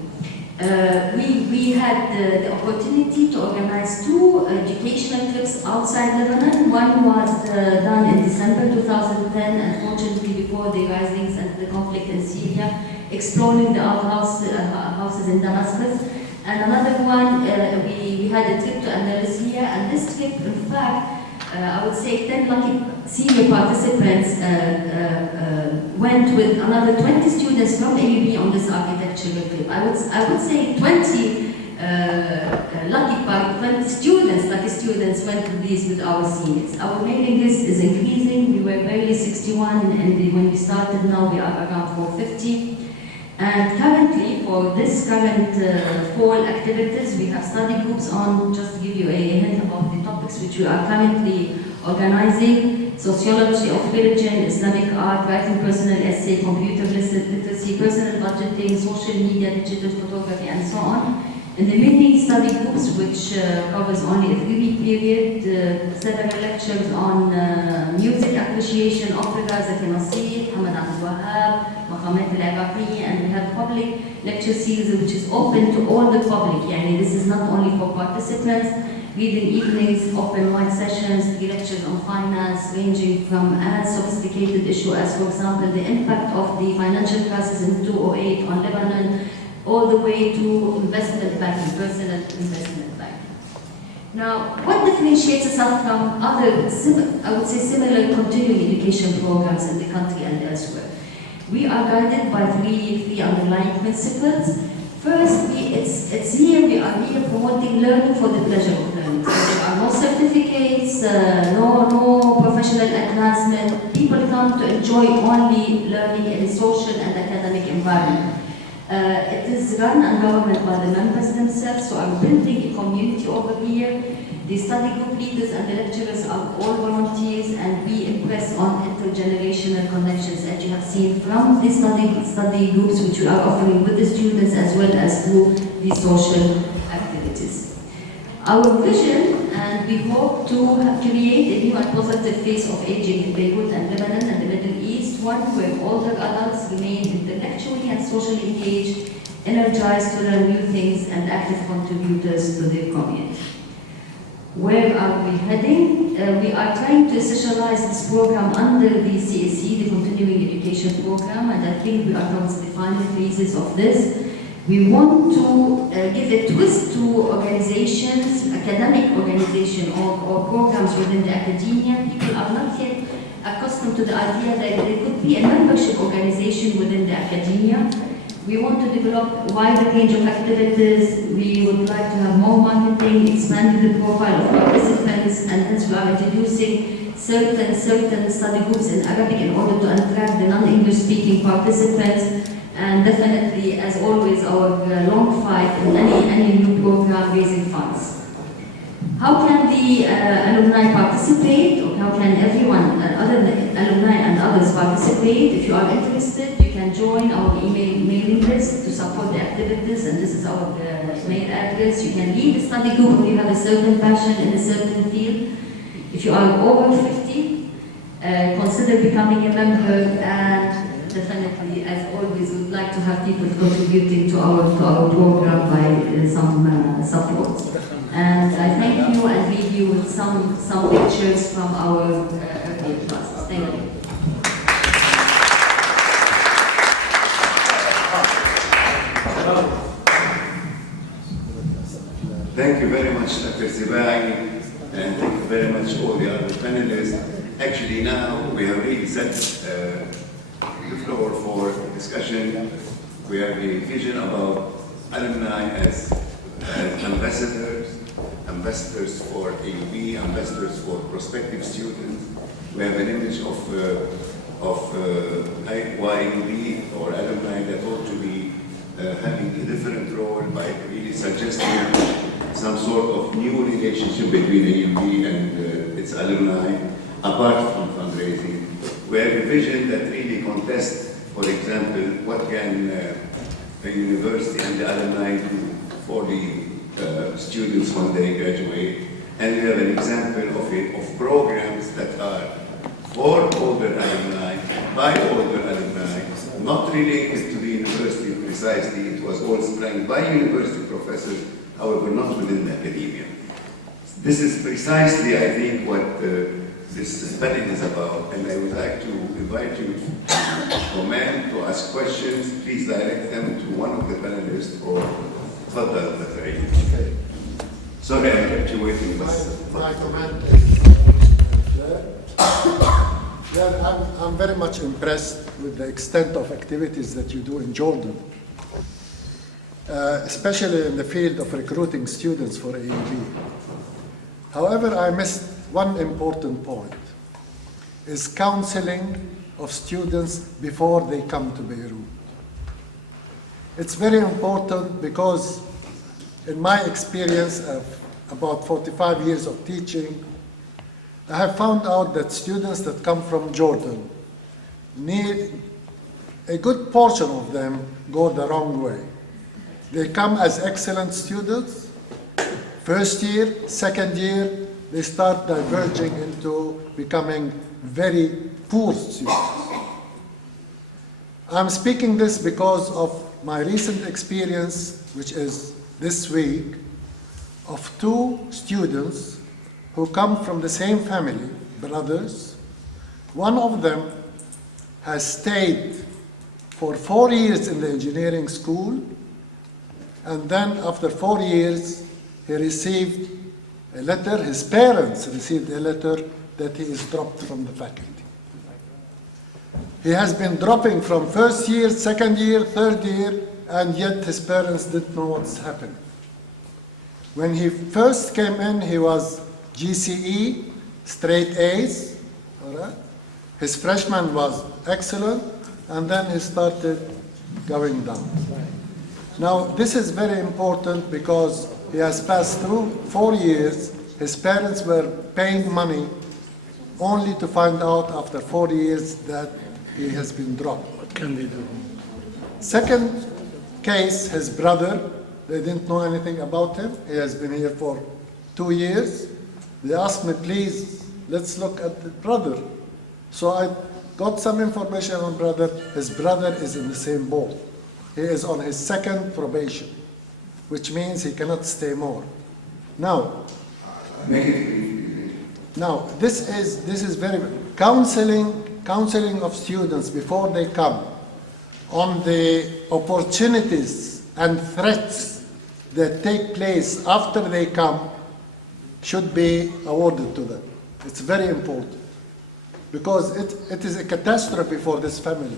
We had the opportunity to organize 2 educational trips outside Lebanon. One was done in December 2010, unfortunately before the risings and the conflict in Syria, exploring the houses in Damascus. And another one, we had a trip to Andalusia, and this trip, in fact, I would say 10 lucky senior participants went with another 20 students from AUB on this architectural trip. I would say 20 lucky students went to these with our seniors. Our mailing list is increasing. We were barely 61 when we started. Now we are around 450. And currently, for this current fall activities, we have study groups on, just to give you a hint about the topics which we are currently organizing: sociology of religion, Islamic art, writing personal essay, computer literacy, personal budgeting, social media, digital photography, and so on. In the mini study groups, which covers only a 3-week period, several lectures on music appreciation, operas, Zakinasi, Hamad Abdul Wahab, Maqamat al-Iraqi, and we have public lecture series which is open to all the public. Yani this is not only for participants. Reading evenings, open wide sessions, 3 lectures on finance, ranging from as sophisticated issue as, for example, the impact of the financial crisis in 2008 on Lebanon, all the way to investment banking, personal investment banking. Now, what differentiates us from other, I would say, similar continuing education programs in the country and elsewhere? We are guided by three underlying principles. First, we are here promoting learning for the pleasure of learning. So there are no certificates, no professional advancement. People come to enjoy only learning in a social and academic environment. It is run and governed by the members themselves, so I'm building a community over here. The study group leaders and the lecturers are all volunteers, and we impress on intergenerational connections, as you have seen from the study groups which we are offering with the students, as well as through the social activities. Our vision, and we hope to create a new and positive face of aging in Beirut and Lebanon and the Middle East, one where older adults remain intellectually and socially engaged, energized to learn new things, and active contributors to their community. Where are we heading? We are trying to socialize this program under the CSE, the Continuing Education Program, and I think we are towards the final phases of this. We want to give a twist to organizations, academic organization or programs within the academia. People are not yet accustomed to the idea that there could be a membership organization within the academia. We want to develop a wider range of activities. We would like to have more marketing, expanding the profile of participants, and hence we are introducing certain study groups in Arabic in order to attract the non-English speaking participants. And definitely, as always, our long fight in any new program raising funds. How can the alumni participate, or how can everyone, other than alumni and others, participate? If you are interested, you can join our mailing list to support the activities, and this is our mail address. You can lead a study group if you have a certain passion in a certain field. If you are over 50, consider becoming a member, and definitely, as always, we would like to have people contributing to our program by some support. And I thank you and leave you with some pictures from our earlier classes. Thank you. Thank you very much, Dr. Zibai, and thank you very much all the other panelists. Actually, now we have really set the floor for discussion. We have a vision about alumni as ambassadors for AUB, ambassadors for prospective students. We have an image of WAAAUB or alumni that ought to be having a different role by really suggesting some sort of new relationship between AUB and its alumni, apart from fundraising. We have a vision that really contests, for example, what can a university and the alumni do for the students when they graduate. And we have an example of programs that are for older alumni, by older alumni, not related to the university precisely. It was all sprung by university professors, however, not within academia. This is precisely, I think, what this panel is about, and I would like to invite you to comment, to ask questions. Please direct them to one of the panelists or Fadal Dr. Okay. Sorry, I kept you waiting. My comment is, I'm very much impressed with the extent of activities that you do in Jordan, especially in the field of recruiting students for AUB. However, I missed one important point, is counseling of students before they come to Beirut. It's very important because in my experience of about 45 years of teaching, I have found out that students that come from Jordan, a good portion of them go the wrong way. They come as excellent students. First year, second year, they start diverging into becoming very poor students. I'm speaking this because of my recent experience, which is this week, of two students who come from the same family, brothers. One of them has stayed for 4 years in the engineering school, and then after 4 years, he received a letter, his parents received a letter that he is dropped from the faculty. He has been dropping from first year, second year, third year, and yet his parents didn't know what's happening. When he first came in, he was GCE, straight A's, all right? His freshman was excellent, and then he started going down. Now, this is very important because he has passed through 4 years. His parents were paying money only to find out after 4 years that he has been dropped. What can they do? Second case, his brother, they didn't know anything about him. He has been here for 2 years. They asked me, please, let's look at the brother. So I got some information on brother. His brother is in the same boat. He is on his second probation, which means he cannot stay more. Now, this is very counseling of students before they come on the opportunities and threats that take place after they come should be awarded to them. It's very important because it is a catastrophe for this family.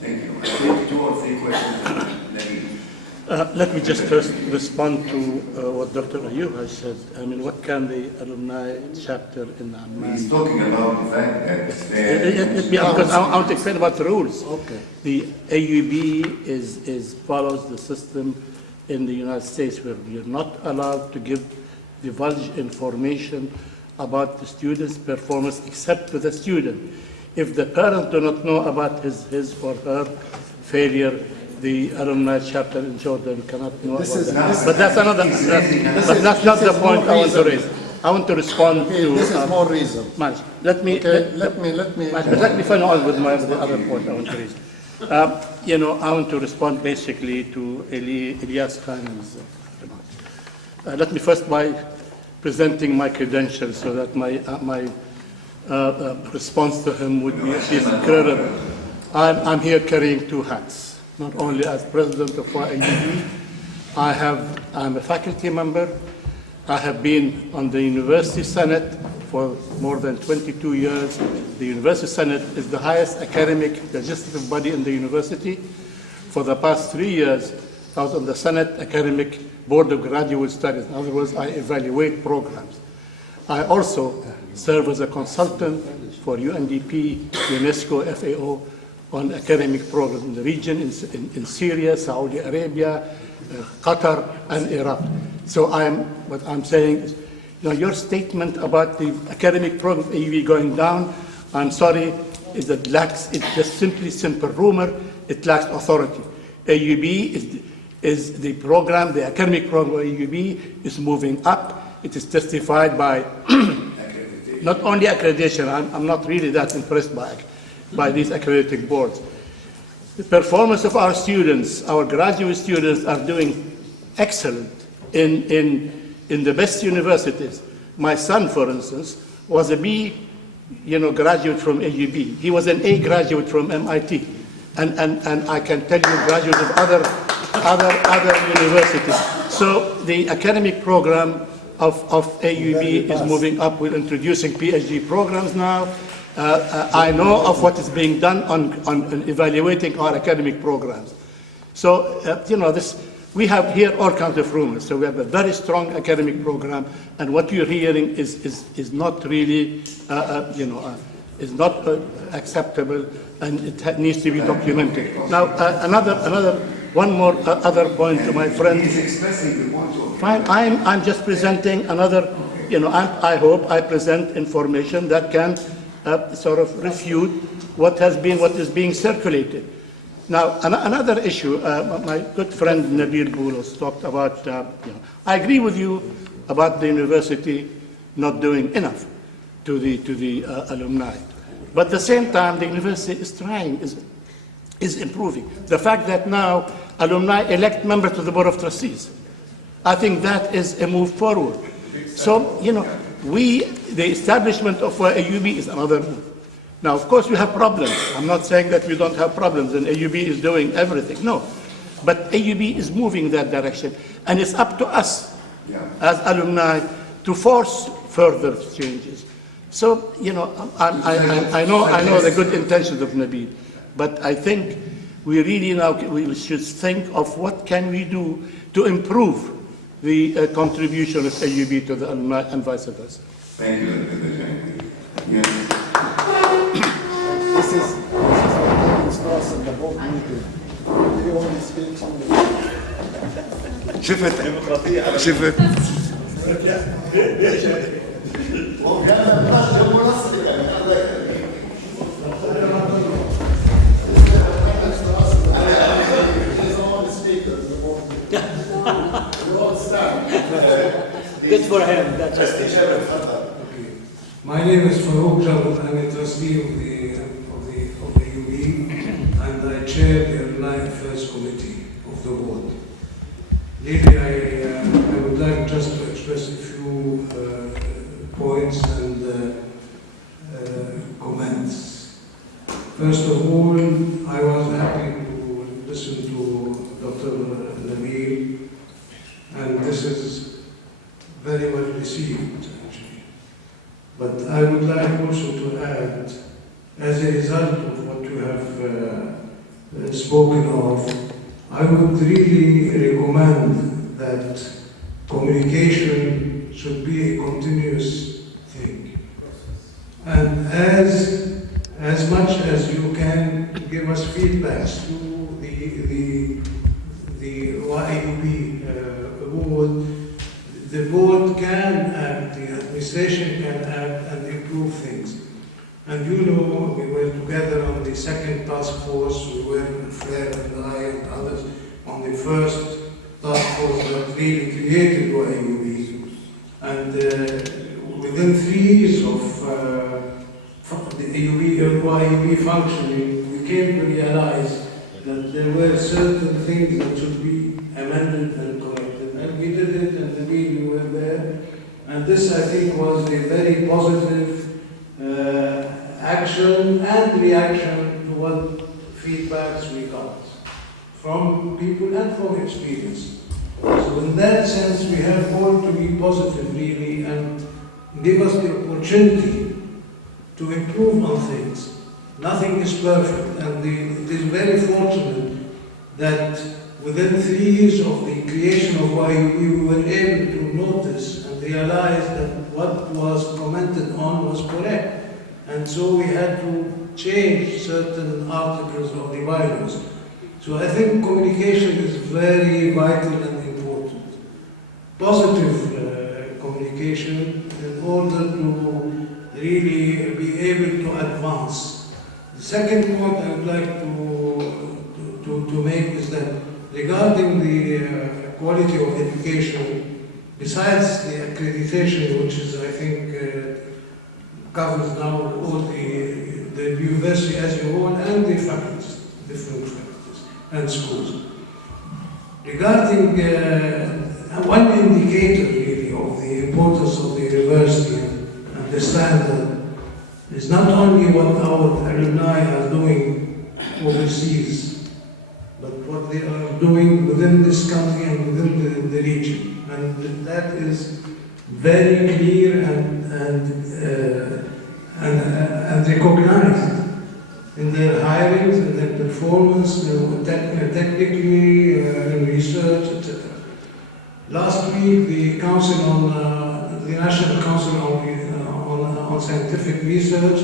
Thank you. I think 2 or 3 questions. Let me just first respond to what Dr. Ayub has said. I mean, what can the alumni chapter in Amman... He's talking about the fact that because I want to explain about the rules. Okay. The AUB follows the system in the United States where we are not allowed to divulge information about the student's performance except to the student. If the parents do not know about his or her failure, the alumni chapter in Jordan cannot know about that. But that's another. But that's not the point I want to raise. I want to respond to. This is more reason. Let me follow on with the other point I want to raise. I want to respond basically to Elias Khan's remark. Let me first by presenting my credentials so that my response to him would be at least credible. I'm here carrying two hats. Not only as president of WAAAUB, I'm a faculty member. I have been on the University Senate for more than 22 years. The University Senate is the highest academic legislative body in the university. For the past 3 years, I was on the Senate Academic Board of Graduate Studies. In other words, I evaluate programs. I also serve as a consultant for UNDP, UNESCO, FAO, on academic programs in the region, in Syria, Saudi Arabia, Qatar, and Iraq. So what I'm saying is, your statement about the academic program of AUB going down, I'm sorry, it's just simply simple rumor. It lacks authority. AUB is the program, the academic program of AUB is moving up. It is testified by not only accreditation. I'm not really that impressed by these accrediting boards. The performance of our students, our graduate students, are doing excellent in the best universities. My son, for instance, was a B, graduate from AUB. He was an A graduate from MIT, and I can tell you graduates of other universities. So the academic program of AUB is moving up. We're introducing PhD programs now. I know of what is being done on evaluating our academic programs. So, we have here all kinds of rumors. So we have a very strong academic program, and what you're hearing is not really, is not acceptable, and it needs to be documented. Now, one more other point to my friend. He's expressing the point of... Fine, I'm just presenting another, I hope I present information that can sort of refute what is being circulated. Now, another issue, my good friend Nabil Boulos talked about, I agree with you about the university not doing enough to the alumni. But at the same time, the university is trying, is improving. The fact that now alumni elect members to the Board of Trustees, I think that is a move forward. So, the establishment of AUB is another move. Now, of course, we have problems. I'm not saying that we don't have problems and AUB is doing everything. No. But AUB is moving that direction. And it's up to us as alumni to force further changes. So, I know the good intentions of Nabil, but I think we really now we should think of what can we do to improve the contribution of AUB to the alumni and vice versa. Thank you. This is what happens to us in the board meeting. Everyone speaks on the... شفت Good for him, that's just it. My name is Farouk Jabal. I'm a trustee of the UB, and I chair the Alumni Affairs Committee of the board. Really, I would like just to express a few points and comments. First of all, I was happy to listen to Dr. Nabil, and this is very well received. But I would like also to add, as a result of what you have spoken of, I would really recommend that communication should be a continuous thing. And as much as you can give us feedbacks to the WAAAUB board, the board can act, the administration can act and improve things. And you know, we were together on the second task force, we were, Flair and I and others, on the first task force that really created WAAAUB. And within 3 years of the WAAAUB functioning, we came to realize that there were certain things that should be amended and corrected. And we did it, and we were there. And this, I think, was a very positive action and reaction to what feedbacks we got from people and from experience. So in that sense, we have all to be positive, really, and give us the opportunity to improve on things. Nothing is perfect, and it is very fortunate that within 3 years of the creation of WAAAUB, we were able to notice and realize that what was commented on was correct. And so we had to change certain articles of the bylaws. So I think communication is very vital and important. Positive communication in order to really be able to advance. The second point I would like to make is that regarding the quality of education, besides the accreditation, which is, I think, covers now all the university as a whole and the faculties, different faculties and schools. Regarding one indicator really of the importance of the university and the standard is not only what our alumni are doing overseas, but what they are doing within this country and within the region. And that is very clear and recognized in their hirings, in their performance, technically, in research, etc. Last week, the Council on the National Council on Scientific Research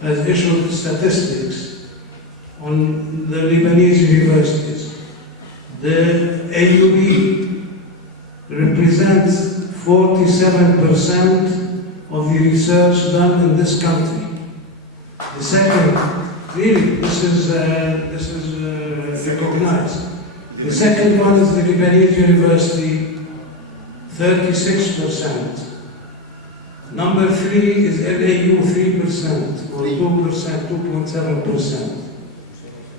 has issued statistics on the Lebanese universities. The AUB represents 47% of the research done in this country. The second, really, this is recognized. The second one is the Lebanese University, 36%. Number 3 is LAU, 3% or 2%, 2.7%.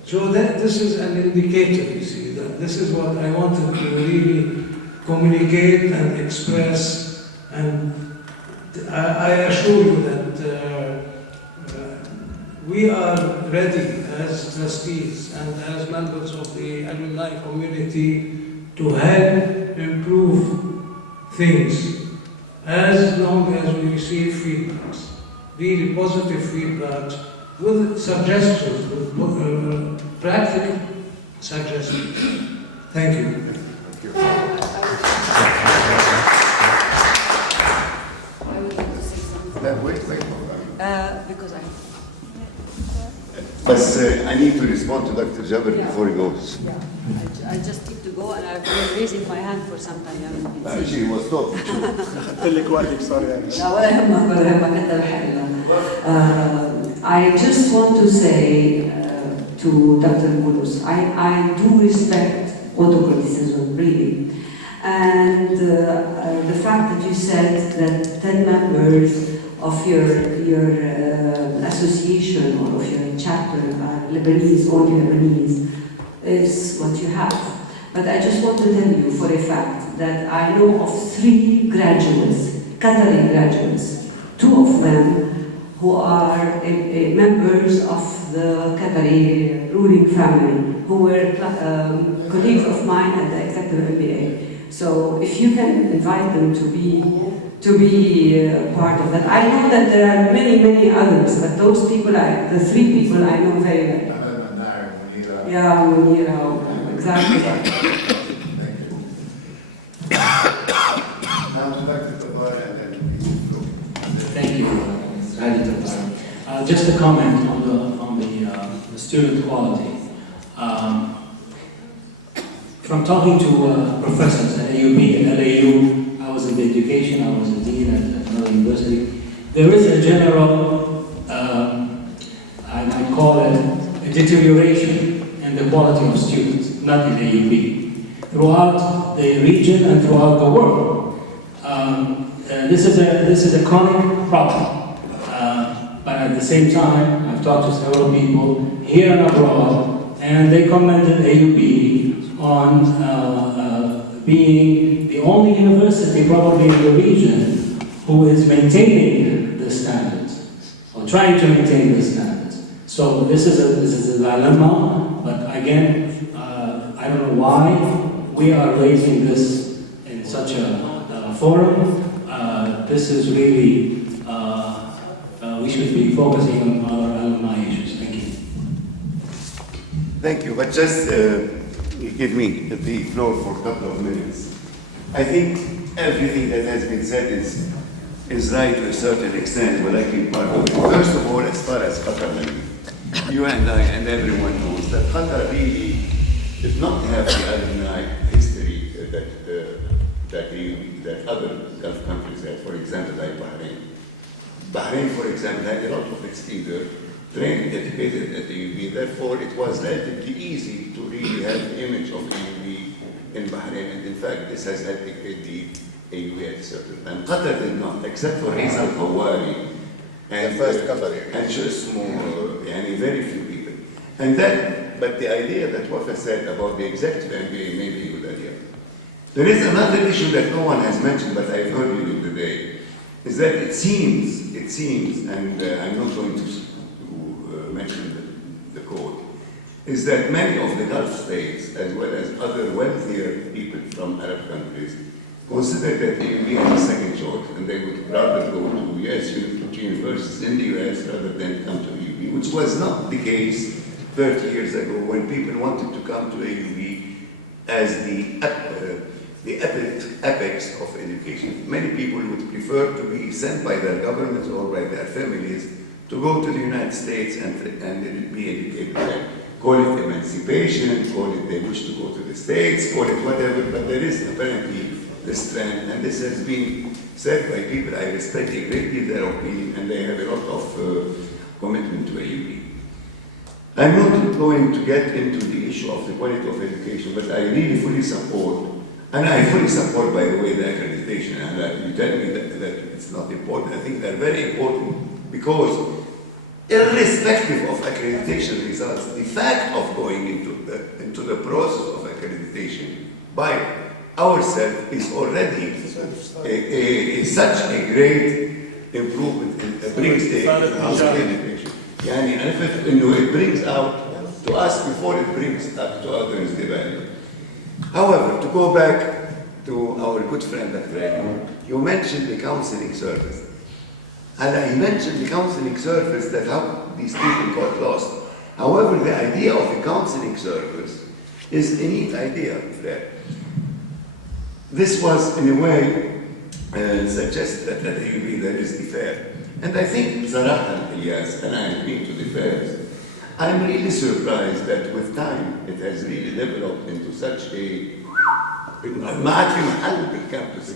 So this is an indicator, you see, that this is what I wanted to really communicate and express, and I assure you that we are ready as trustees and as members of the alumni community to help improve things as long as we receive feedbacks, really positive feedbacks with suggestions, with practical suggestions. Thank you. Because I need to respond to Dr. Jabir before he goes. Yeah, I just need to go, and I've been raising my hand for some time. She was talking. I just want to say to Dr. Mulus, I do respect auto-criticism, really. And the fact that you said that 10 members of your association or of your chapter are Lebanese, only Lebanese, is what you have. But I just want to tell you for a fact that I know of 3 graduates, Qatari graduates, 2 of them who are members of the Qatari ruling family, who were colleagues of mine at the Executive MBA. So if you can invite them to be part of that. I know that there are many, many others, but those people, the 3 people I know very well. Yeah, Munira, Exactly. Thank you, just a comment on the student quality. From talking to professors at AUB and LAU, I was in the education, I was a dean at another university. There is a general, I might call it, a deterioration in the quality of students, not in AUB, throughout the region and throughout the world. This is a chronic problem, but at the same time, I've talked to several people here and abroad, and they commended AUB on being the only university probably in the region who is maintaining the standards, or trying to maintain the standards. So this is a dilemma, but again, I don't know why we are raising this in such a forum. This is really, we should be focusing on other alumni issues. Thank you. Thank you, but just give me the floor for a couple of minutes. I think everything that has been said is right to a certain extent, but I think part of it. First of all, as far as Qatar, you and I and everyone knows that Qatar really did not have the alumni history that other Gulf countries had, for example, like Bahrain. Bahrain, for example, had a lot of its leaders trained, educated at the AUB. Therefore, it was relatively easy to really have the image of AUB in Bahrain. And in fact, this has helped create the AUB at a certain time. Qatar did not, except for Isa al-Khawari and just more, very few people. And then, but the idea that Wafa said about the executive MBA may be a good idea. There is another issue that no one has mentioned, but I've heard you today, is that it seems, and I'm not going to mention the code, is that many of the Gulf states, as well as other wealthier people from Arab countries, consider that they will be a second choice, and they would rather go to universities in the US rather than come to AUB, which was not the case 30 years ago when people wanted to come to AUB as the apex of education. Many people would prefer to be sent by their governments or by their families to go to the United States and be educated there. Call it emancipation, call it they wish to go to the States, call it whatever, but there is apparently this trend, and this has been said by people I respect a great deal their opinion, and they have a lot of commitment to AUB. I'm not going to get into the issue of the quality of education, but I really fully support, and I fully support, by the way, the accreditation, and that you tell me that it's not important. I think they're very important because irrespective of accreditation results, the fact of going into the process of accreditation by ourselves is already such a great improvement and brings the education. And if it brings out to us before it brings up to others the value. However, to go back to our good friend Dr. Ali, you mentioned the counseling service. And I mentioned the counseling service that how these people got lost. However, the idea of a counseling service is a neat idea. This was, in a way, suggested that AUB there is the fair. And I think, Sarah, yes, and I've been to the fairs, I'm really surprised that with time it has really developed into such a campus,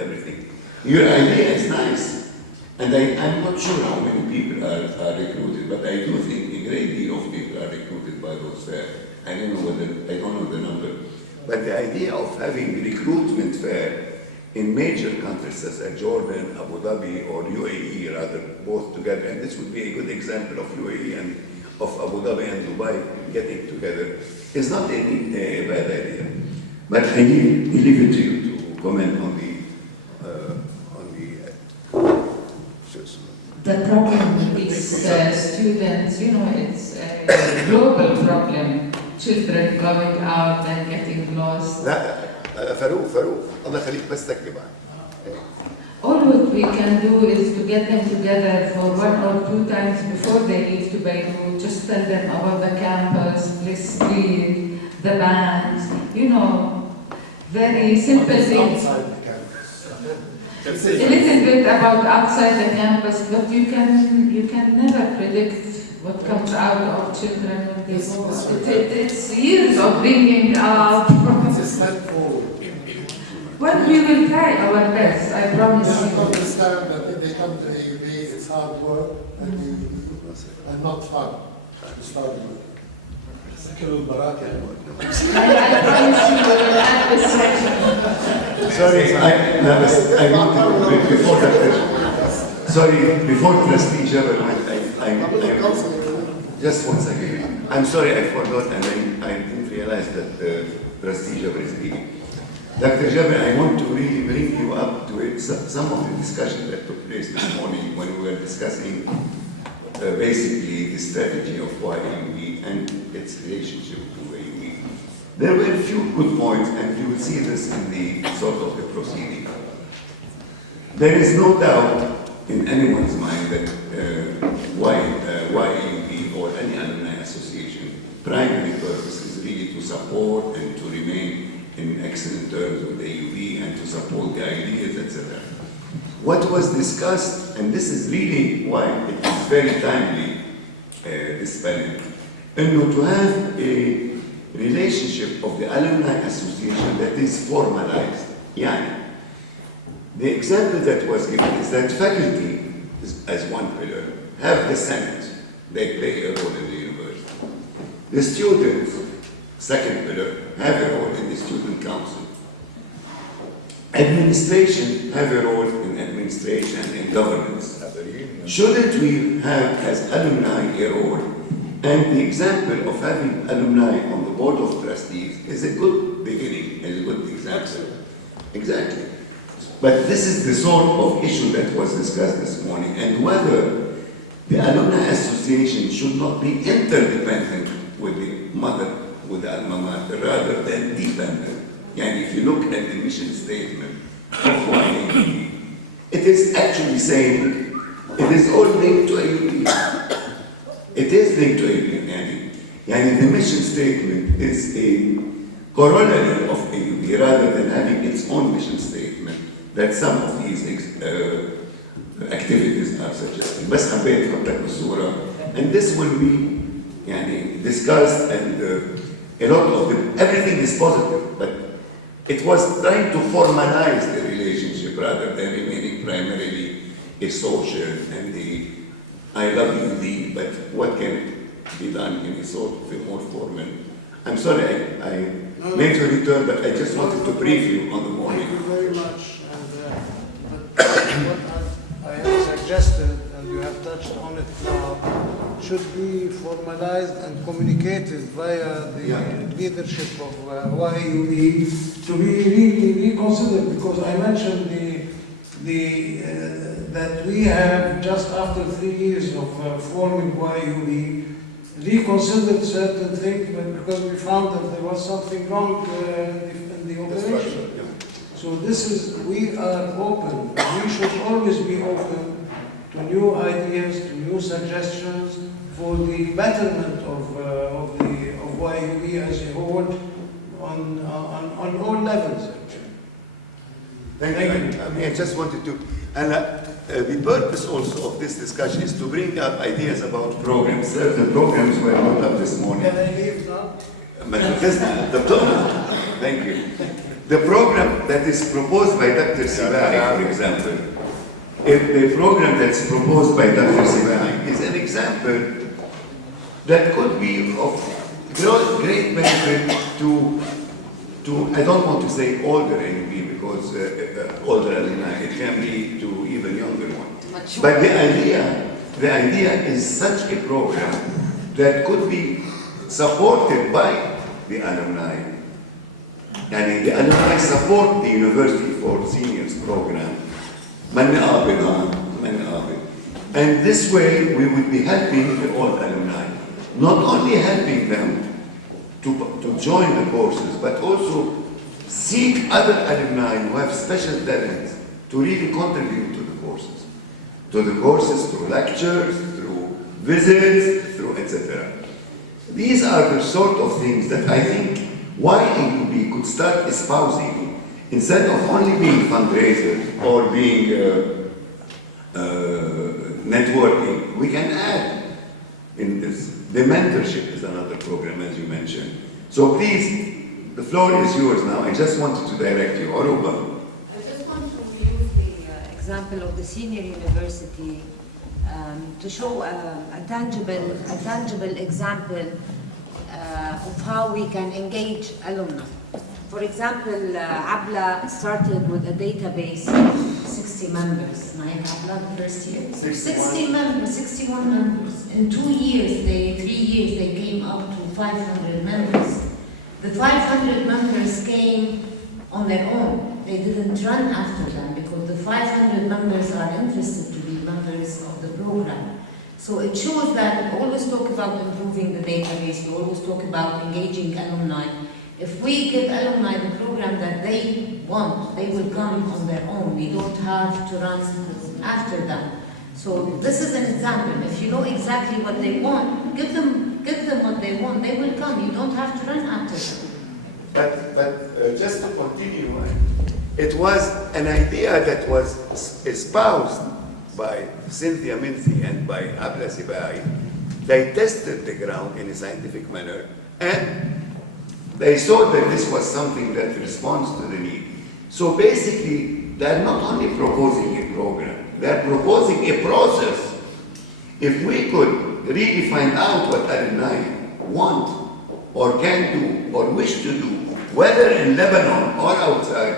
everything. Your idea is nice, and I'm not sure how many people are recruited, but I do think a great deal of people are recruited by those fairs. I don't know the number, but the idea of having recruitment fair in major countries such as Jordan, Abu Dhabi, or UAE, rather, both together, and this would be a good example of UAE and of Abu Dhabi and Dubai getting together, is not a bad idea. But I leave it to you to comment on the problem with these students, it's a global problem. Children going out and getting lost. فاروق الله يخليك بس تكتب. All what we can do is to get them together for 1 or 2 times before they leave to Beirut, just tell them about the campus, please read, the band, you know, very simple things. A little bit about outside the campus, but you can never predict what comes out of children when they go. It's years of bringing up. Well, we will try our best, I promise you. You understand that if they come to AUB, it's hard work and not fun to start with. I promise you we will add this section. Sorry, I wanted, before that, sorry, before Trustee Jabal, I just one second. I'm sorry, I forgot and I didn't realize that Trustee Jabal is leaving. Dr. Jabal, I want to really bring you up to it, some of the discussion that took place this morning when we were discussing basically the strategy of WAAAUB and its relationship to AUB. There were a few good points, and you will see this in the sort of the proceeding. There is no doubt in anyone's mind that WAAAUB or any alumni association primary purpose is really to support and to remain in excellent terms with AUB and to support the ideas, etc. What was discussed, and this is really why it is very timely, this panel, to have a relationship of the Alumni Association that is formalized. Yeah. The example that was given is that faculty, as one pillar, have the Senate. They play a role in the university. The students, second pillar, have a role in the student council. Administration have a role in administration and governance. Shouldn't we have as alumni a role? And the example of having alumni on the board of trustees is a good beginning, is a good example. Exactly. But this is the sort of issue that was discussed this morning, and whether the alumni association should not be interdependent with the mother, with the alma mater, rather than dependent. And if you look at the mission statement of WAAAUB, it is actually saying it is all linked to AUB. It is linked to AUB. And the mission statement is a corollary of AUB rather than having its own mission statement that some of these activities are suggesting. بس حبيت أحطك بالصورة. And this will be discussed, and a lot of everything is positive, but it was trying to formalize the relationship rather than remaining primarily a social and the I love you, but what can be done in a sort of a more formal. I'm sorry I made a return, but I just wanted to brief you on the morning. Thank you very much. And what I have suggested, and you have touched on it now, should be formalized and communicated via the leadership of WAAAUB to be really reconsidered, because I mentioned that we have, just after 3 years of forming WAAAUB, reconsidered certain things because we found that there was something wrong in the operation. So we are open. We should always be open to new ideas, to new suggestions for the betterment of WAAAUB as a whole on all levels. Thank you. I just wanted to, and the purpose also of this discussion is to bring up ideas about programs. Certain programs were brought up this morning. Can I leave now? Thank you. The program that is proposed by Dr. Sibai, for example, if the program that's proposed by Dr. Sibai is an example that could be of great benefit to I don't want to say older AUB because older alumni, it can be to even younger ones. But the idea is such a program that could be supported by the alumni. And the alumni support the University for Seniors program. And this way we would be helping the old alumni. Not only helping them to join the courses, but also seek other alumni who have special talents to really contribute to the courses. Through lectures, through visits, through etc. These are the sort of things that I think why AUB could start espousing, instead of only being fundraisers or being networking, we can add in this. The mentorship is another program, as you mentioned. So please, the floor is yours now. I just wanted to direct you. Aruba. I just want to use the example of the senior university to show a tangible example of how we can engage alumni. For example, ABLA started with a database of 60 members. ABLA the first year? 60 members, 61 members. In 2 years, 3 years, they came up to 500 members. The 500 members came on their own. They didn't run after them because the 500 members are interested to be members of the program. So it shows that we always talk about improving the database, we always talk about engaging alumni. If we give alumni the program that they want, they will come on their own. We don't have to run after them. So this is an example. If you know exactly what they want, give them what they want, they will come. You don't have to run after them. But just to continue, it was an idea that was espoused by Cynthia Minthi and by Abla Sibai. They tested the ground in a scientific manner, and they saw that this was something that responds to the need. So basically, they're not only proposing a program, they're proposing a process. If we could really find out what alumni want, or can do, or wish to do, whether in Lebanon or outside,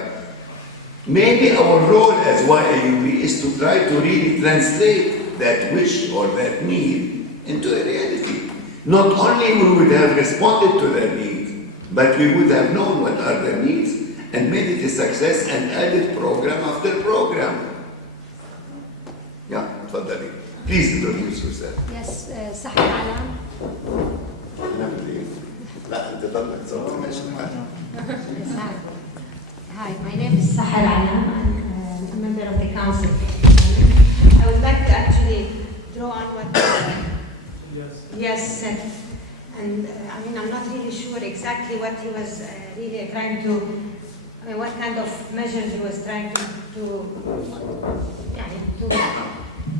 maybe our role as WAAUB is to try to really translate that wish or that need into a reality. Not only we would have responded to their needs, but we would have known what are their needs and made it a success and added program after program. Yeah, تفضلي. Please introduce yourself. Yes, سحر علام. لا أنت ضلك تصور ماشي. Hi, my name is Sahar Alam. I'm a member of the council. I would like to actually draw on what Yes said. And I mean, I'm not really sure exactly what he was really trying to, I mean, what kind of measures he was trying to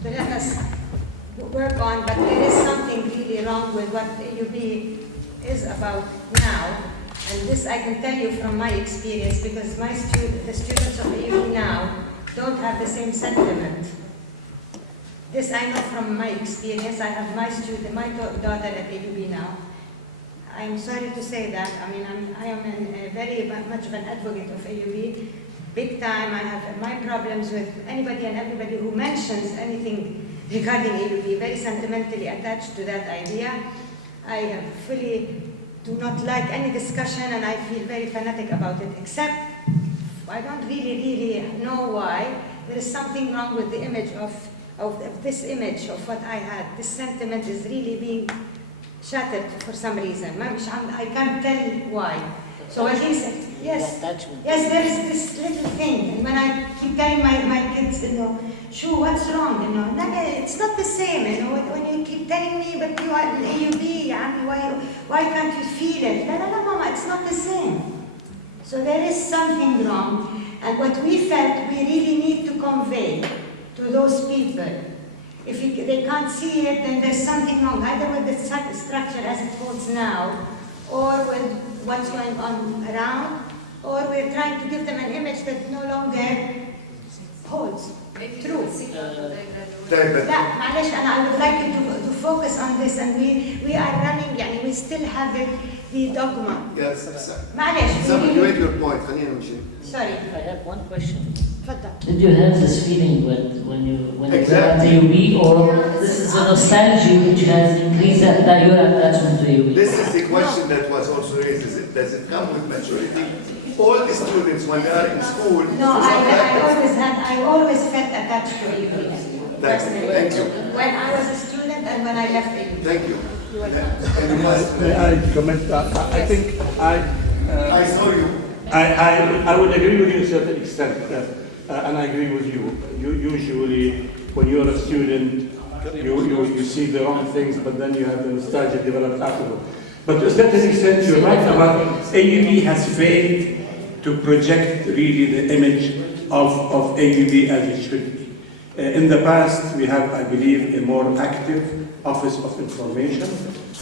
let us work on, but there is something really wrong with what AUB is about now. And this I can tell you from my experience, because the students of AUB now don't have the same sentiment. This I know from my experience. I have my daughter at AUB now. I'm sorry to say that. I mean, I am very much of an advocate of AUB, big time. I have my problems with anybody and everybody who mentions anything regarding AUB, very sentimentally attached to that idea. I fully do not like any discussion, and I feel very fanatic about it, except I don't really know why. There is something wrong with the image of this image of what I had. This sentiment is really being shattered for some reason. I can't tell why. So at least, yes, there is this little thing. And when I keep telling my kids, Shoo, what's wrong? It's not the same. When you keep telling me, but you are in AUB, why can't you feel it? No, Mama, it's not the same. So there is something wrong. And what we felt, we really need to convey to those people. If they can't see it, then there's something wrong, either with the structure as it holds now, or with what's going on around, or we're trying to give them an image that no longer holds true. معلش I would like you to focus on this, and we are running, we still have the dogma. Yes, معلش. You made your point. Sorry. I have one question. تفضل. Did you have this feeling when you were at AUB, or this is a nostalgia which has increased that your attachment to AUB? This is the question that was also raised. Does it come with maturity? All the students, when they are in school... No, I always felt attached to AUB. Thank you. When I was a student and when I left AUB. Thank you. May I comment? I think I saw you. I would agree with you to a certain extent, and I agree with you. Usually, when you're a student, you see the wrong things, but then you have the nostalgia developed afterward. But to a certain extent, you're right about AUB has failed to project really the image of AUB as it should be. In the past, we have, I believe, a more active Office of Information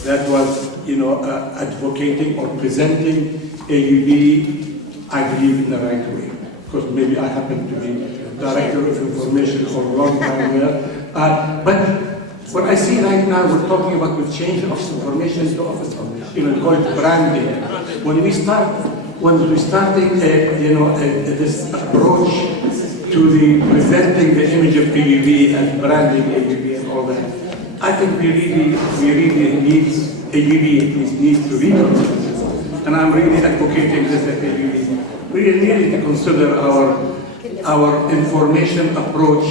that was, advocating or presenting AUB, I believe, in the right way. Because maybe I happen to be Director of Information for a long time there. But what I see right now, we're talking about the change of information to Office of, called branding. When we started, this approach to the presenting the image of AUB and branding AUB and all that, I think we really need AUB needs to reconsider. And I'm really advocating this at AUB. We really need to consider our information approach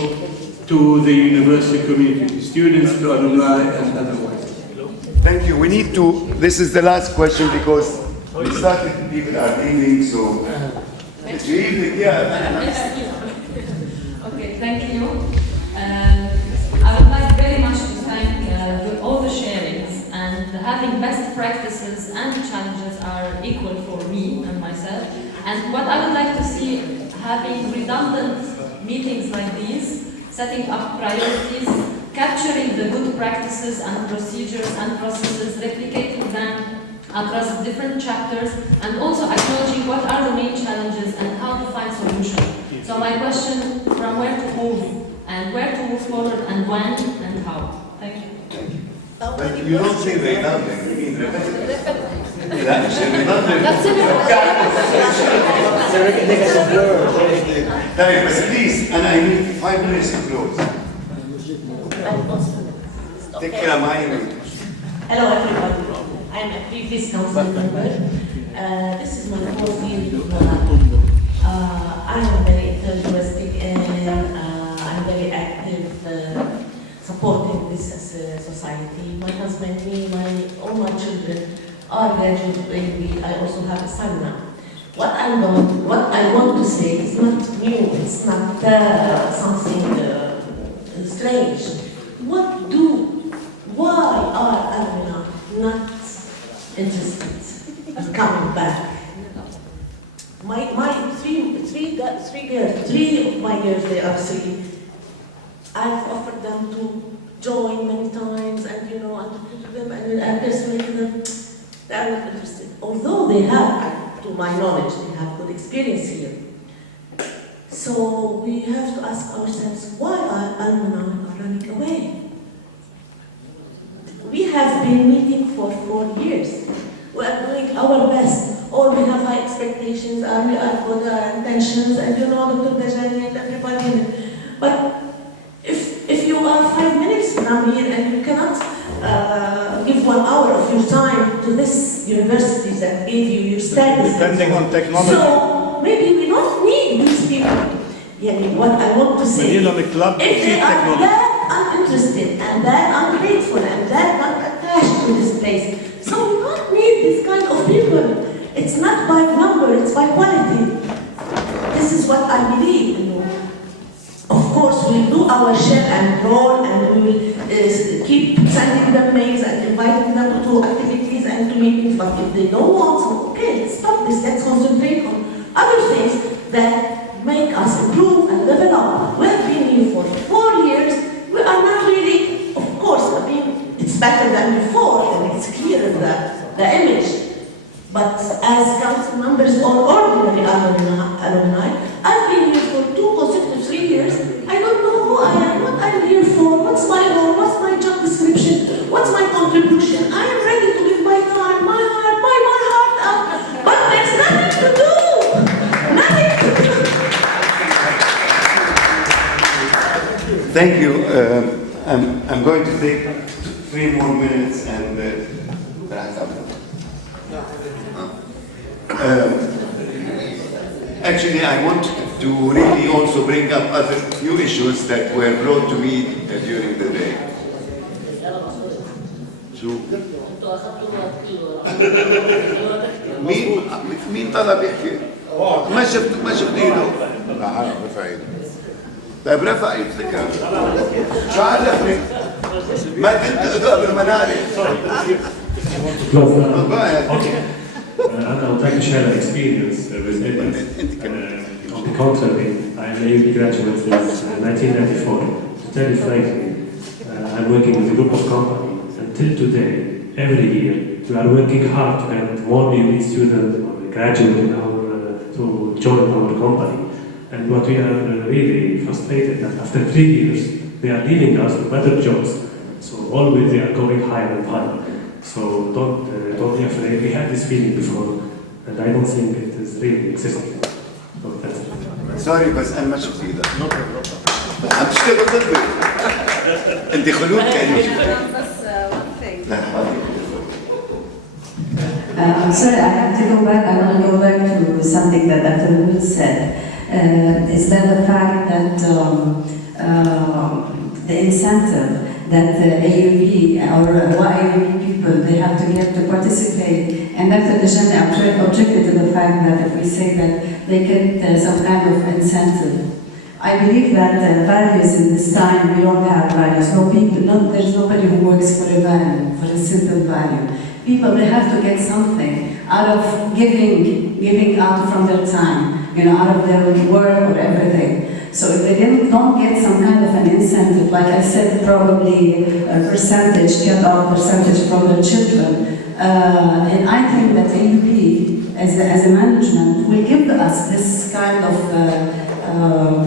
to the university community, students, to alumni, and otherwise. Thank you. We need to, this is the last question because we started, people are leaving, so. Okay, thank you. I would like very much to thank all the sharings, and having best practices and challenges are equal for me and myself. And what I would like to see, having redundant meetings like these, setting up priorities, capturing the good practices and procedures and processes, replicating them across different chapters, and also acknowledging what are the main challenges and how to find solutions. So my question, from where to move, and where to move forward, and when, and how. Thank you. But you don't say redundant, you mean repetitive. Please, and I need 5 minutes to close. Take care of my Hello everybody. I am a previous council member. This is my fourth year. I am very enthusiastic and I'm very active supporting this as a society. My husband, me, all my children are graduates. I also have a son now. What I want to say is not new. It's not something strange. Why are alumni not interested in coming back? Three of my girls, they are three. I've offered them to join many times, and and talking to them and persuading them. They are not interested. Although they have, to my knowledge, they have good experience here. So we have to ask ourselves, why are alumni running away? We have been meeting for 4 years. We are doing our best. All we have high expectations, and we are good intentions, and Dr. Dajani and everybody. But if you are 5 minutes from here and you cannot give 1 hour of your time to this university that gave you your status, depending on technology. So maybe we don't need these people. What I want to say, if they are that uninterested and that ungrateful and that not attached to this place, so we don't need this kind of people. It's not by number, it's by quality. This is what I believe. Of course, we'll do our share and role, and we will keep sending them mails and inviting them to activities and to meetings. But if they don't want to, okay, let's stop this. Let's concentrate on other things that make us improve and level up. We've been here for 4 years. We are not really, of course, it's better than before, and it's clear the image. But as council members or ordinary alumni, I've been here for 2 consecutive 3 years. I don't know who I am, what I'm here for, what's my role, what's my job description, what's my contribution. I am ready to give my time, my heart, my heart out, but there's nothing to do. Nothing to do. Thank you. I'm going to take 3 more minutes and actually, I want to really also bring up other few issues that were brought to me during the day. مين طلب يحكي؟ ما شفت ايده. لا رفع ايده. طيب رفع ايدك. شو عرفني؟ ما كنت قبل منالي. close now. Okay. And I would like to share an experience with Edith. On the contrary, I am an AUB graduate since 1994. To tell you frankly, I'm working with a group of companies. Until today, every year, we are working hard to get more AUB students or graduates to join our company. And what we are really frustrated that after 3 years, they are leaving us with better jobs. So always they are going higher and higher. So don't be afraid. We had this feeling before, and I don't think it is really existing. So that's it. Sorry بس أنا ما شفت ده. عم تشتغل ضدي. أنت خلود كأني. I'm sorry, I have to go back. I want to go back to something that Dr. Will said. Is that the fact that the incentive that AUB or WAAAUB people, they have to get to participate. And Dr. Deshane objected to the fact that if we say that they get some kind of incentive. I believe that values in this time, we don't have values. There's nobody who works for a value, for a simple value. People, they have to get something out of giving out from their time, out of their work or everything. So if they don't get some kind of an incentive, like I said, probably a percentage, get our percentage from their children, and I think that AUB, as a management, will give us this kind of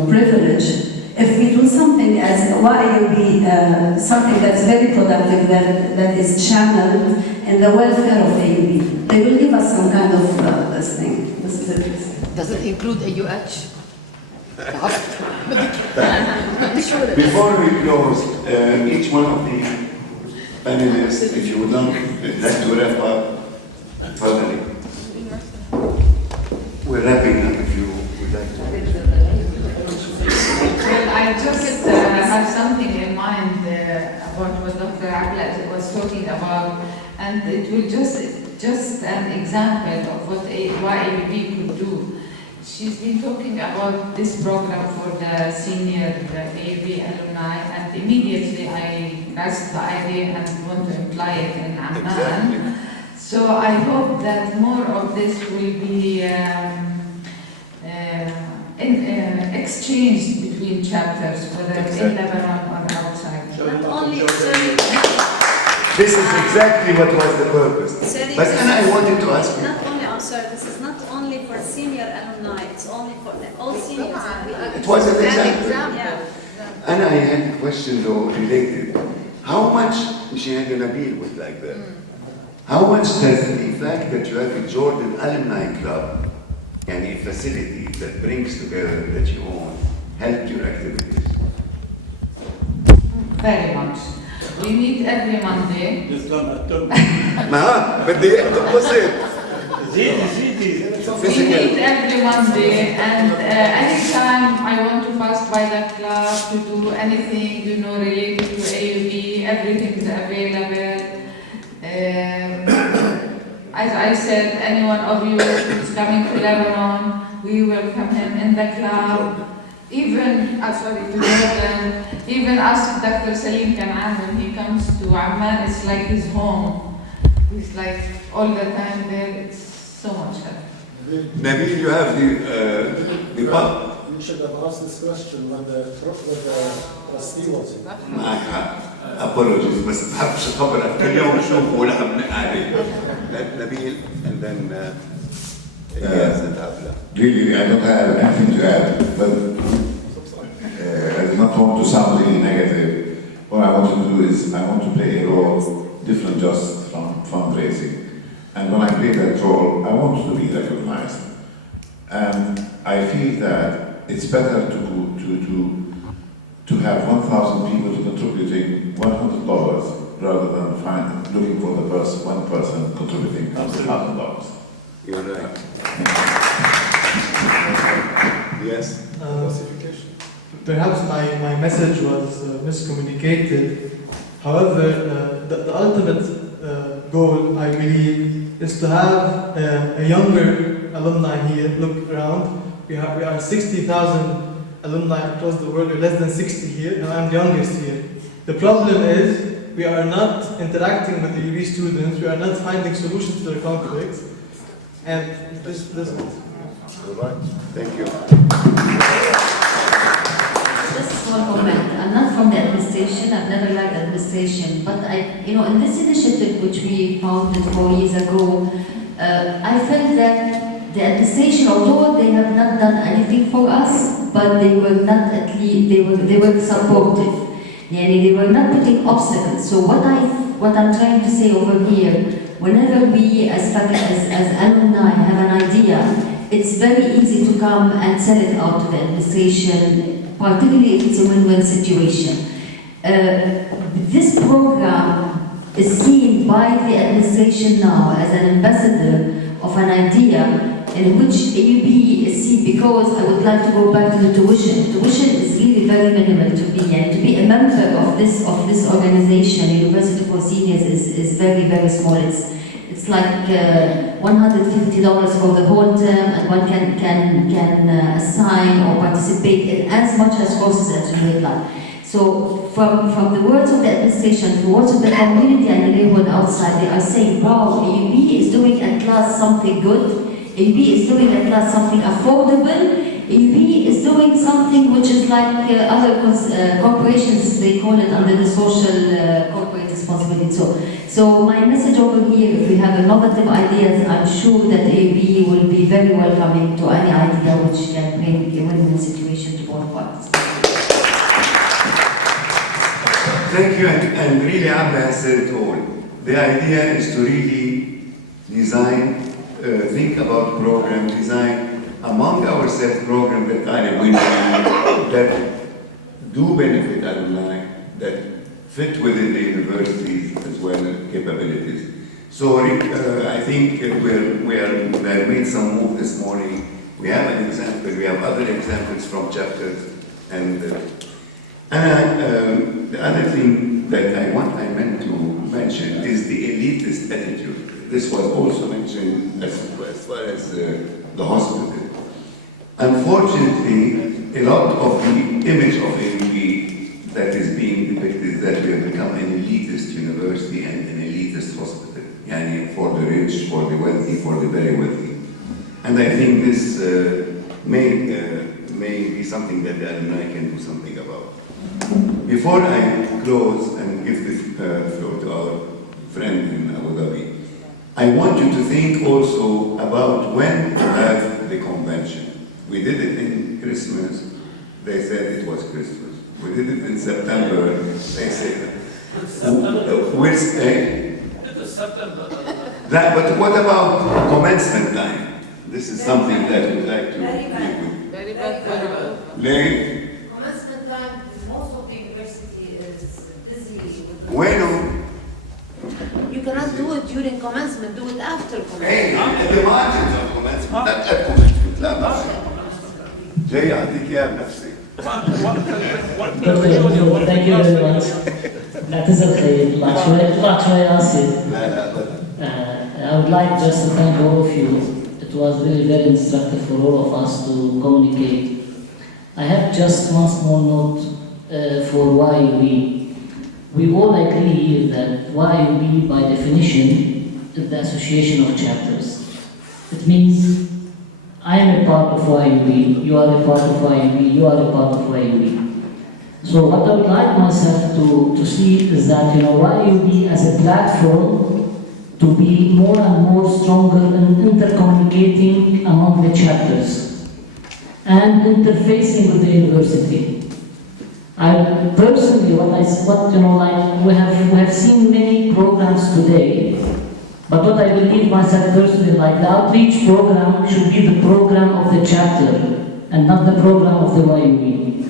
privilege. If we do something as WAAAUB, something that's very productive, that is channeled in the welfare of AUB, they will give us some kind of this thing. This is it. Does it include AUH? Before we close, each one of the panelists, if you would like to wrap up, totally. We're wrapping up if you would like to. Well, I just have something in mind about what Dr. Abla was talking about, and it will just an example of what WAAAUB could do. She's been talking about this program for the senior AUB alumni, and immediately I grasped the idea and want to imply it in Amman. Exactly. So I hope that more of this will be exchanged between chapters, whether in Lebanon or outside. Not only This is exactly what was the purpose. But I wanted to ask you. Not only, I'm sorry, this is not only for senior alumni, it's only for all seniors. It was an example. Yeah. And I had a question though related. How much, Nabil would like that, how much does the fact that you have a Jordan Alumni Club and a facility that brings together that you own help your activities? Very much. We meet every Monday. بدي opposite. We meet every Monday, and anytime I want to pass by the club to do anything, related to AUB, everything is available. As I said, any one of you who's coming to Lebanon, we welcome him in the club. Even, to Jordan, even ask Dr. Salim Kanaan when he comes to Amman, it's like his home. He's like all the time there, it's so much help. Nabil, you have the You should have asked this question when the trustee was here. معك حق. Apologies, بس بحبش خبرك كل يوم نشوفه ولحم نقعد. Nabil, and then yes, and Abla. Really, I don't have anything to add, but I do not want to sound really negative. What I want to do is I want to play a role different just from fundraising. And when I play that role, I want to be recognized. And I feel that it's better to have 1,000 people contributing $100 rather than looking for one person contributing $100,000. You're right. Yes? Perhaps my message was miscommunicated. However, the ultimate goal, I believe, is to have a younger alumni here. Look around. We are 60,000 alumni across the world. We're less than 60 here, and I'm the youngest here. The problem is we are not interacting with the UB students, we are not finding solutions to their conflicts, and this doesn't. All right, thank you. Just a small comment. I'm not from the administration. I've never liked administration, but in this initiative which we founded 4 years ago, I felt that the administration, although they have not done anything for us, but they were not at least they were supportive. They were not putting obstacles. So what I'm trying to say over here, whenever we as alumni have an idea, it's very easy to come and sell it out to the administration, particularly if it's a win-win situation. This program is seen by the administration now as an ambassador of an idea in which AUB is seen, because I would like to go back to the tuition. Tuition is really very minimal to be, and to be a member of this organization, University for Seniors, is very, very small. It's like $150 for the whole term, and one can assign or participate in as much as courses as you would like. So from the words of the administration, the words of the community and the neighborhood outside, they are saying, wow, AUB is doing at last something good. AUB is doing at last something affordable. AUB is doing something which is like other corporations, they call it under the social corporate responsibility. So my message over here, if we have innovative ideas, I'm sure that AUB will be very welcoming to any idea which can bring a win-win situation to both parties. Thank you, and really Abba has said it all. The idea is to really design, think about program design among ourselves, programs that are win-win, that do benefit alumni, that fit within the universities as well as capabilities. So I think we have made some move this morning. We have an example, we have other examples from chapters, and the other thing that I meant to mention is the elitist attitude. This was also mentioned as far as the hospital. Unfortunately, a lot of the image of AUB that is being depicted is that we have become an elitist university and an elitist hospital. For the rich, for the wealthy, for the very wealthy. And I think this may be something that the alumni can do something about. Before I close and give the floor to our friend in Abu Dhabi, I want you to think also about when to have the convention. We did it in Christmas, they said it was Christmas. We did it in September, they said but what about commencement time? This is something that we'd like to Very bad. Commencement time, most of the university is busy with the You cannot do it during commencement, do it after commencement. the margins of commencement, not at commencement, لا بأس. جاي أعطيك إياها بنفسي. Thank you very much. نعتذر خير طلعت شوي آسف. I would like just to thank all of you. It was really very instructive for all of us to communicate. I have just one small note for WAAAUB. We all agree here that WAAAUB, by definition, is the association of chapters. It means I am a part of WAAAUB, you are a part of WAAAUB, you are a part of WAAAUB. So what I would like myself to see is that WAAAUB as a platform to be more and more stronger in intercommunicating among the chapters and interfacing with the university. I personally, we have seen many programs today, but what I believe myself personally, like the outreach program should be the program of the chapter and not the program of the WAAAUB.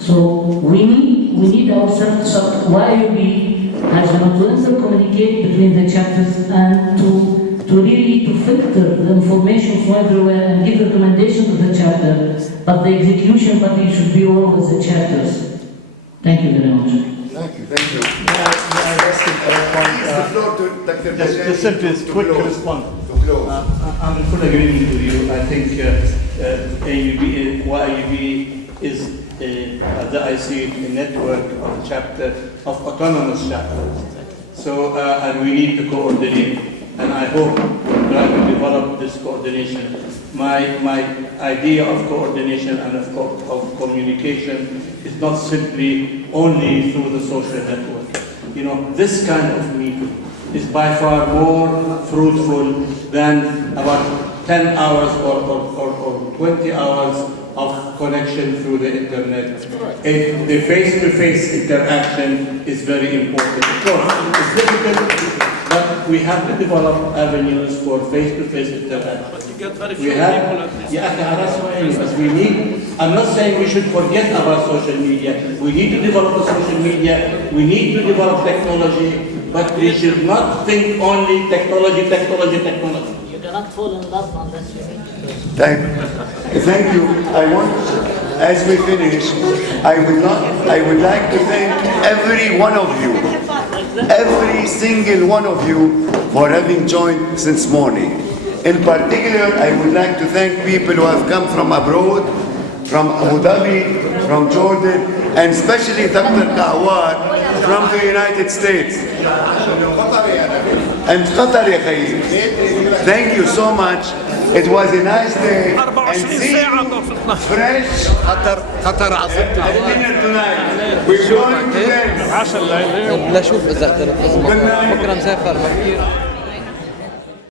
So we need ourselves, WAAAUB has to intercommunicate between the chapters and to really filter the information from everywhere and give recommendations to the chapter, but the execution body should be always the chapters. Thank you very much. Thank you. May I just simply quick response. I'm in full agreement with you. I think WAAAUB is as I see it, a network of chapter, of autonomous chapters. So, and we need to coordinate, and I hope we're going to develop this coordination. My idea of coordination and of communication is not simply only through the social network. You know, this kind of meeting is by far more fruitful than about 10 hours or 20 hours of connection through the internet. The face-to-face interaction is very important. Of course, it's difficult, but we have to develop avenues for face-to-face interaction. We have, we need, I'm not saying we should forget about social media. We need to develop the social media. We need to develop technology, but we should not think only technology. You cannot fall in love unless you meet the person. Thank you. I want, as we finish, I would like to thank every one of you, every single one of you for having joined since morning. In particular, I would like to thank people who have come from abroad, from Abu Dhabi, from Jordan, and especially Dr. Kawar from the United States. And Qatar, ya Khayyim. Thank you so much. It was a nice day. And see you fresh dinner tonight. We're going to dance. لا شوف إذا قدرت أسمع بكرة مسافر بكير